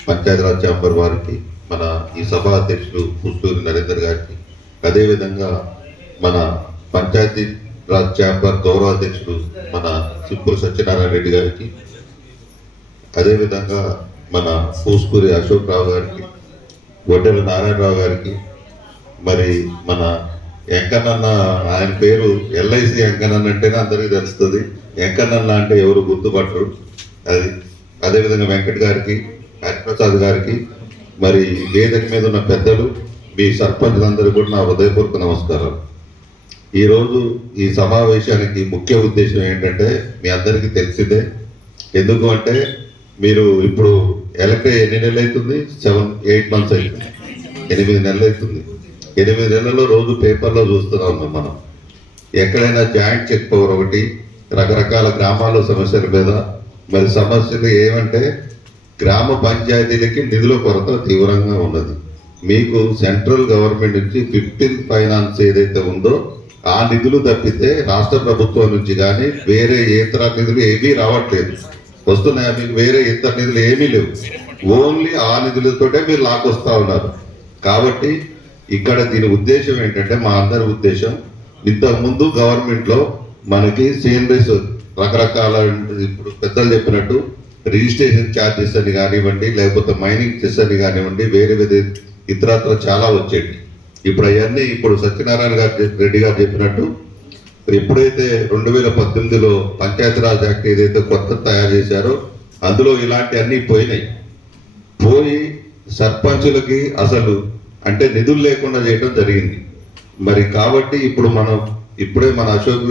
పంచాయతీరాజ్ ఛాంబర్ వారికి, మన ఈ సభా అధ్యక్షులు పుస్తూరి నరేందర్ గారికి, అదేవిధంగా మన పంచాయతీరాజ్ ఛాంబర్ గౌరవ అధ్యక్షుడు మన చిప్పూరు సత్యనారాయణ రెడ్డి గారికి, అదేవిధంగా మన పూస్కూరి అశోక్ రావు గారికి, వడ్డెల నారాయణరావు గారికి, మరి మన వెంకన్న, ఆయన పేరు ఎల్ఐసి వెంకన్న అంటేనే అందరికీ తెలుస్తుంది, వెంకన్న అంటే ఎవరు గుర్తుపట్టరు. అది అదేవిధంగా వెంకట్ గారికి, హరిప్రసాద్ గారికి, మరి వేదిక మీద ఉన్న పెద్దలు, మీ సర్పంచులందరూ కూడా నా హృదయపూర్వక నమస్కారాలు. ఈరోజు ఈ సమావేశానికి ముఖ్య ఉద్దేశం ఏంటంటే మీ అందరికీ తెలిసిందే. ఎందుకు అంటే మీరు ఇప్పుడు ఎలక్ట్ ఎన్ని నెలలు అవుతుంది? 7-8 months అవుతుంది, 8 నెలలు అవుతుంది. 8 నెలల్లో రోజు పేపర్లో చూస్తూనే ఉన్నాం మనం. ఎక్కడైనా జాయింట్ చెక్ పవర్ ఒకటి, రకరకాల గ్రామాల్లో సమస్యల మీద. మరి సమస్యలు ఏమంటే గ్రామ పంచాయతీలకి నిధుల కొరత తీవ్రంగా ఉన్నది. మీకు సెంట్రల్ గవర్నమెంట్ నుంచి 15th ఫైనాన్స్ ఏదైతే ఉందో ఆ నిధులు తప్పితే రాష్ట్ర ప్రభుత్వం నుంచి కానీ వేరే ఇతర నిధులు ఏమీ రావట్లేదు. వస్తున్నాయా మీకు? వేరే ఇతర నిధులు ఏమీ లేవు. ఓన్లీ ఆ నిధులతోటే మీరు లాక్కొస్తా ఉన్నారు. కాబట్టి ఇక్కడ దీని ఉద్దేశం ఏంటంటే, మా అందరి ఉద్దేశం, ఇంతకుముందు గవర్నమెంట్లో మనకి సేంద్రీస్ రకరకాల, ఇప్పుడు పెద్దలు చెప్పినట్టు రిజిస్ట్రేషన్ ఛార్జెస్ అని కానివ్వండి, లేకపోతే మైనింగ్ చెస్ అని కానివ్వండి, వేరే వేరే ఇతరత్ర చాలా వచ్చేవి. ఇప్పుడు అవన్నీ ఇప్పుడు సత్యనారాయణ రెడ్డి గారు చెప్పినట్టు ఎప్పుడైతే 2018లో పంచాయతీరాజ్ యాక్ట్ ఏదైతే కొత్త తయారు చేశారో అందులో ఇలాంటి అన్నీ పోయినాయి. పోయి సర్పంచులకి అసలు అంటే నిధులు లేకుండా చేయడం జరిగింది. మరి కాబట్టి ఇప్పుడు మనం ఇప్పుడే మన అశోక్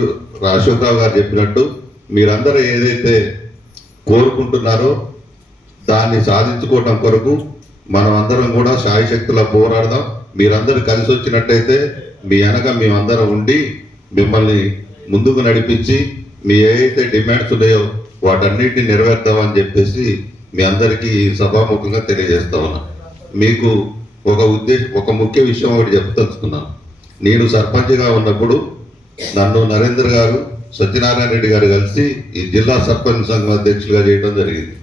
రావు గారు చెప్పినట్టు మీరందరూ ఏదైతే కోరుకుంటున్నారో దాన్ని సాధించుకోవడం కొరకు మనం అందరం కూడా శాయశక్తులా పోరాడదాం. మీరందరూ కలిసి వచ్చినట్టయితే మీ వెనక మేమందరం ఉండి మిమ్మల్ని ముందుకు నడిపించి మీ ఏవైతే డిమాండ్స్ ఉన్నాయో వాటన్నిటిని నెరవేర్తామని చెప్పేసి మీ అందరికీ సభాముఖంగా తెలియజేస్తా ఉన్నా. మీకు ఒక ముఖ్య విషయం ఒకటి చెప్పదలుచుకున్నాను. నేను సర్పంచ్గా ఉన్నప్పుడు నన్ను నరేంద్ర గారు, సత్యనారాయణ రెడ్డి గారు కలిసి ఈ జిల్లా సర్పంచ్ సంఘం అధ్యక్షులుగా చేయడం జరిగింది.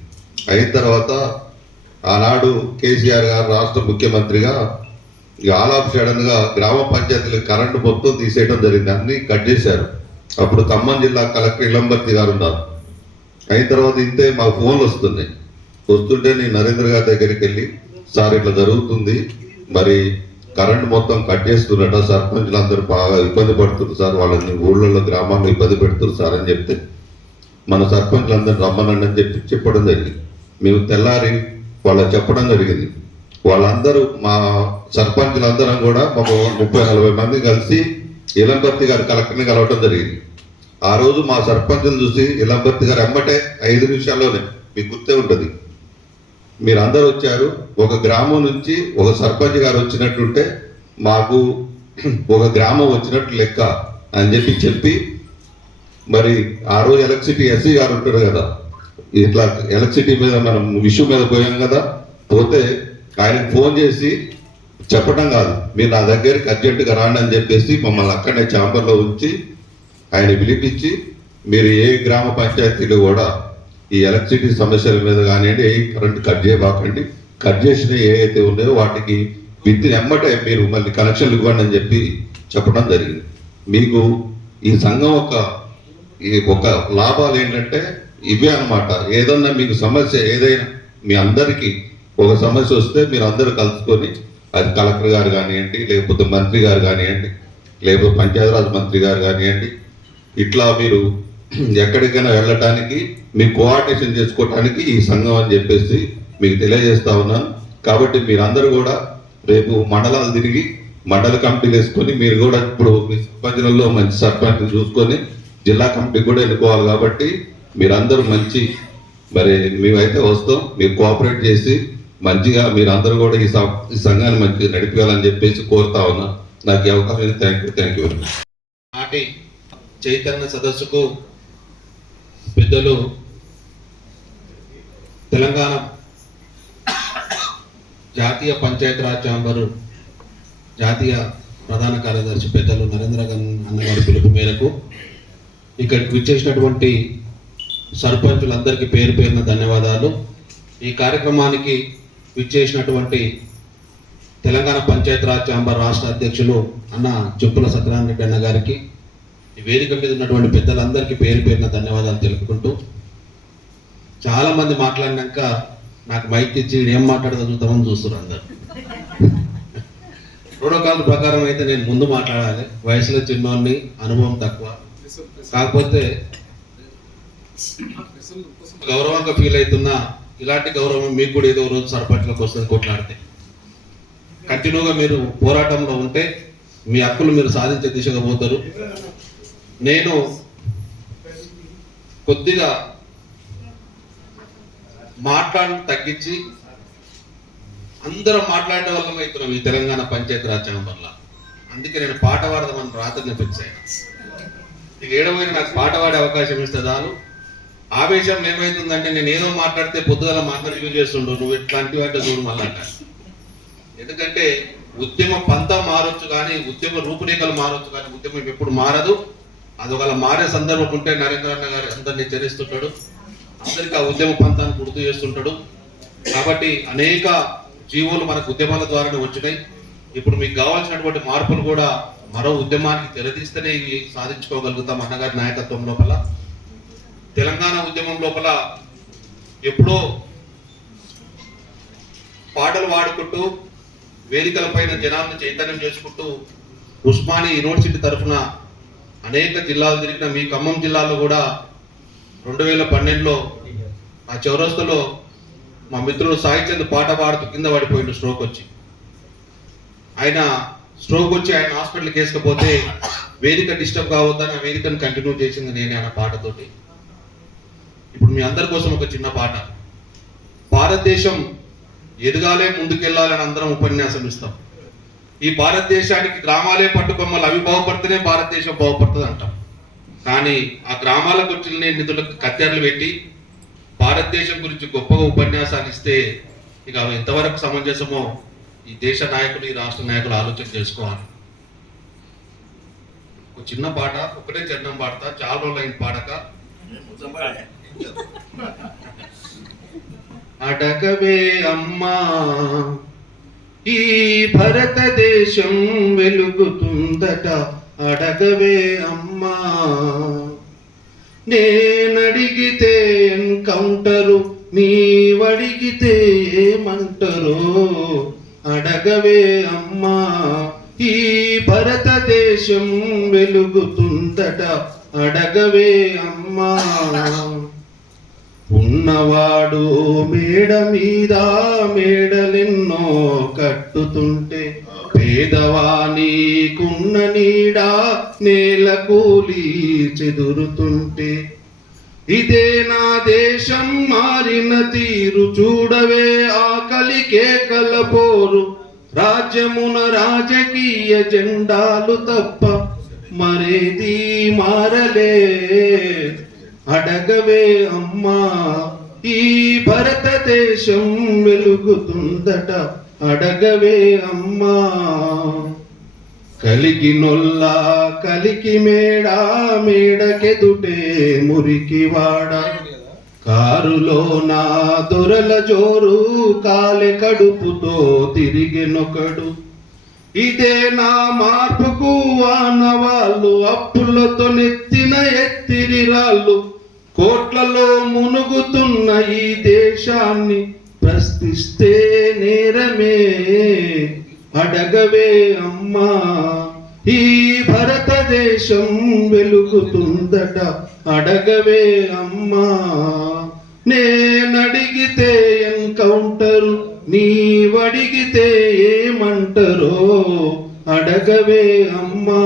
అయిన తర్వాత ఆనాడు కేసీఆర్ గారు రాష్ట్ర ముఖ్యమంత్రిగా ఆల్ ఆఫ్ సడన్ గా గ్రామ పంచాయతీలకు కరెంటు మొత్తం తీసేయడం జరిగింది. అన్ని కట్ చేశారు. అప్పుడు ఖమ్మం జిల్లా కలెక్టర్ ఇలంబర్తి గారు ఉన్నారు. అయిన తర్వాత ఇంతే మాకు ఫోన్లు వస్తున్నాయి. వస్తుంటే నేను నరేంద్ర గారి దగ్గరికి వెళ్ళి, సార్ ఇట్లా జరుగుతుంది, మరి కరెంటు మొత్తం కట్ చేస్తున్నట, సర్పంచులు అందరూ బాగా ఇబ్బంది పడుతున్నారు సార్, వాళ్ళని ఊళ్ళలో గ్రామాల్లో ఇబ్బంది పెడుతున్నారు సార్ అని చెప్తే, మన సర్పంచులందరూ రమ్మనండి అని చెప్పడం జరిగింది. మేము తెల్లారి వాళ్ళకి చెప్పడం జరిగింది. వాళ్ళందరూ మా సర్పంచులందరం కూడా మాకు 30-40 మంది కలిసి ఇలంబర్తి గారు కలెక్టర్ని కలవటం జరిగింది. ఆ రోజు మా సర్పంచులు చూసి ఇలంబర్తి గారు ఎమ్మటే 5 నిమిషాల్లోనే, మీకు గుర్తే ఉంటుంది, మీరందరూ వచ్చారు, ఒక గ్రామం నుంచి ఒక సర్పంచ్ గారు వచ్చినట్టుంటే మాకు ఒక గ్రామం వచ్చినట్టు లెక్క అని చెప్పి మరి ఆ రోజు ఎలక్ట్రిసిటీ ఎస్సీ గారు ఉంటారు కదా, ఇట్లా ఎలక్ట్రిసిటీ మీద మనం ఇష్యూ మీద పోయాం కదా, పోతే ఆయనకు ఫోన్ చేసి చెప్పడం కాదు, మీరు నా దగ్గరికి అర్జెంటుగా రాండి అని చెప్పేసి మమ్మల్ని అక్కడనే ఛాంబర్లో ఉంచి ఆయన పిలిపించి, మీరు ఏ గ్రామ పంచాయతీలు కూడా ఈ ఎలక్ట్రిసిటీ సమస్యల మీద కానివ్వండి, ఏ కరెంట్ కట్ చేయబాకండి, కట్ చేసిన ఏవైతే ఉన్నాయో వాటికి ఎమ్మటే మీరు మళ్ళీ కనెక్షన్లు ఇవ్వండి అని చెప్పడం జరిగింది. మీకు ఈ సంఘం ఒక లాభాలు ఏంటంటే ఇవే అన్నమాట. ఏదన్నా మీకు సమస్య ఏదైనా మీ అందరికీ ఒక సమస్య వస్తే మీరు అందరూ కలుసుకొని, అది కలెక్టర్ గారు కానివ్వండి, లేకపోతే మంత్రి గారు కానివ్వండి, లేకపోతే పంచాయతీరాజ్ మంత్రి గారు కానివ్వండి, ఇట్లా మీరు ఎక్కడికైనా వెళ్ళటానికి మీకు కోఆర్డినేషన్ చేసుకోవటానికి ఈ సంఘం అని చెప్పేసి మీకు తెలియజేస్తా ఉన్నాను. కాబట్టి మీరందరూ కూడా రేపు మండలాలు తిరిగి మండల కమిటీలు వేసుకొని మీరు కూడా ఇప్పుడు మీ సర్పంచులలో మంచి సర్పంచ్ చూసుకొని జిల్లా కమిటీ కూడా ఎన్నుకోవాలి. కాబట్టి మీరందరూ మంచి, మరి మేమైతే వస్తాం, మీరు కోఆపరేట్ చేసి మంచిగా మీరందరూ కూడా ఈ సంఘాన్ని మంచిగా నడిపేయాలని చెప్పేసి కోరుతా ఉన్నా. నాకు ఈ అవకాశం థ్యాంక్ యూ వెరీ మచ్. నాటి చైతన్య సదస్సుకు పెద్దలు తెలంగాణ జాతీయ పంచాయతీరాజ్ ఛాంబరు జాతీయ ప్రధాన కార్యదర్శి పెద్దలు నరేంద్ర అన్నగారి పిలుపు మేరకు ఇక్కడికి విచ్చేసినటువంటి సర్పంచులందరికీ పేరు పేరున ధన్యవాదాలు. ఈ కార్యక్రమానికి విచ్చేసినటువంటి తెలంగాణ పంచాయతీరాజ్ ఛాంబర్ రాష్ట్ర అధ్యక్షులు అన్న చుప్పుల సత్యనారాయణ రెడ్డి అన్న గారికి, ఈ వేదిక మీద ఉన్నటువంటి పెద్దలందరికీ పేరు పేరున ధన్యవాదాలు తెలుపుకుంటూ, చాలా మంది మాట్లాడినాక నాకు మైక్ ఇచ్చి ఏం మాట్లాడగలుగుతామని చూస్తున్నారు అందరు. ప్రోటోకాల్ ప్రకారం అయితే నేను ముందు మాట్లాడాలి, వయసులో చిన్నోన్ని, అనుభవం తక్కువ, కాకపోతే గౌరవంగా ఫీల్ అవుతున్నా. ఇలాంటి గౌరవం మీకు కూడా ఏదో రోజు సర్పంచ్లకు వస్తుంది కొట్లాడితే. కంటిన్యూగా మీరు పోరాటంలో ఉంటే మీ హక్కులు మీరు సాధించే దిశగా పోతారు. నేను కొద్దిగా మాట్లాడడం తగ్గించి అందరం మాట్లాడే వాళ్ళం అవుతున్నాం ఈ తెలంగాణ పంచాయతీరాజ్ ఛాంబర్లో. అందుకే నేను పాట పాడదామని రాత్రి పెంచాను. ఇక ఏడవైనా నాకు పాట పాడే అవకాశం ఇస్తే చాలు. ఆవేశం ఏమవుతుందంటే నేను ఏదో మాట్లాడితే పొద్దుగల మాట్లాడి యూజ్ చేస్తుండవు, నువ్వు ఇట్లాంటి వాటి చూడు మళ్ళా. ఎందుకంటే ఉద్యమ పంత మారొచ్చు కానీ ఉద్యమ రూపురేఖలు మారొచ్చు కానీ ఉద్యమం ఎప్పుడు మారదు. అది ఒకవేళ మారే సందర్భం ఉంటే నరేంద్ర అన్న గారు అందరినీ హెచ్చరిస్తుంటాడు, అందరికీ ఆ ఉద్యమ పంతాన్ని గుర్తు చేస్తుంటాడు. కాబట్టి అనేక జీవోలు మనకు ఉద్యమాల ద్వారానే వచ్చినాయి. ఇప్పుడు మీకు కావాల్సినటువంటి మార్పులు కూడా మరో ఉద్యమానికి తెరదీస్తేనే ఇవి సాధించుకోగలుగుతాం. అన్నగారి నాయకత్వం లోపల తెలంగాణ ఉద్యమం లోపల ఎప్పుడో పాటలు పాడుకుంటూ వేదికల పైన జనాలను చైతన్యం చేసుకుంటూ ఉస్మానియా యూనివర్సిటీ తరఫున అనేక జిల్లాలు తిరిగిన మీ ఖమ్మం జిల్లాలో కూడా 2012లో ఆ చౌరస్తలో మా మిత్రుడు సాయి చంద్ పాట పాడుతూ కింద పడిపోయిండు స్ట్రోక్ వచ్చి. ఆయన హాస్పిటల్కి వేసుకపోతే వేదిక డిస్టర్బ్ కావద్దని ఆ వేదికను కంటిన్యూ చేసింది నేనే ఆయన పాటతోటి. ఇప్పుడు మీ అందరి కోసం ఒక చిన్న పాట. భారతదేశం ఎదగాలే ముందుకెళ్ళాలని అందరం ఉపన్యాసం ఇస్తాం. ఈ భారతదేశానికి గ్రామాలే పట్టుకొమ్మలు, అవి బాగుపడితేనే భారతదేశం బాగుపడుతుంది అంటాం. కానీ ఆ గ్రామాలకు వచ్చిన నిధులకు కత్తెరలు పెట్టి భారతదేశం గురించి గొప్పగా ఉపన్యాసాలు ఇస్తే ఇక అవి ఎంతవరకు సమంజసమో ఈ దేశ నాయకులు, ఈ రాష్ట్ర నాయకులు ఆలోచన చేసుకోవాలి. ఒక చిన్న పాట, ఒకటే చరణం పాడతా, చాలా రోజులైన పాడక. అడగవే అమ్మా ఈ భారతదేశం వెలుగుతుందట, అడగవే అమ్మా. నేనడిగితే ఎన్కౌంటరు, నీవడిగితే ఏమంటరు, అడగవే అమ్మా. ఈ భారతదేశం వెలుగుతుందట, అడగవే అమ్మా. ఉన్నవాడు మేడ మీద మేడలెన్నో కట్టుతుంటే, పేదవానికున్న నీడ నేల కూలి చెదురుతుంటే, ఇదే నా దేశం మారిన తీరు చూడవే ఆకలి కేకల పోరు, రాజ్యమున రాజకీయ జెండాలు తప్ప మరేది మారలే, అడగవే అమ్మా. ఈ భారతదేశం వెలుగుతుందట, అడగవే అమ్మా. కలిగినొల్ల కలికి మేడ, మేడకెదుటే మురికి వాడ, కారులో నా దొరల జోరు, కాలె కడుపుతో తిరిగినొకడు. ఇదే నా మార్పుకు ఆనవాళ్ళు, అప్పులతో నెత్తిన ఎత్తిరి రాళ్ళు, కోట్లలో మునుగుతున్న ఈ దేశాన్ని ప్రశ్నిస్తే నేరమే, అడగవే అమ్మా. ఈ భారతదేశం వెలుగుతుందట, అడగవే అమ్మా. నేనడిగితే ఎన్కౌంటరు, నీవడిగితే ఏమంటరో, అడగవే అమ్మా.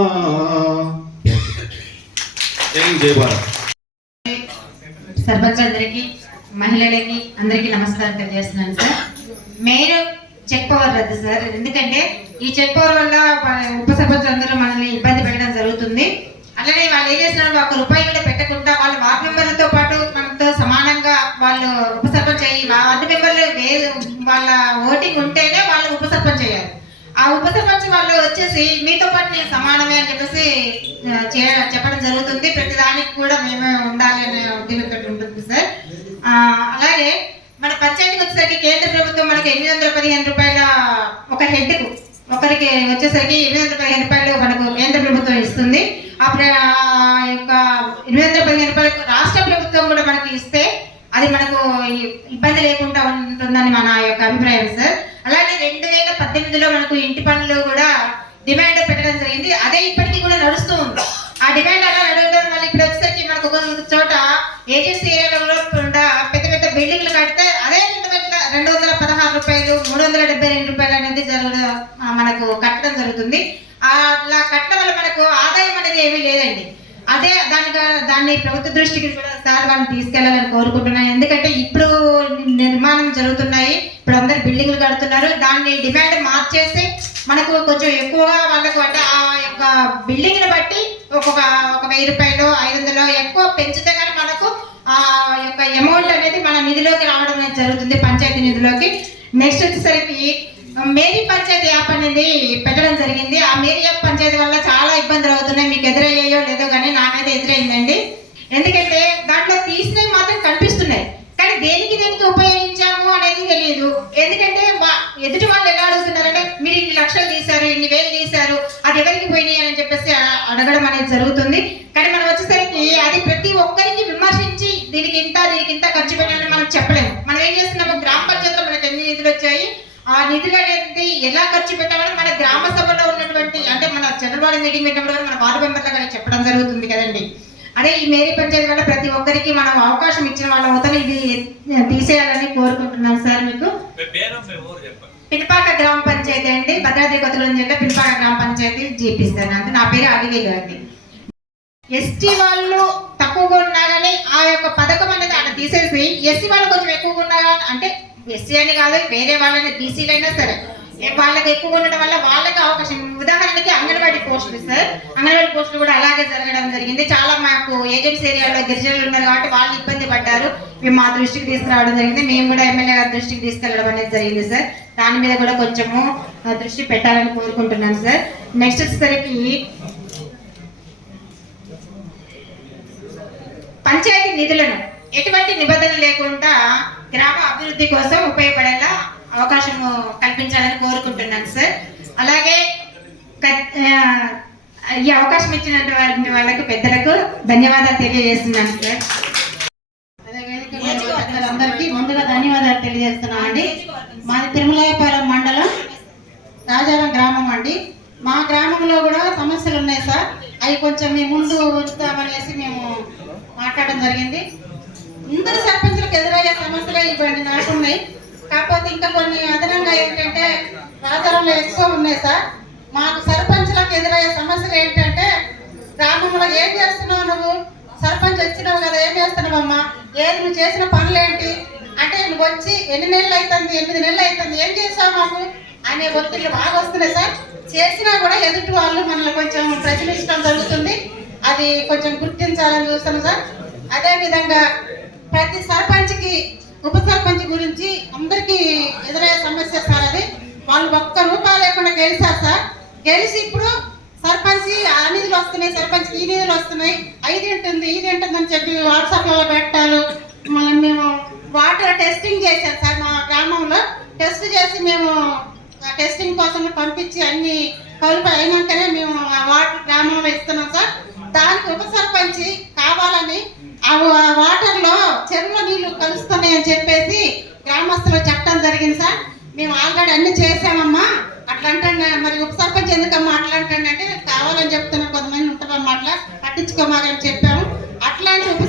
జై భారత్. సర్పంచులందరికీ, మహిళలకి అందరికీ నమస్కారం తెలియజేస్తున్నాను సార్. మెయిన్ చెక్ పవర్ రద్దు సార్. ఎందుకంటే ఈ చెక్ పవర్ వల్ల ఉప సర్పంచులు అందరూ మనల్ని ఇబ్బంది పెట్టడం జరుగుతుంది. అలానే వాళ్ళు ఏం చేస్తున్నారు, ఒక్క రూపాయి కూడా పెట్టకుండా వాళ్ళ వార్డు మెంబర్లతో పాటు మనతో సమానంగా వాళ్ళు ఉప సర్పంచ్ అయ్యి, వార్డు మెంబర్లు వాళ్ళ ఓటింగ్ ఉంటేనే వాళ్ళు ఉప సర్పంచ్ అయ్యారు. ఆ ఉప సర్పంచ్ వాళ్ళు వచ్చేసి మీతో పాటు నేను సమానమే అని చెప్పేసి చెప్పడం జరుగుతుంది. ప్రతి దానికి కూడా మేమే ఉండాలి అనే ఉద్దేశంతో ఉంటుంది సార్. అలాగే మన పంచాయతీకి వచ్చేసరికి కేంద్ర ప్రభుత్వం మనకి 815 రూపాయల ఒక హెడ్కు ఒకరికి వచ్చేసరికి 815 రూపాయలు మనకు కేంద్ర ప్రభుత్వం ఇస్తుంది. ఆ యొక్క 815 రూపాయలకు రాష్ట్ర ప్రభుత్వం కూడా మనకి ఇస్తే అది మనకు ఇబ్బంది లేకుండా ఉంటుందని మన యొక్క అభిప్రాయం సార్. అలాగే 2018లో మనకు ఇంటి పనులు కూడా డిమాండ్ పెట్టడం జరిగింది. అదే ఇప్పటికీ కూడా నడుస్తూ ఉంది. ఆ డిమాండ్ అలా నడవడం వల్ల ఇప్పుడు వచ్చేసరికి మనకు ఒక చోట ఏజెన్సీ ఏరియాలో కూడా పెద్ద పెద్ద బిల్డింగ్లు కడితే అదే 216 రూపాయలు 372 రూపాయలు అనేది మనకు కట్టడం జరుగుతుంది. అలా కట్టడం వల్ల మనకు ఆదాయం అనేది ఏమీ లేదండి. అదే దాన్ని ప్రభుత్వ దృష్టికి కూడా సార్ వాళ్ళని తీసుకెళ్లాలని కోరుకుంటున్నాను. ఎందుకంటే ఇప్పుడు నిర్మాణం జరుగుతున్నాయి, ఇప్పుడు అందరు బిల్డింగ్లు కడుతున్నారు. దాన్ని డిమాండ్ మార్చేసి మనకు కొంచెం ఎక్కువగా వాళ్ళకు అంటే ఆ యొక్క బిల్డింగ్ ని బట్టి ఒక 1000 రూపాయలు 500 ఎక్కువ పెంచితే కానీ మనకు ఆ యొక్క అమౌంట్ అనేది మన నిధిలోకి రావడం అనేది జరుగుతుంది, పంచాయతీ నిధిలోకి. నెక్స్ట్ వచ్చేసరికి మేరీ పంచాయతీ యాప్ అనేది పెట్టడం జరిగింది. ఆ మేరీ యాప్ పంచాయతీ వల్ల చాలా ఇబ్బందులు అవుతున్నాయి. మీకు ఎదురయ్యాయో లేదో కానీ నాకైతే ఎదురైందండి. ఎందుకంటే దాంట్లో తీసినవి మాత్రం కనిపిస్తున్నాయి, కానీ దేనికి ఉపయోగించాము అనేది తెలియదు. ఎందుకంటే ఎదుటి వాళ్ళు ఎలా అడుగుతున్నారంటే మీరు ఇన్ని లక్షలు తీశారు, ఇన్ని వేలు తీశారు, అది ఎవరికి పోయినాయి అని చెప్పేసి అడగడం అనేది జరుగుతుంది. కానీ మనం వచ్చేసరికి అది ప్రతి ఒక్కరికి విమర్శించి దీనికి ఇంత ఖర్చు పెట్టాలని మనం చెప్పలేము. మనం ఏం చేస్తున్నాము, గ్రామ పంచాయతీలో మనకు ఎన్ని నిధులు వచ్చాయి, ఆ నిధులు అనేది ఎలా ఖర్చు పెట్టామని మన గ్రామ సభలో ఉన్నటువంటి అంటే మన చంద్రబాబు మీటింగ్ పెట్టినప్పుడు మన వార్డు మెంబర్లు కానీ చెప్పడం జరుగుతుంది కదండి. అదే ఈ మేరీ పంచాయతీ వల్ల ప్రతి ఒక్కరికి మనం అవకాశం ఇచ్చిన వాళ్ళ అవుతాను ఇది తీసేయాలని కోరుకుంటున్నాను సార్. మీకు పినపాక గ్రామ పంచాయతీ అండి, భద్రాద్రి కొత్తగూడెం జిల్లా పినపాక గ్రామ పంచాయతీ జీపిస్తాను. అంటే నా పేరు అడివేలు అండి. ఎస్టీ వాళ్ళు తక్కువగా ఉన్నా కానీ ఆ యొక్క పథకం అనేది అక్కడ తీసేసి ఎస్సీ వాళ్ళు కొంచెం ఎక్కువగా ఉన్నా అంటే ఎస్సీ అని కాదు వేరే వాళ్ళని బీసీలైనా సరే వాళ్ళకి ఎక్కువ ఉండడం వల్ల వాళ్ళకి అవకాశం. ఉదాహరణకి అంగన్వాడీ పోస్టులు సార్, అంగన్వాడీ పోస్టులు కూడా అలాగే జరగడం జరిగింది. చాలా మాకు ఏజెన్సీ ఏరియాలో గిరిజనులు ఉన్నారు కాబట్టి వాళ్ళు ఇబ్బంది పడ్డారు. మేము మా దృష్టికి తీసుకురావడం జరిగింది. మేము కూడా ఎమ్మెల్యే గారి దృష్టికి తీసుకెళ్ళడం అనేది జరిగింది సార్. దాని మీద కూడా కొంచెము దృష్టి పెట్టాలని కోరుకుంటున్నాను సార్. నెక్స్ట్ వచ్చేసరికి పంచాయతీ నిధులను ఎటువంటి నిబంధనలు లేకుండా గ్రామ అభివృద్ధి కోసం ఉపయోగపడేలా అవకాశం కల్పించాలని కోరుకుంటున్నాను సార్. అలాగే ఈ అవకాశం ఇచ్చినటువంటి వాళ్ళకు పెద్దలకు ధన్యవాదాలు తెలియజేస్తున్నాను సార్. పెద్దలందరికీ ముందుగా ధన్యవాదాలు తెలియజేస్తున్నాం అండి. మాది తిరుమలాయపాలెం మండలం రాజారం గ్రామం అండి. మా గ్రామంలో కూడా సమస్యలు ఉన్నాయి సార్. అవి కొంచెం మీ ముందు ఉంచుతామనేసి మేము మాట్లాడడం జరిగింది. అందరు సర్పంచులకు ఎదురయ్యే సమస్యలే ఇవ్వండి నాకున్నాయి. కాకపోతే ఇంకా కొన్ని అదనంగా ఏంటంటే రాజారంలో ఎక్కువ ఉన్నాయి సార్. మాకు సర్పంచులకు ఎదురయ్యే సమస్యలు ఏంటంటే గ్రామంలో ఏం చేస్తున్నావు నువ్వు, సర్పంచ్ వచ్చినావు కదా ఏం చేస్తున్నావమ్మా, ఏది నువ్వు చేసిన పనులేంటి అంటే నువ్వు వచ్చి 8 నెలలు అవుతుంది 8 నెలలు అవుతుంది ఏం చేసావు మాకు అనే ఒత్తిళ్ళు బాగా వస్తున్నాయి సార్. చేసినా కూడా ఎదుటి వాళ్ళు మనల్ని కొంచెం ప్రచురించడం జరుగుతుంది. అది కొంచెం గుర్తించాలని చూస్తాను సార్. అదేవిధంగా ప్రతి సర్పంచ్కి ఉప సర్పంచ్ గురించి అందరికీ ఎదురయ్యే సమస్య సార్. అది వాళ్ళు ఒక్క రూపాయి లేకుండా గెలిచారు సార్. గెలిచి ఇప్పుడు సర్పంచ్ ఆ నిధులు వస్తున్నాయి, సర్పంచ్కి ఈ నిధులు వస్తున్నాయి, ఇది ఉంటుంది అని చెప్పి వాట్సాప్లలో పెట్టాలి. మేము వాటర్ టెస్టింగ్ చేశాం సార్. మా గ్రామంలో టెస్ట్ చేసి మేము టెస్టింగ్ కోసం పంపించి అన్ని క్వాలిఫై అయినాకనే మేము ఆ వాటర్ గ్రామంలో ఇస్తున్నాం సార్. దానికి ఉప సర్పంచ్ కావాలని ఆ వాటర్లో చెరువులో నీళ్లు కలుస్తున్నాయి అని చెప్పేసి గ్రామస్తులు చెప్పడం జరిగింది సార్. మేము ఆల్రెడీ అన్ని చేసామమ్మా అట్లా అంటే మరి ఉప సర్పంచ్ ఎందుకమ్మా అట్లా అంటే కావాలని చెప్తున్నాం, కొంతమంది ఉంటారమ్మా అట్లా పట్టించుకోమాలని చెప్పాము. అట్లాంటి ఉప